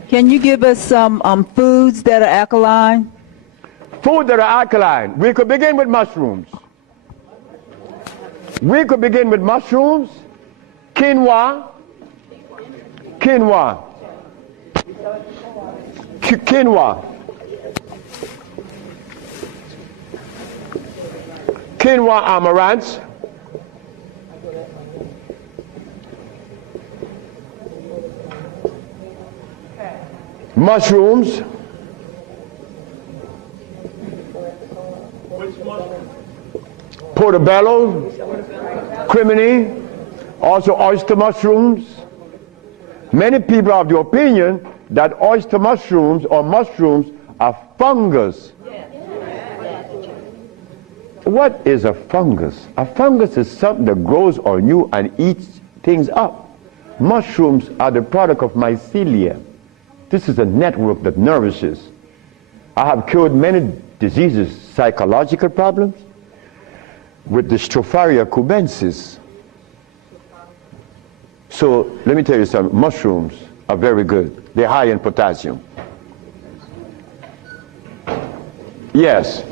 Can you give us some foods that are alkaline? Food that are alkaline. We could begin with mushrooms. We could begin with mushrooms, quinoa, quinoa, amaranth, mushrooms, portobello, crimini, also oyster mushrooms. Many people are of the opinion that oyster mushrooms or mushrooms are fungus. What is a fungus? A fungus is something that grows on you and eats things up. Mushrooms are the product of mycelia. This is a network that nourishes. I have cured many diseases, psychological problems, with the Stropharia cubensis. So let me tell you something. Mushrooms are very good. They're high in potassium. Yes.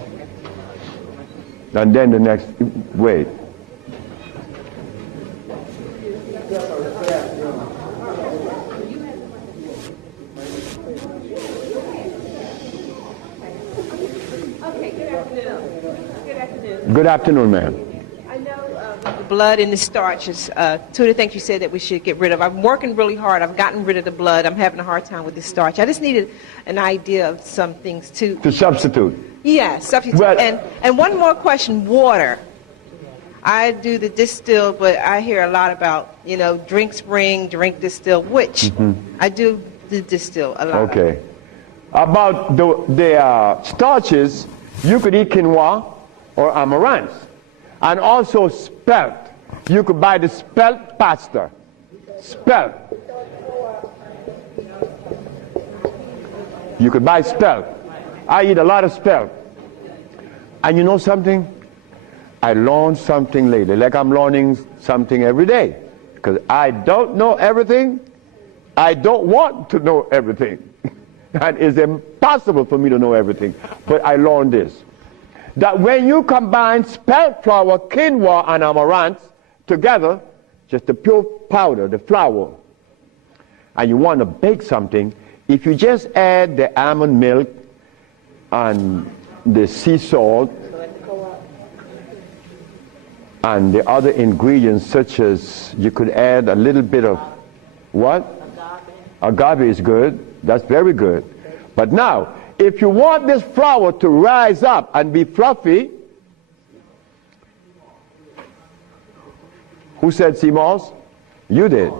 And then the next, wait. Good afternoon, ma'am. I know the blood and the starches, two of the things you said that we should get rid of. I'm working really hard. I've gotten rid of the blood. I'm having a hard time with the starch. I just needed an idea of some things too. To substitute. Yeah, substitute. Well, and one more question, water. I do the distilled, but I hear a lot about, drink spring, drink distilled, which I do the distilled a lot. Okay. About the starches, you could eat quinoa or amaranth. And also spelt. You could buy the spelt pasta. Spelt. You could buy spelt. I eat a lot of spelt. And you know something? I learned something lately, like I'm learning something every day. Because I don't know everything. I don't want to know everything. And it's impossible for me to know everything. But I learned this. That when you combine spelt flour, quinoa, and amaranth together, just the pure powder, the flour, and you want to bake something, if you just add the almond milk and the sea salt and the other ingredients, such as you could add a little bit of what? Agave is good. That's very good. But now, if you want this flour to rise up and be fluffy, who said sea moss? You did.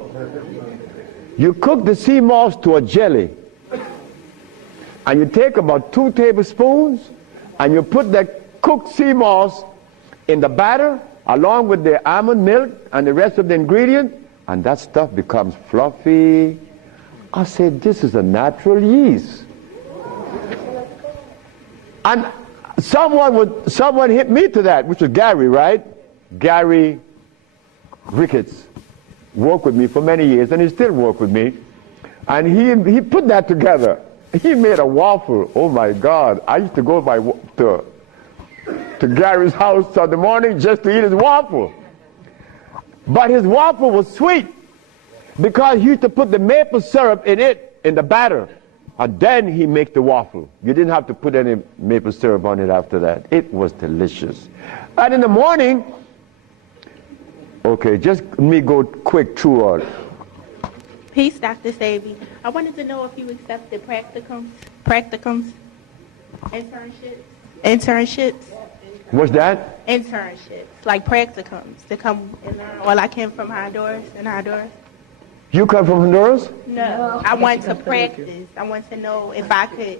You cook the sea moss to a jelly. And you take about 2 tablespoons and you put that cooked sea moss in the batter along with the almond milk and the rest of the ingredients, and that stuff becomes fluffy. I said, this is a natural yeast. And someone hit me to that, which was Gary, right? Gary Ricketts worked with me for many years, and he still works with me. And he put that together. He made a waffle. Oh my God! I used to go to Gary's house in the morning just to eat his waffle. But his waffle was sweet because he used to put the maple syrup in it, in the batter. And then he make the waffle. You didn't have to put any maple syrup on it after that. It was delicious. And in the morning, okay, just let me go quick through all. Peace, Dr. Sebi. I wanted to know if you accepted practicums, internships. What's that? Internships, like practicums, to come and learn. Well, I came from Honduras, You come from Honduras? No, I want to practice. I want to know if I could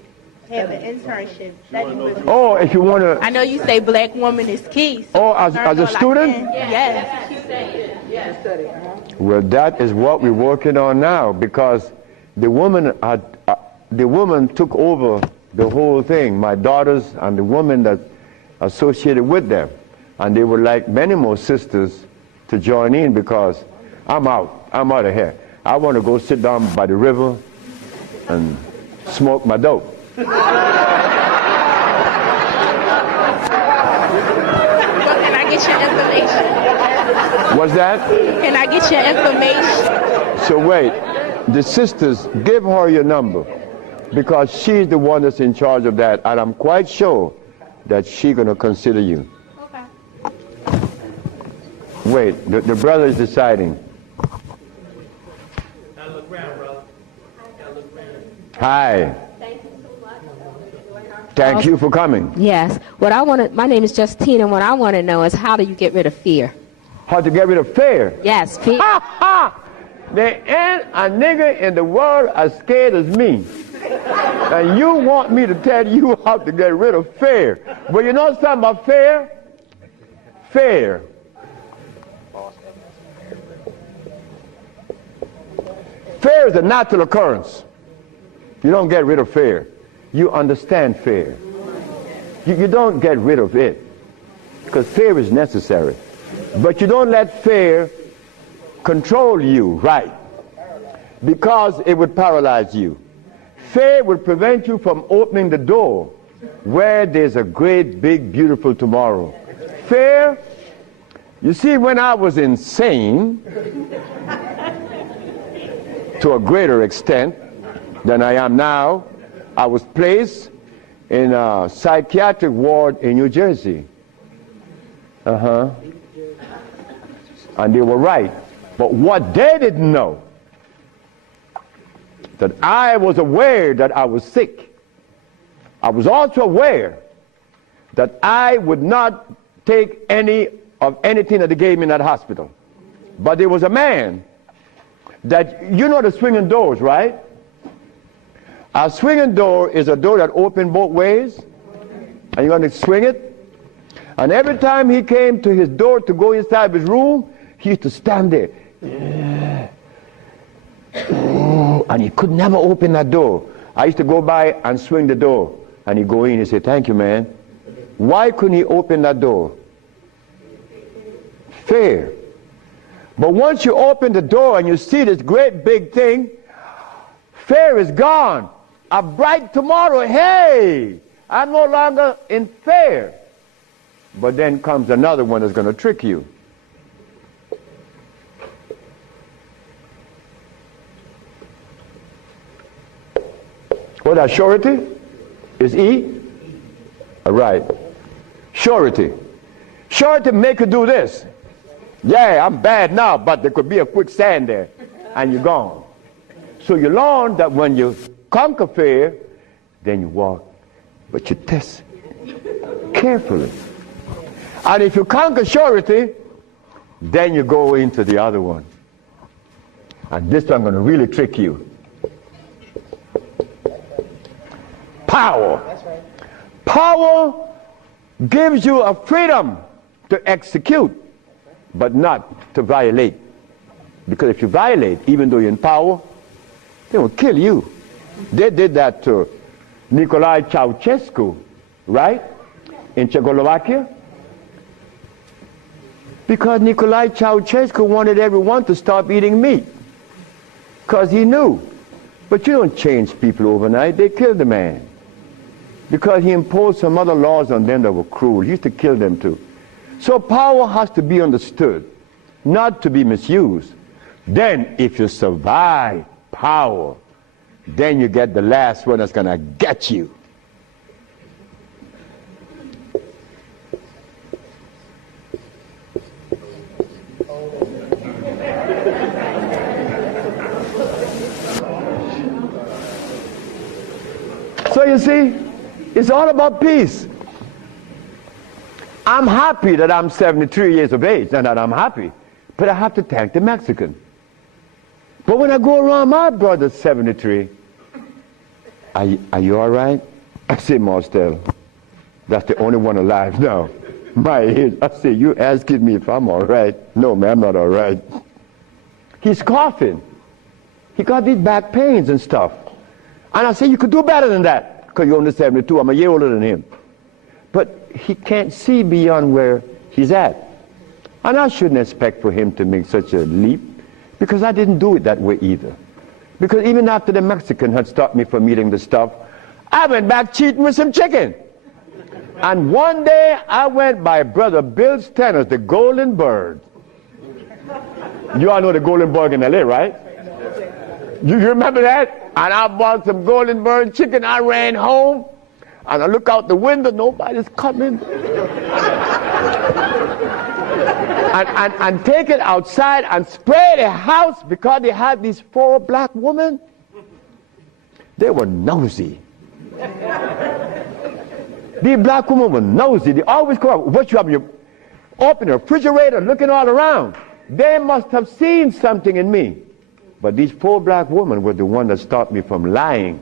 have an internship. Oh, if you want to. I know you say black woman is key. So as a student? Yes. Well, that is what we're working on now, because the woman took over the whole thing. My daughters and the woman that associated with them, and they were like many more sisters to join in, because I'm out of here. I want to go sit down by the river and smoke my dope. Well, can I get your information? What's that? Can I get your information? So wait, the sisters, give her your number, because she's the one that's in charge of that, and I'm quite sure that she's going to consider you. Okay. Wait, the brother is deciding. Hi. Thank you for coming. Yes. My name is Justine, and what I want to know is, how do you get rid of fear? How to get rid of fear? Yes, fear. Ha ha! There ain't a nigga in the world as scared as me. And you want me to tell you how to get rid of fear. But you know something about fear? Fear. Fear is a natural occurrence. You don't get rid of fear. You understand fear. You don't get rid of it, because fear is necessary. But you don't let fear control you, right? Because it would paralyze you. Fear would prevent you from opening the door where there's a great, big, beautiful tomorrow. Fear, you see, when I was insane, to a greater extent than I am now, I was placed in a psychiatric ward in New Jersey. And they were right. But what they didn't know, that I was aware that I was sick. I was also aware that I would not take any of anything that they gave me in that hospital. But there was a man that, you know the swinging doors, right? A swinging door is a door that opens both ways, and you're going to swing it. And every time he came to his door to go inside his room, he used to stand there. And he could never open that door. I used to go by and swing the door. And he'd go in and say, "Thank you, man." Why couldn't he open that door? Fear. But once you open the door and you see this great big thing, fear is gone. A bright tomorrow, hey, I'm no longer in fear. But then comes another one that's going to trick you. What that surety? Is E? All right. Surety. Surety make you do this. Yeah, I'm bad now, but there could be a quicksand there, and you're gone. So you learn that when you conquer fear, then you walk, but you test carefully. And if you conquer surety, then you go into the other one. And this one I'm going to really trick you. Power. Power gives you a freedom to execute, but not to violate. Because if you violate, even though you're in power, they will kill you. They did that to Nicolae Ceausescu, right? In Czechoslovakia. Because Nicolae Ceausescu wanted everyone to stop eating meat. Because he knew. But you don't change people overnight. They killed the man. Because he imposed some other laws on them that were cruel. He used to kill them too. So power has to be understood, not to be misused. Then if you survive power, then you get the last one that's going to get you. So you see, it's all about peace. I'm happy that I'm 73 years of age, and that I'm happy, but I have to thank the Mexican. But when I go around my brother 73, are you all right? I say, Marcel, that's the only one alive now. My age. I say, you asking me if I'm all right? No, man, I'm not all right. He's coughing. He got these back pains and stuff. And I say, you could do better than that, because you're only 72. I'm a year older than him. But he can't see beyond where he's at. And I shouldn't expect for him to make such a leap, because I didn't do it that way either. Because even after the Mexican had stopped me from eating the stuff, I went back cheating with some chicken. And one day I went by Brother Bill Stenner's, the Golden Bird. You all know the Golden Bird in LA, right? You remember that? And I bought some Golden Bird chicken. I ran home, and I look out the window, nobody's coming. And take it outside and spray the house, because they had these 4 black women. They were nosy. These black women were nosy. They always come up. What you have? You open the refrigerator, looking all around. They must have seen something in me. But these 4 black women were the one that stopped me from lying.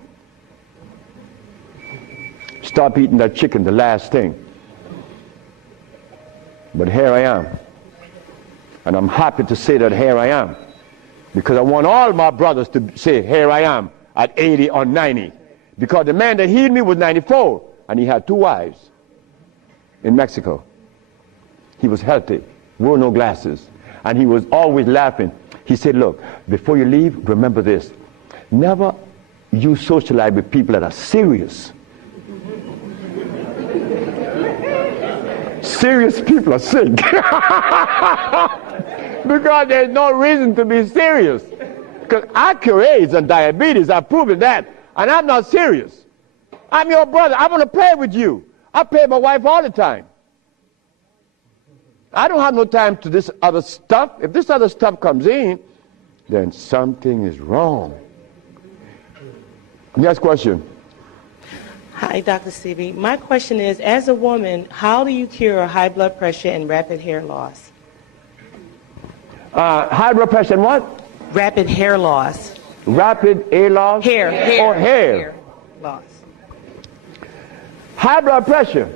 Stop eating that chicken, the last thing. But here I am. And I'm happy to say that here I am. Because I want all my brothers to say, here I am, at 80 or 90. Because the man that healed me was 94, and he had 2 wives in Mexico. He was healthy, wore no glasses, and he was always laughing. He said, look, before you leave, remember this. Never you socialize with people that are serious. Serious people are sick. Because there's no reason to be serious. Because I cure AIDS and diabetes, I've proven that. And I'm not serious. I'm your brother. I want to play with you. I play with my wife all the time. I don't have no time to this other stuff. If this other stuff comes in, then something is wrong. Next question. Hi, Dr. Sebi. My question is, as a woman, how do you cure high blood pressure and rapid hair loss? High blood pressure and what? Rapid hair loss. Rapid hair loss? Hair. Or hair loss. High blood pressure.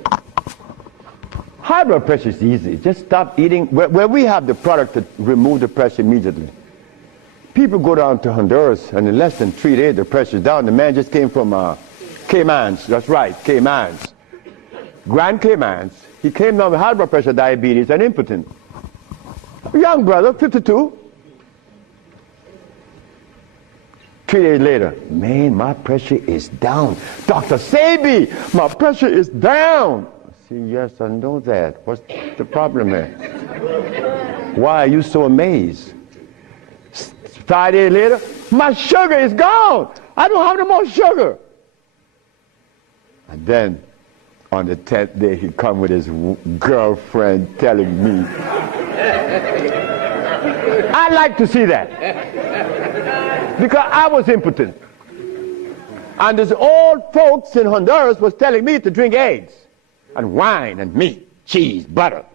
High blood pressure is easy. Just stop eating. Where we have the product to remove the pressure immediately. People go down to Honduras, and in less than 3 days, the pressure's down. The man just came from Caymans. That's right, Caymans. Grand Caymans. He came down with high blood pressure, diabetes, and impotent. A young brother, 52. 3 days later, man, my pressure is down. Dr. Sebi, my pressure is down. I say, yes, I know that. What's the problem there? Why are you so amazed? 5 days later, my sugar is gone. I don't have no more sugar. And then, on the 10th day, he come with his girlfriend telling me. I like to see that. Because I was impotent. And these old folks in Honduras was telling me to drink eggs and wine and meat, cheese, butter.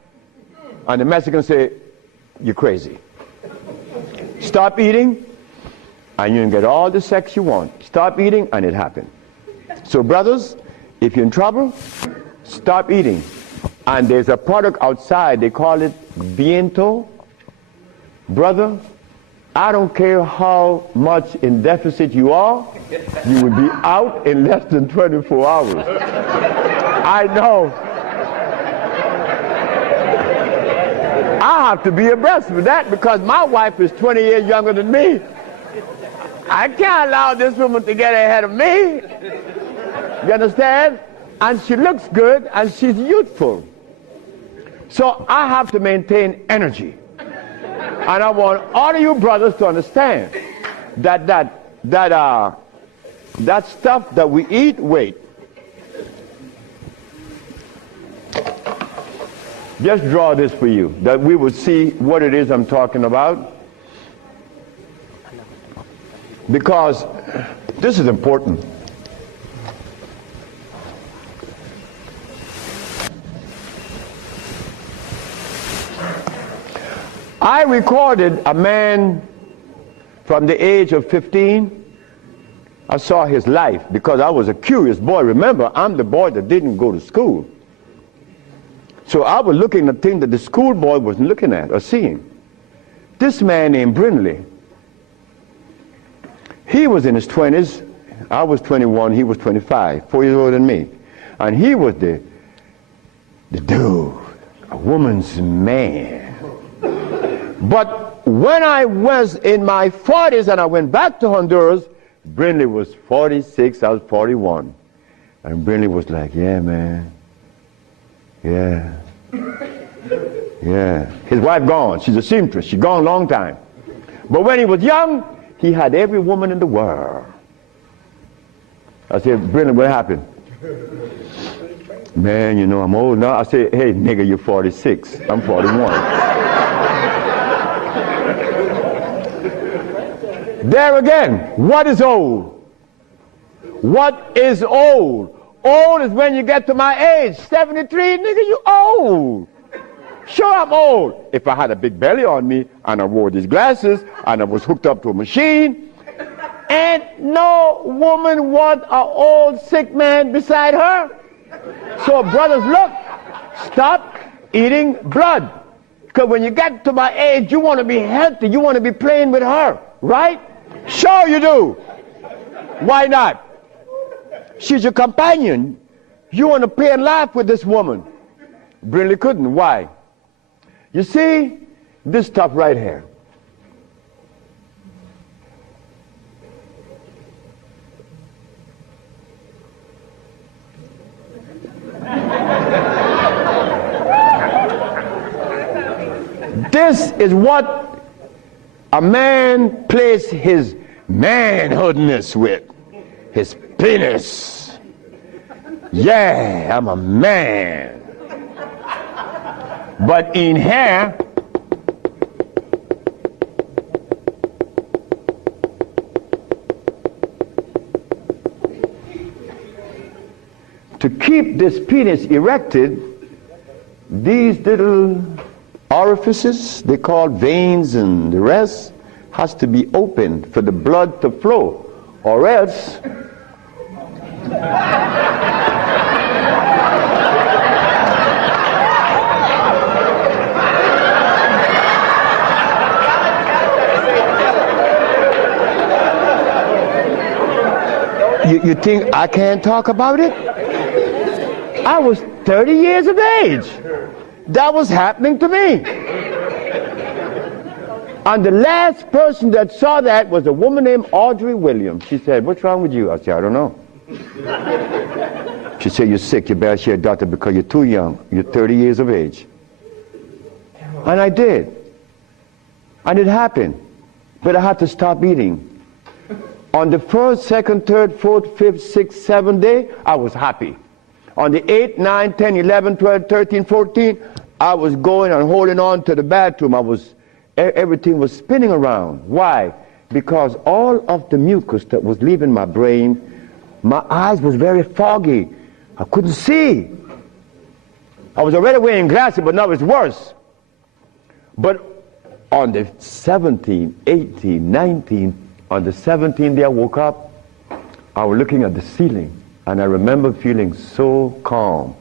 And the Mexicans say, you're crazy. Stop eating, and you can get all the sex you want. Stop eating, and it happened. So brothers, if you're in trouble, stop eating. And there's a product outside, they call it Viento. Brother, I don't care how much in deficit you are, you will be out in less than 24 hours. I know. I have to be abreast with that because my wife is 20 years younger than me. I can't allow this woman to get ahead of me. You understand? And she looks good and she's youthful. So I have to maintain energy. And I want all of you brothers to understand that stuff that we eat, wait. Just draw this for you, that we will see what it is I'm talking about. Because this is important. I recorded a man from the age of 15. I saw his life because I was a curious boy. Remember, I'm the boy that didn't go to school. So I was looking at things that the schoolboy wasn't looking at or seeing. This man named Brindley, he was in his 20s. I was 21, he was 25, 4 years older than me. And he was the dude, a woman's man. But when I was in my 40s and I went back to Honduras, Brindley was 46, I was 41. And Brindley was like, yeah, man. Yeah. Yeah. His wife gone. She's a seamstress. She's gone a long time. But when he was young, he had every woman in the world. I said, Brindley, what happened? Man, you know, I'm old now. I said, hey, nigga, you're 46. I'm 41. There again, what is old? What is old? Old is when you get to my age, 73, nigga, you old. Sure, I'm old. If I had a big belly on me, and I wore these glasses, and I was hooked up to a machine, and no woman want an old sick man beside her. So brothers, look, stop eating blood. Because when you get to my age, you want to be healthy. You want to be playing with her, right? Sure you do. Why not? She's your companion. You want to play and laugh with this woman. Brindley couldn't. Why? You see, this stuff right here. This is what a man plays his manhoodness with, his penis. Yeah, I'm a man. But in here, to keep this penis erected, these little orifices, they call veins and the rest, has to be opened for the blood to flow, or else you think I can't talk about it? I was 30 years of age. That was happening to me. And the last person that saw that was a woman named Audrey Williams. She said, what's wrong with you? I said, I don't know. She said, you're sick. You better see a doctor because you're too young. You're 30 years of age. And I did. And it happened. But I had to stop eating. On the first, second, third, fourth, fifth, sixth, seventh day, I was happy. On the 8th, 9th, 10th, 11th, 12th, 13th, 14th, I was going and holding on to the bathroom. Everything was spinning around. Why? Because all of the mucus that was leaving my brain, my eyes was very foggy. I couldn't see. I was already wearing glasses, but now it's worse. But on the 17th, 18th, 19th, on the 17th day I woke up, I was looking at the ceiling, and I remember feeling so calm.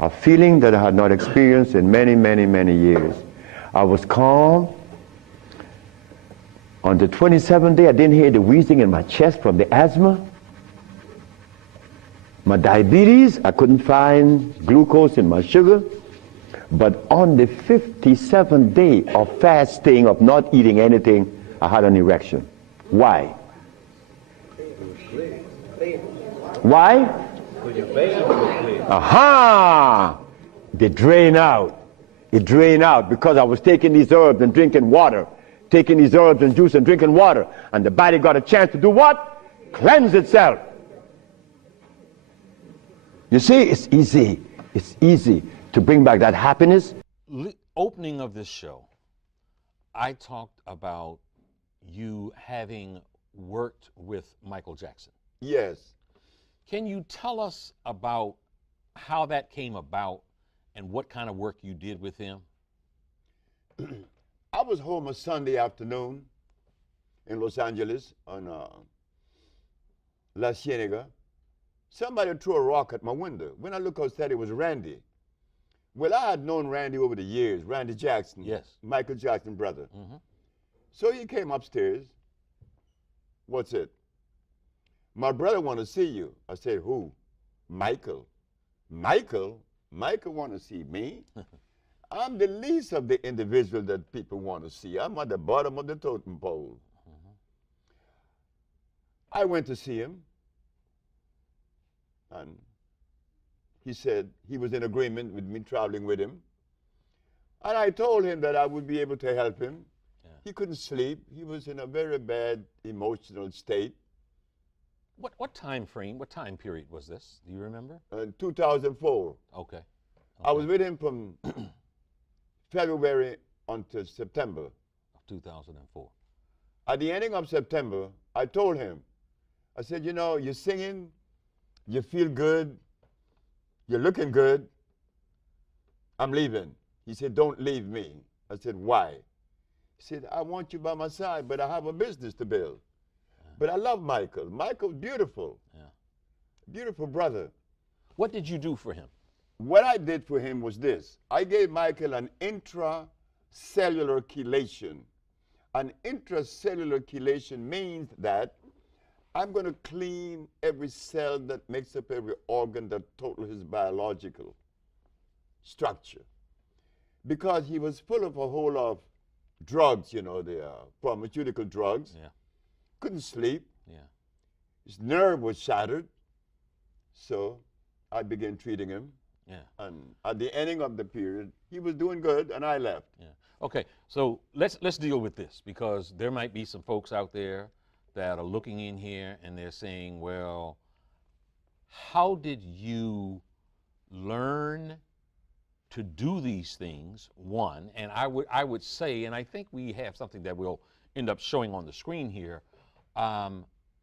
a feeling that I had not experienced in many, many, many years. I was calm. On the 27th day, I didn't hear the wheezing in my chest from the asthma. My diabetes, I couldn't find glucose in my sugar. But on the 57th day of fasting, of not eating anything, I had an erection. Why? Why? Aha! They drain out. It drained out because I was taking these herbs and drinking water. Taking these herbs and juice and drinking water. And the body got a chance to do what? Cleanse itself. You see, it's easy. It's easy to bring back that happiness. Opening of this show, I talked about you having worked with Michael Jackson. Yes. Can you tell us about how that came about and what kind of work you did with him? I was home a Sunday afternoon in Los Angeles on La Cienega. Somebody threw a rock at my window. When I looked outside, it was Randy. Well, I had known Randy over the years, Randy Jackson. Yes. Michael Jackson's brother. Mm-hmm. So he came upstairs. What's it? My brother want to see you. I said, who? Michael. Michael? Michael want to see me? I'm the least of the individual that people want to see. I'm at the bottom of the totem pole. Mm-hmm. I went to see him. And he said he was in agreement with me traveling with him. And I told him that I would be able to help him. Yeah. He couldn't sleep. He was in a very bad emotional state. What time frame, what time period was this? Do you remember? 2004. Okay. I was with him from February until September. Of 2004. At the ending of September, I told him, I said, you know, you're singing, you feel good, you're looking good, I'm leaving. He said, don't leave me. I said, why? He said, I want you by my side, but I have a business to build. Yeah. But I love Michael. Michael's beautiful. Yeah. Beautiful brother. What did you do for him? What I did for him was this. I gave Michael an intracellular chelation. An intracellular chelation means that I'm going to clean every cell that makes up every organ that total his biological structure. Because he was full of a whole lot of drugs, you know, the pharmaceutical drugs. Yeah. Couldn't sleep. Yeah. His nerve was shattered. So I began treating him. Yeah. And at the ending of the period, he was doing good, and I left. Yeah. Okay, so let's deal with this, because there might be some folks out there that are looking in here and they're saying, well, how did you learn to do these things, one? And I would say, and I think we have something that we'll end up showing on the screen here,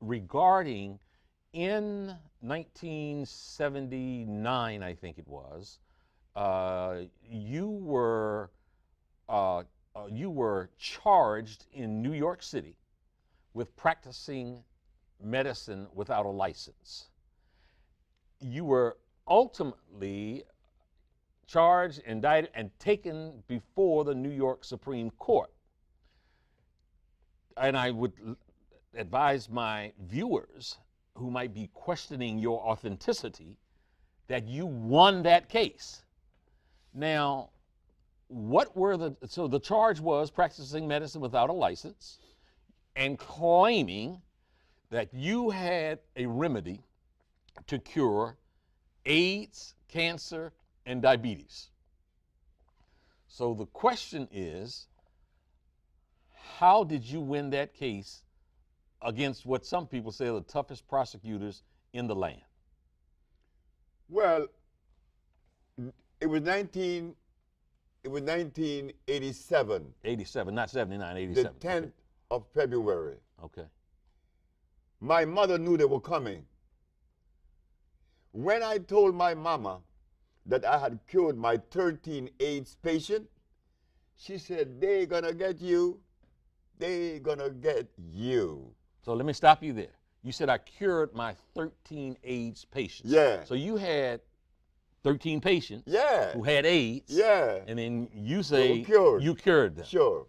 regarding in 1979, I think it was, you were charged in New York City with practicing medicine without a license. You were ultimately charged, indicted, and taken before the New York Supreme Court. And I would advise my viewers who might be questioning your authenticity that you won that case. Now, so the charge was practicing medicine without a license and claiming that you had a remedy to cure AIDS, cancer, and diabetes. So the question is, how did you win that case against what some people say are the toughest prosecutors in the land? Well, it was 1987. 87, not 79, 87. The 10th of February. Okay. My mother knew they were coming. When I told my mama that I had cured my 13 AIDS patient, she said, they're gonna get you. They're gonna get you. So let me stop you there. You said I cured my 13 AIDS patients. Yeah. So you had 13 patients Yeah. who had AIDS. Yeah. And then you say You cured them. Sure.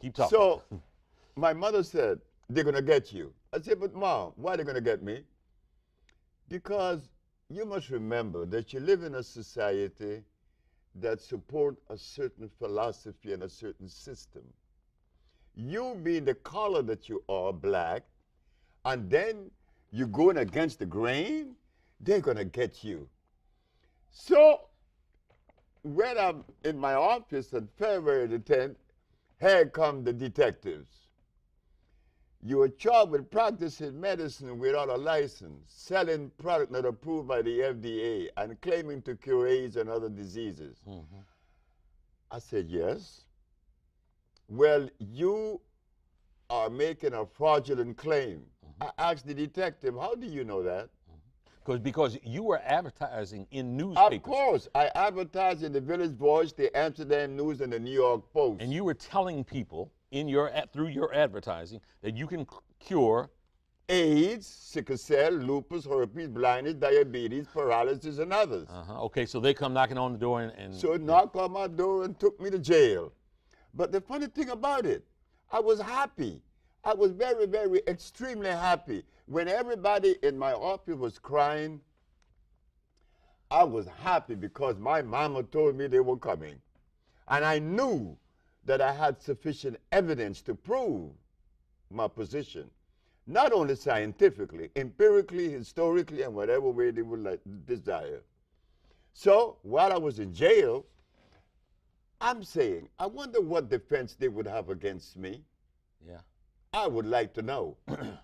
Keep talking. So my mother said, they're going to get you. I said, but Mom, why are they going to get me? Because you must remember that you live in a society that support a certain philosophy and a certain system. You being the color that you are, black, and then you're going against the grain, they're going to get you. So when I'm in my office on February the 10th, here come the detectives. You are charged with practicing medicine without a license, selling product not approved by the FDA, and claiming to cure AIDS and other diseases. Mm-hmm. I said, yes. Well, you are making a fraudulent claim. I asked the detective, how do you know that? Because you were advertising in newspapers. Of course. I advertised in the Village Voice, the Amsterdam News, and the New York Post. And you were telling people through your advertising that you can cure AIDS, sickle cell, lupus, herpes, blindness, diabetes, paralysis, and others. Okay, so they come knocking on the door and So knocked on my door and took me to jail. But the funny thing about it, I was happy. I was very, very, extremely happy. When everybody in my office was crying, I was happy because my mama told me they were coming. And I knew that I had sufficient evidence to prove my position. Not only scientifically, empirically, historically, and whatever way they would desire. So while I was in jail, I'm saying, I wonder what defense they would have against me. Yeah. I would like to know.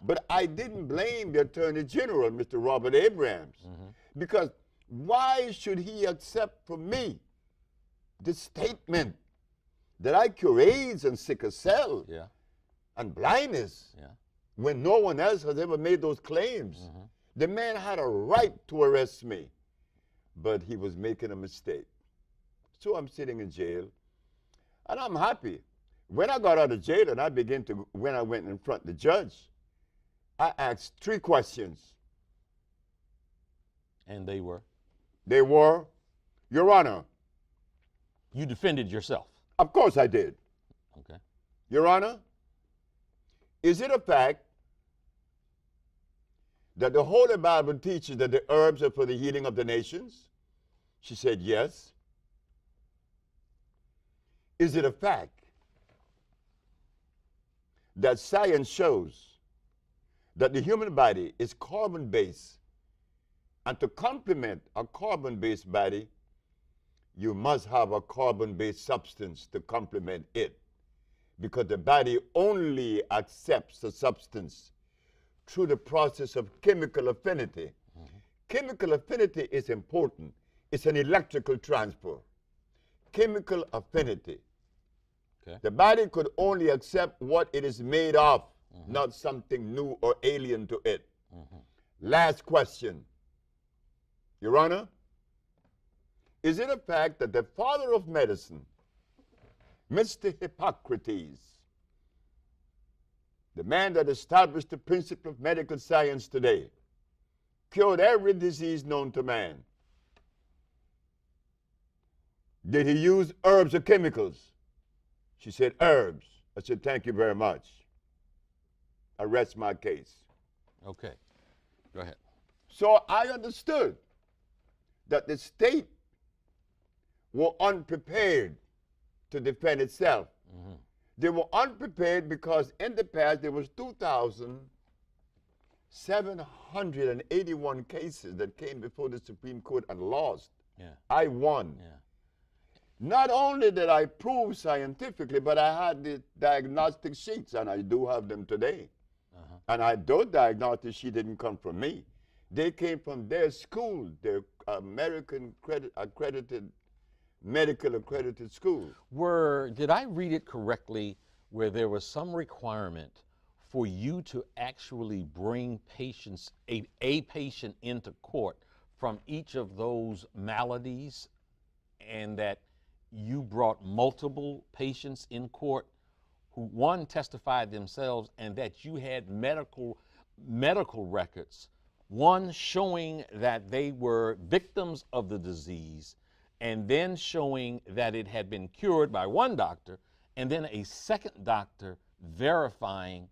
But I didn't blame the Attorney General, Mr. Robert Abrams, because why should he accept from me the statement that I cure AIDS and sickle cell and blindness when no one else has ever made those claims? The man had a right to arrest me, but he was making a mistake. So I'm sitting in jail, and I'm happy. When I got out of jail and when I went in front of the judge, I asked 3 questions. And they were? They were, Your Honor. You defended yourself? Of course I did. Okay. Your Honor, is it a fact that the Holy Bible teaches that the herbs are for the healing of the nations? She said, yes. Is it a fact that science shows that the human body is carbon-based, and to complement a carbon-based body, you must have a carbon-based substance to complement it, because the body only accepts the substance through the process of chemical affinity. Chemical affinity is important. It's an electrical transfer. Chemical affinity. Okay. The body could only accept what it is made of, not something new or alien to it. Last question. Your Honor, is it a fact that the father of medicine, Mr. Hippocrates, the man that established the principle of medical science today, cured every disease known to man? Did he use herbs or chemicals? She said, herbs. I said, thank you very much. I rest my case. Okay. Go ahead. So I understood that the state were unprepared to defend itself. They were unprepared because in the past there was 2,781 cases that came before the Supreme Court and lost. I won. Not only did I prove scientifically, but I had the diagnostic sheets, and I do have them today. And those diagnostic sheets didn't come from me. They came from their school, their American medical accredited school. Did I read it correctly where there was some requirement for you to actually bring patients, a patient into court from each of those maladies, and that you brought multiple patients in court who, one, testified themselves, and that you had medical records One showing that they were victims of the disease, and then showing that it had been cured by one doctor, and then a second doctor verifying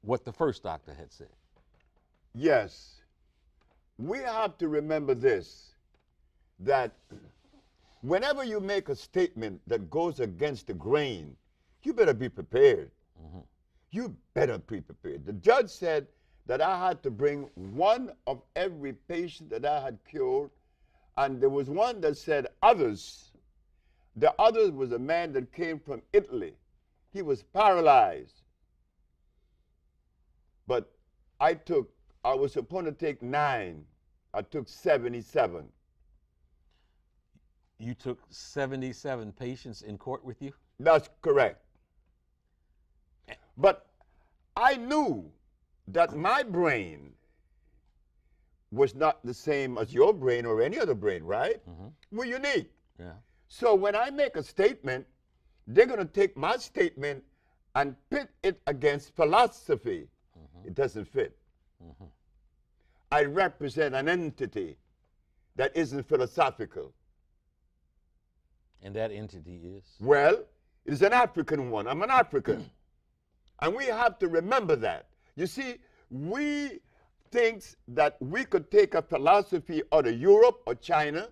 what the first doctor had said. Yes. We have to remember this, that whenever you make a statement that goes against the grain, you better be prepared. You better be prepared. The judge said that I had to bring one of every patient that I had cured, and there was one that said others. The other was a man that came from Italy. He was paralyzed. But I was supposed to take 9. I took 77. You took 77 patients in court with you? That's correct. But I knew that my brain was not the same as your brain or any other brain, right? We're unique. Yeah. So when I make a statement, they're going to take my statement and pit it against philosophy. It doesn't fit. I represent an entity that isn't philosophical. And that entity is? Well, it is an African one. I'm an African. And we have to remember that. You see, we think that we could take a philosophy out of Europe or China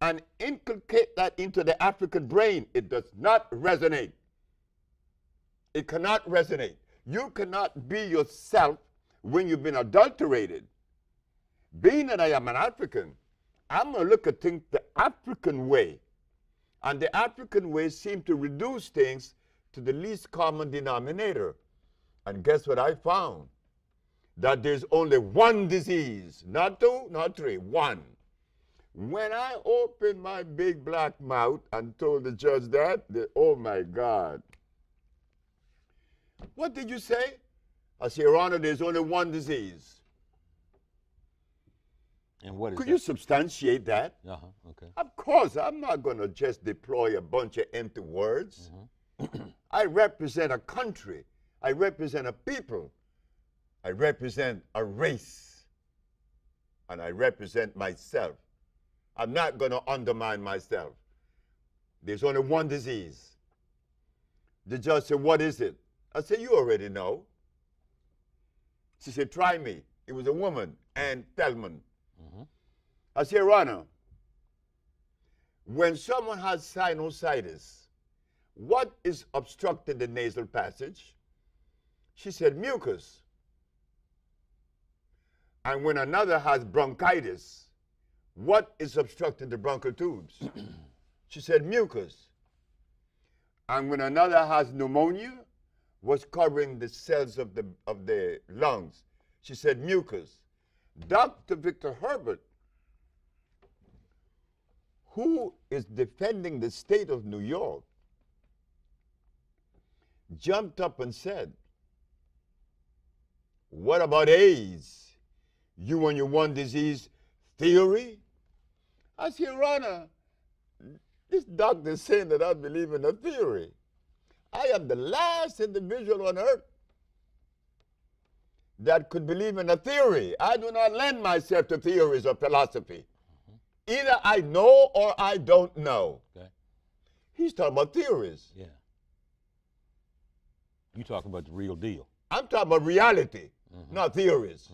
and inculcate that into the African brain. It does not resonate. It cannot resonate. You cannot be yourself when you've been adulterated. Being that I am an African, I'm going to look at things the African way. And the African way seems to reduce things to the least common denominator. And guess what I found? That there's only one disease. Not 2, not 3, 1. When I opened my big black mouth and told the judge that, oh my God. What did you say? I said, Your Honor, there's only one disease. And what is Could that? you substantiate that? Okay. Of course, I'm not going to just deploy a bunch of empty words. I represent a country. I represent a people. I represent a race. And I represent myself. I'm not going to undermine myself. There's only one disease. The judge said, what is it? I said, you already know. She said, try me. It was a woman, Ann Thelman. I said, Your Honor, when someone has sinusitis, what is obstructing the nasal passage? She said, mucus. And when another has bronchitis, what is obstructing the bronchial tubes? She said, mucus. And when another has pneumonia, what's covering the cells of the lungs? She said, mucus. Dr. Victor Herbert, who is defending the state of New York, jumped up and said, what about AIDS? You and your one disease theory? I said, Your Honor, this doctor is saying that I believe in a theory. I am the last individual on earth that could believe in a theory. I do not lend myself to theories or philosophy. Either I know or I don't know. Okay. He's talking about theories. Yeah. You talking about the real deal. I'm talking about reality, not theories,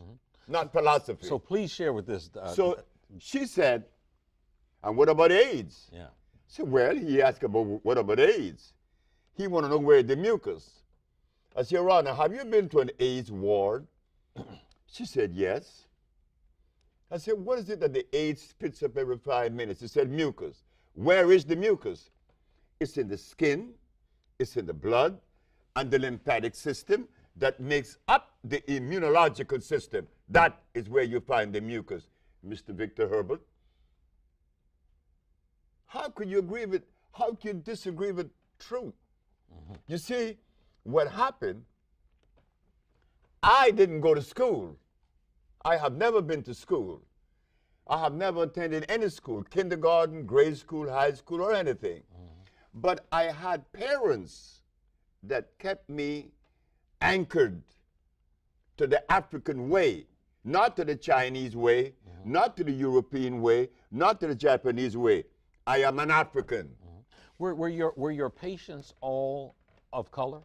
not philosophy. So please share with this. So she said, and what about AIDS? Yeah. I said, well, he asked about what about AIDS? He want to know where the mucus. I said, Your Honor, have you been to an AIDS ward? She said, yes. I said, what is it that the AIDS spits up every 5 minutes? She said, mucus. Where is the mucus? It's in the skin, it's in the blood, and the lymphatic system that makes up the immunological system. That is where you find the mucus, Mr. Victor Herbert. How could you agree with, how could you disagree with truth? You see, what happened, I didn't go to school. I have never been to school. I have never attended any school, kindergarten, grade school, high school, or anything. But I had parents that kept me anchored to the African way, not to the Chinese way, not to the European way, not to the Japanese way. I am an African. Were your patients all of color?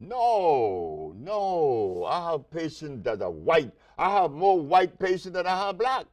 No, no. I have patients that are white. I have more white patients than I have black.